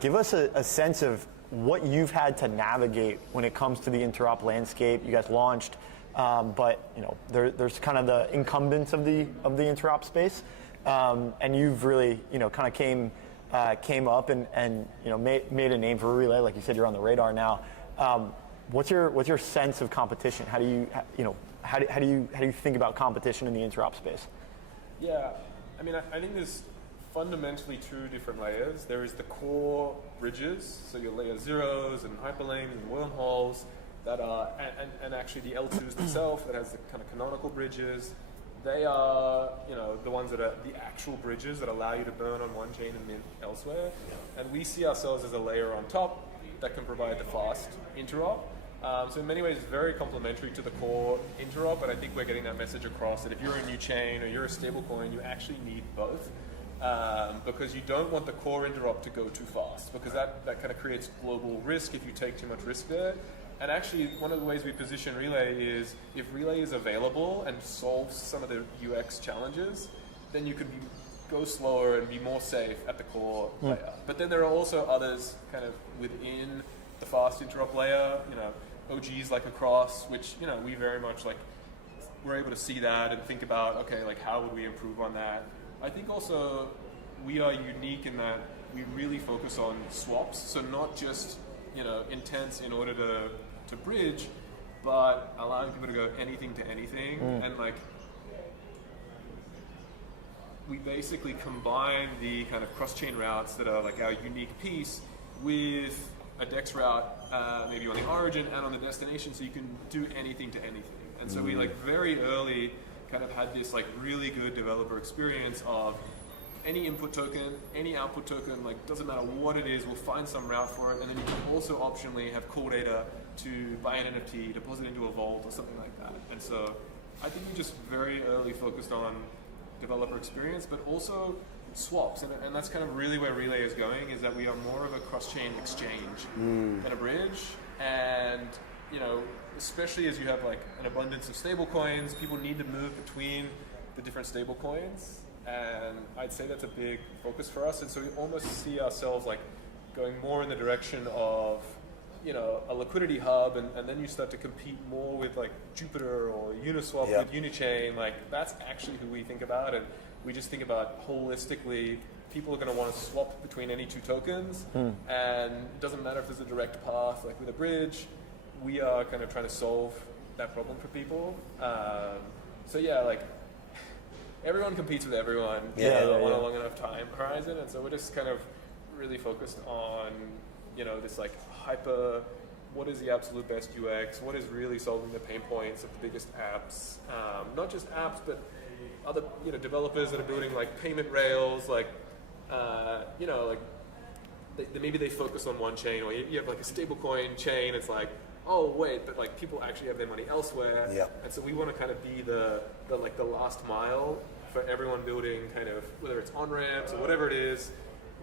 Give us a sense of what you've had to navigate when it comes to the interop landscape. You guys launched, but there's kind of the incumbents of the interop space, and you've really kind of came up and made a name for Relay. Like you said, you're on the radar now. What's your sense of competition? How do you think about competition in the interop space? Yeah, I mean, I think there's fundamentally two different layers. There is the core bridges, so your layer zeros and hyperlinks and wormholes that are, and actually the L2s themselves that has the kind of canonical bridges. They are, the ones that are the actual bridges that allow you to burn on one chain and mint elsewhere. And we see ourselves as a layer on top that can provide the fast interop. So in many ways, it's very complementary to the core interop, but I think we're getting that message across that if you're a new chain or you're a stablecoin, you actually need both. Because you don't want the core interop to go too fast, because that kind of creates global risk if you take too much risk there. And actually, one of the ways we position Relay is if Relay is available and solves some of the UX challenges, then you can go slower and be more safe at the core layer. But then there are also others kind of within the fast interop layer, OGs like Across, which, we very much like, we're able to see that and think about, okay, like how would we improve on that? I think also we are unique in that we really focus on swaps, so not just intents in order to bridge, but allowing people to go anything to anything, and like we basically combine the kind of cross-chain routes that are like our unique piece with a DEX route, maybe on the origin and on the destination, so you can do anything to anything. And so we like very early kind of had this like really good developer experience of any input token, any output token, like doesn't matter what it is, we'll find some route for it, and then you can also optionally have call data to buy an NFT, deposit into a vault or something like that. And so I think we just very early focused on developer experience, but also swaps, and that's kind of really where Relay is going, is that we are more of a cross-chain exchange than a bridge. And especially as you have like an abundance of stable coins, people need to move between the different stable coins, and I'd say that's a big focus for us. And so we almost see ourselves like going more in the direction of a liquidity hub, and then you start to compete more with like Jupiter or Uniswap with Unichain. Like that's actually who we think about, and we just think about holistically. People are going to want to swap between any two tokens, and it doesn't matter if there's a direct path. Like with a bridge, we are kind of trying to solve that problem for people. So yeah, like everyone competes with everyone on a long enough time horizon, and so we're just kind of really focused on this like hyper. What is the absolute best UX? What is really solving the pain points of the biggest apps? Not just apps, but other developers that are building like payment rails, like maybe they focus on one chain, or you have like a stablecoin chain. It's like, oh wait, but like people actually have their money elsewhere, and so we want to kind of be the last mile for everyone building kind of, whether it's on ramps or whatever it is.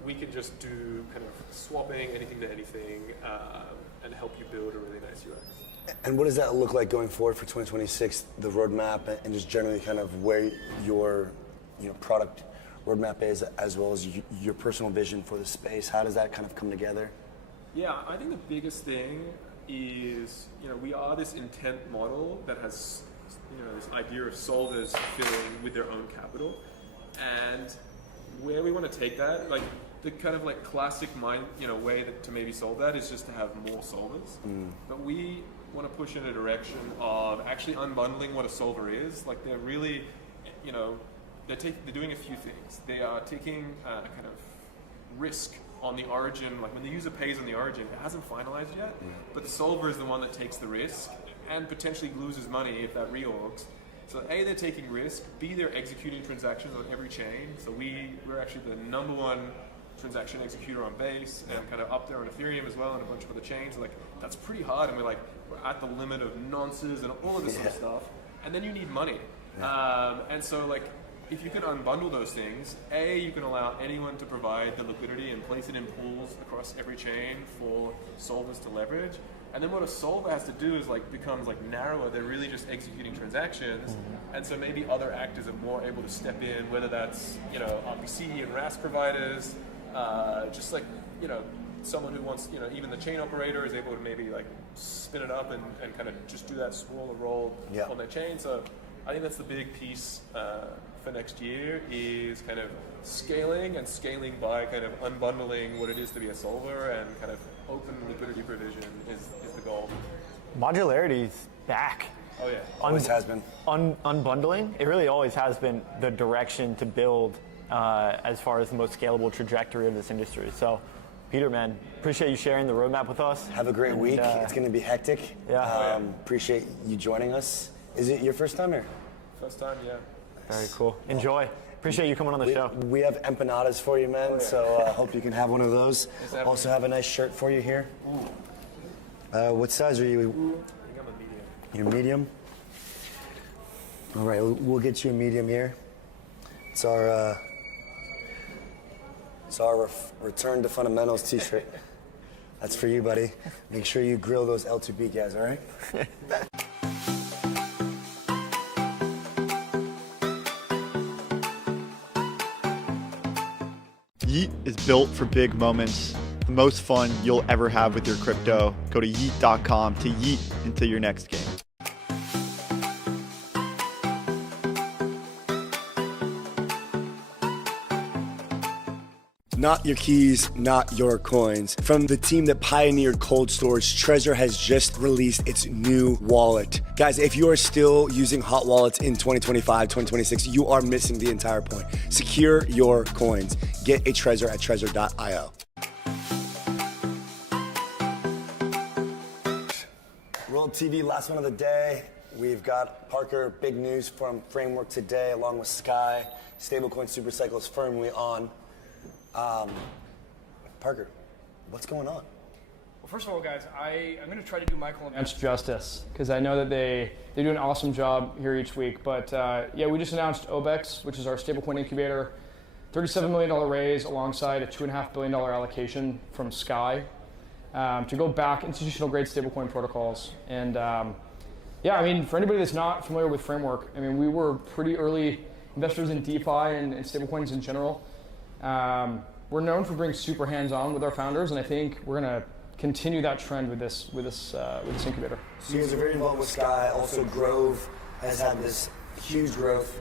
We can just do kind of swapping anything to anything, and help you build a really nice UX. And what does that look like going forward for 2026? The roadmap and just generally kind of where your product roadmap is, as well as your personal vision for the space. How does that kind of come together? Yeah, I think the biggest thing is, we are this intent model that has, this idea of solvers filling with their own capital. And where we want to take that, like the kind of like classic way to maybe solve that is just to have more solvers. But we want to push in a direction of actually unbundling what a solver is. Like they're really, they're doing a few things. They are taking a kind of risk on the origin. Like when the user pays on the origin, it hasn't finalized yet, but the solver is the one that takes the risk and potentially loses money if that reorgs. So A, they're taking risk. B, they're executing transactions on every chain. So we're actually the number one transaction executor on Base, and kind of up there on Ethereum as well, and a bunch of other chains. Like that's pretty hard, and we're at the limit of nonces and all of this sort of stuff. And then you need money, and so like if you can unbundle those things, A, you can allow anyone to provide the liquidity and place it in pools across every chain for solvers to leverage. And then what a solver has to do is becomes narrower. They're really just executing transactions, and so maybe other actors are more able to step in, whether that's RPC and RAS providers, just someone who wants even the chain operator is able to maybe spin it up and kind of just do that smaller role on their chain. So I think that's the big piece for next year, is kind of scaling by kind of unbundling what it is to be a solver, and kind of open liquidity provision is the goal. Modularity's back. Oh yeah, always has been. Unbundling, it really always has been the direction to build as far as the most scalable trajectory of this industry. So, Peter, man, appreciate you sharing the roadmap with us. Have a great week. It's going to be hectic. Appreciate you joining us. Is it your first time here? First time, yeah. Very cool. Enjoy. Appreciate you coming on the show. We have empanadas for you, man, so I hope you can have one of those. Also have a nice shirt for you here. What size are you? I think I'm a medium. You're medium? All right, we'll get you a medium here. It's our Return to Fundamentals t-shirt. That's for you, buddy. Make sure you grill those L2B guys, all right? Yeet is built for big moments. The most fun you'll ever have with your crypto. Go to yeet.com to yeet into your next game. Not your keys, not your coins. From the team that pioneered cold storage, Trezor has just released its new wallet. Guys, if you are still using hot wallets in 2025, 2026, you are missing the entire point. Secure your coins. Get a Trezor at trezor.io. Rollup TV, last one of the day. We've got Parker, big news from Framework today, along with Sky. Stablecoin supercycle is firmly on. Parker, what's going on? Well, first of all, guys, I'm going to try to do Michael and Vance justice because I know that they do an awesome job here each week. But yeah, we just announced OBEX, which is our stablecoin incubator, $37 million raise alongside a $2.5 billion allocation from Sky to go back institutional grade stablecoin protocols. And yeah, I mean, for anybody that's not familiar with Framework, I mean, we were pretty early investors in DeFi and stablecoins in general. We're known for being super hands-on with our founders, and I think we're going to continue that trend with this incubator. So you guys are very involved with Sky. Also, Grove has had this huge growth.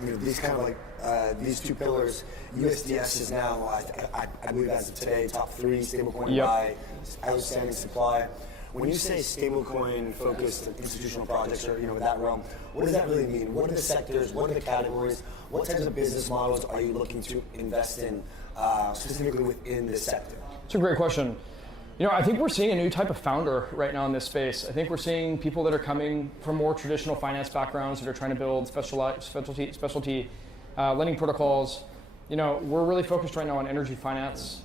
These kind of like these two pillars. USDS is now, I believe, as of today, top 3 stablecoin by outstanding supply. When you say stablecoin-focused institutional projects, or that realm, what does that really mean? What are the sectors? What are the categories? What types of business models are you looking to invest in, specifically within this sector? It's a great question. I think we're seeing a new type of founder right now in this space. I think we're seeing people that are coming from more traditional finance backgrounds that are trying to build specialty lending protocols. We're really focused right now on energy finance.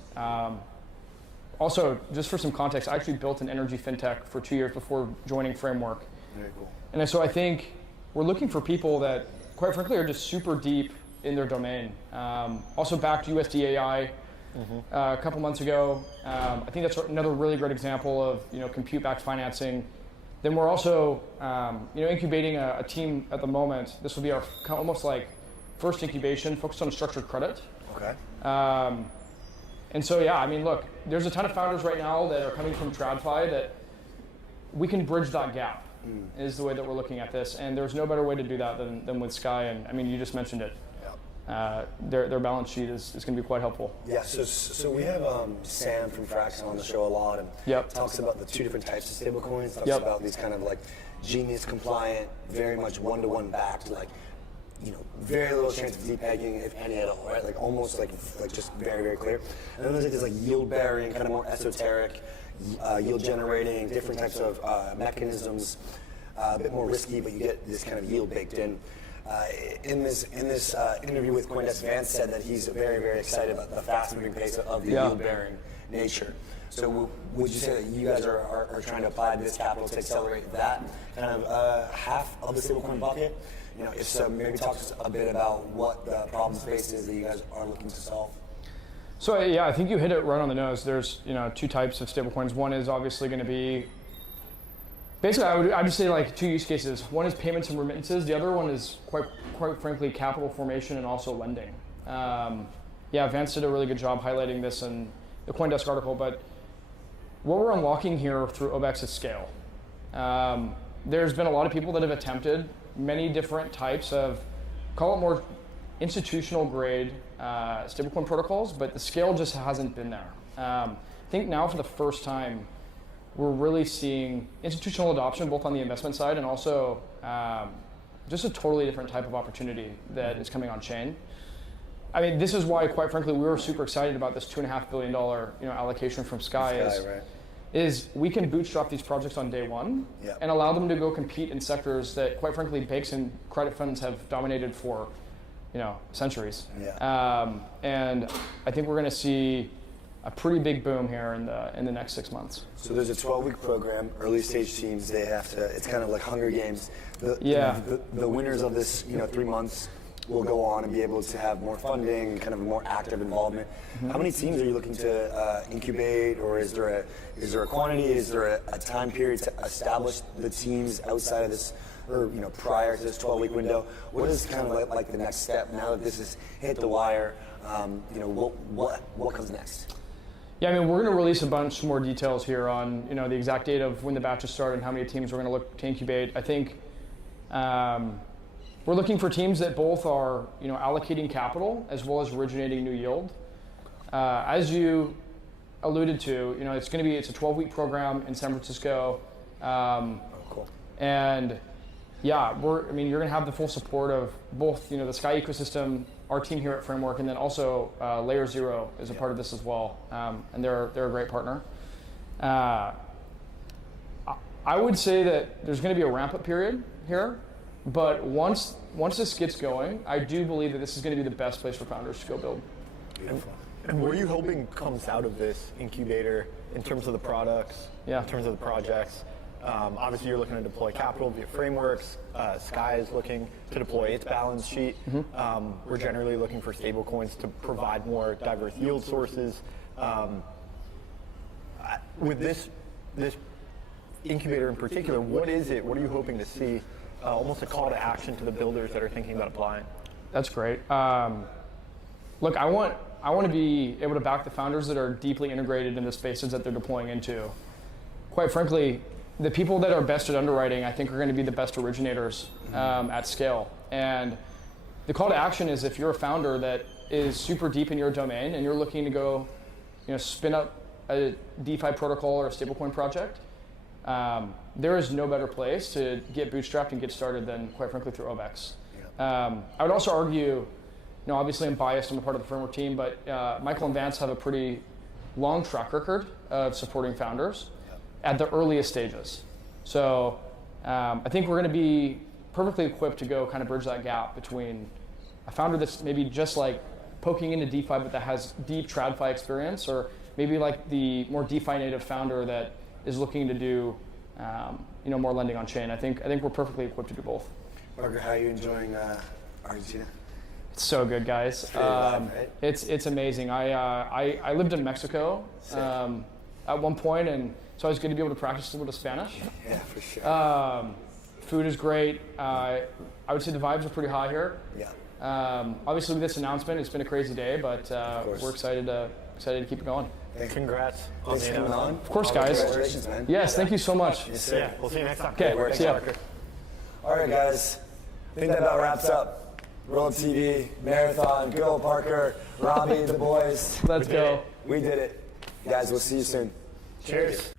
Also, just for some context, I actually built an energy fintech for 2 years before joining Framework. Very cool. And so I think we're looking for people that, quite frankly, are just super deep in their domain. Also backed USDAI a couple months ago. I think that's another really great example of compute-backed financing. Then we're also incubating a team at the moment. This will be our almost like first incubation focused on structured credit. Okay. And so, yeah, I mean, look, there's a ton of founders right now that are coming from TradFi that we can bridge that gap, is the way that we're looking at this. And there's no better way to do that than with Sky. And I mean, you just mentioned it. Their balance sheet is going to be quite helpful. Yeah, so we have Sam from Fraxon on the show a lot, and talks about the 2 different types of stablecoins. Talks about these kind of like Genius compliant, very much one-to-one backed, like very little chance of depegging, if any at all, right? Like almost like just very, very clear. And then there's like this like yield bearing, kind of more esoteric, yield generating, different types of mechanisms, a bit more risky, but you get this kind of yield baked in. In this interview with CoinDesk, Vance said that he's very, very excited about the fast-moving pace of the yield-bearing nature. So would you say that you guys are trying to apply this capital to accelerate that kind of half of the stablecoin bucket? If so, maybe talk to us a bit about what the problem space is that you guys are looking to solve. So yeah, I think you hit it right on the nose. There's 2 types of stablecoins. One is obviously going to be basically, I would say like 2 use cases. One is payments and remittances. The other one is quite frankly capital formation and also lending. Yeah, Vance did a really good job highlighting this in the CoinDesk article. But what we're unlocking here through OBEX is scale. There's been a lot of people that have attempted many different types of, call it more institutional grade stablecoin protocols, but the scale just hasn't been there. I think now for the first time, we're really seeing institutional adoption both on the investment side and also just a totally different type of opportunity that is coming on chain. I mean, this is why, quite frankly, we were super excited about this $2.5 billion allocation from Sky. Is we can bootstrap these projects on day one and allow them to go compete in sectors that, quite frankly, banks and credit funds have dominated for, centuries. And I think we're going to see a pretty big boom here in the next 6 months. So there's a 12-week program. Early stage teams, they have to. It's kind of like Hunger Games. The winners of this 3 months will go on and be able to have more funding and kind of more active involvement. How many teams are you looking to incubate, or is there a quantity? Is there a time period to establish the teams outside of this, or prior to this 12-week window? What is kind of like the next step now that this has hit the wire? What comes next? Yeah, I mean, we're going to release a bunch more details here on the exact date of when the batches start and how many teams we're going to look to incubate. I think we're looking for teams that both are allocating capital as well as originating new yield. As you alluded to, it's a 12-week program in San Francisco. Cool. And yeah, you're going to have the full support of both the Sky ecosystem, our team here at Framework, and then also Layer Zero is a part of this as well, and they're a great partner. I would say that there's going to be a ramp-up period here, but once this gets going, I do believe that this is going to be the best place for founders to go build. And what are you hoping comes out of this incubator in terms of the products, in terms of the projects? Obviously, you're looking to deploy capital via frameworks. Sky is looking to deploy its balance sheet. We're generally looking for stablecoins to provide more diverse yield sources. With this incubator in particular, what is it? What are you hoping to see? Almost a call to action to the builders that are thinking about applying. That's great. Look, I want to be able to back the founders that are deeply integrated in the spaces that they're deploying into. Quite frankly, the people that are best at underwriting, I think, are going to be the best originators at scale. And the call to action is if you're a founder that is super deep in your domain and you're looking to go, spin up a DeFi protocol or a stablecoin project, there is no better place to get bootstrapped and get started than, quite frankly, through OBEX. I would also argue, obviously I'm biased, I'm a part of the framework team, but Michael and Vance have a pretty long track record of supporting founders at the earliest stages. So I think we're going to be perfectly equipped to go kind of bridge that gap between a founder that's maybe just like poking into DeFi but that has deep TradFi experience, or maybe like the more DeFi native founder that is looking to do more lending on chain. I think we're perfectly equipped to do both. Parker, how are you enjoying Argentina? It's so good, guys. It's pretty alive, right? It's amazing. I lived in Mexico at one point, and so it's good to be able to practice a little bit of Spanish. Yeah, for sure. Food is great. I would say the vibes are pretty high here. Yeah. Obviously, with this announcement, it's been a crazy day, but we're excited to keep it going. Congrats. Thanks for coming on. Of course, guys. Congratulations, man. Yes, thank you so much. Yes, sir. Yeah, we'll see you next time. Okay, see ya. All right, guys. I think that about wraps up Rollup TV, Marathon, good old Parker, Robbie, the boys. Let's go. We did it. Guys, we'll see you soon. Cheers.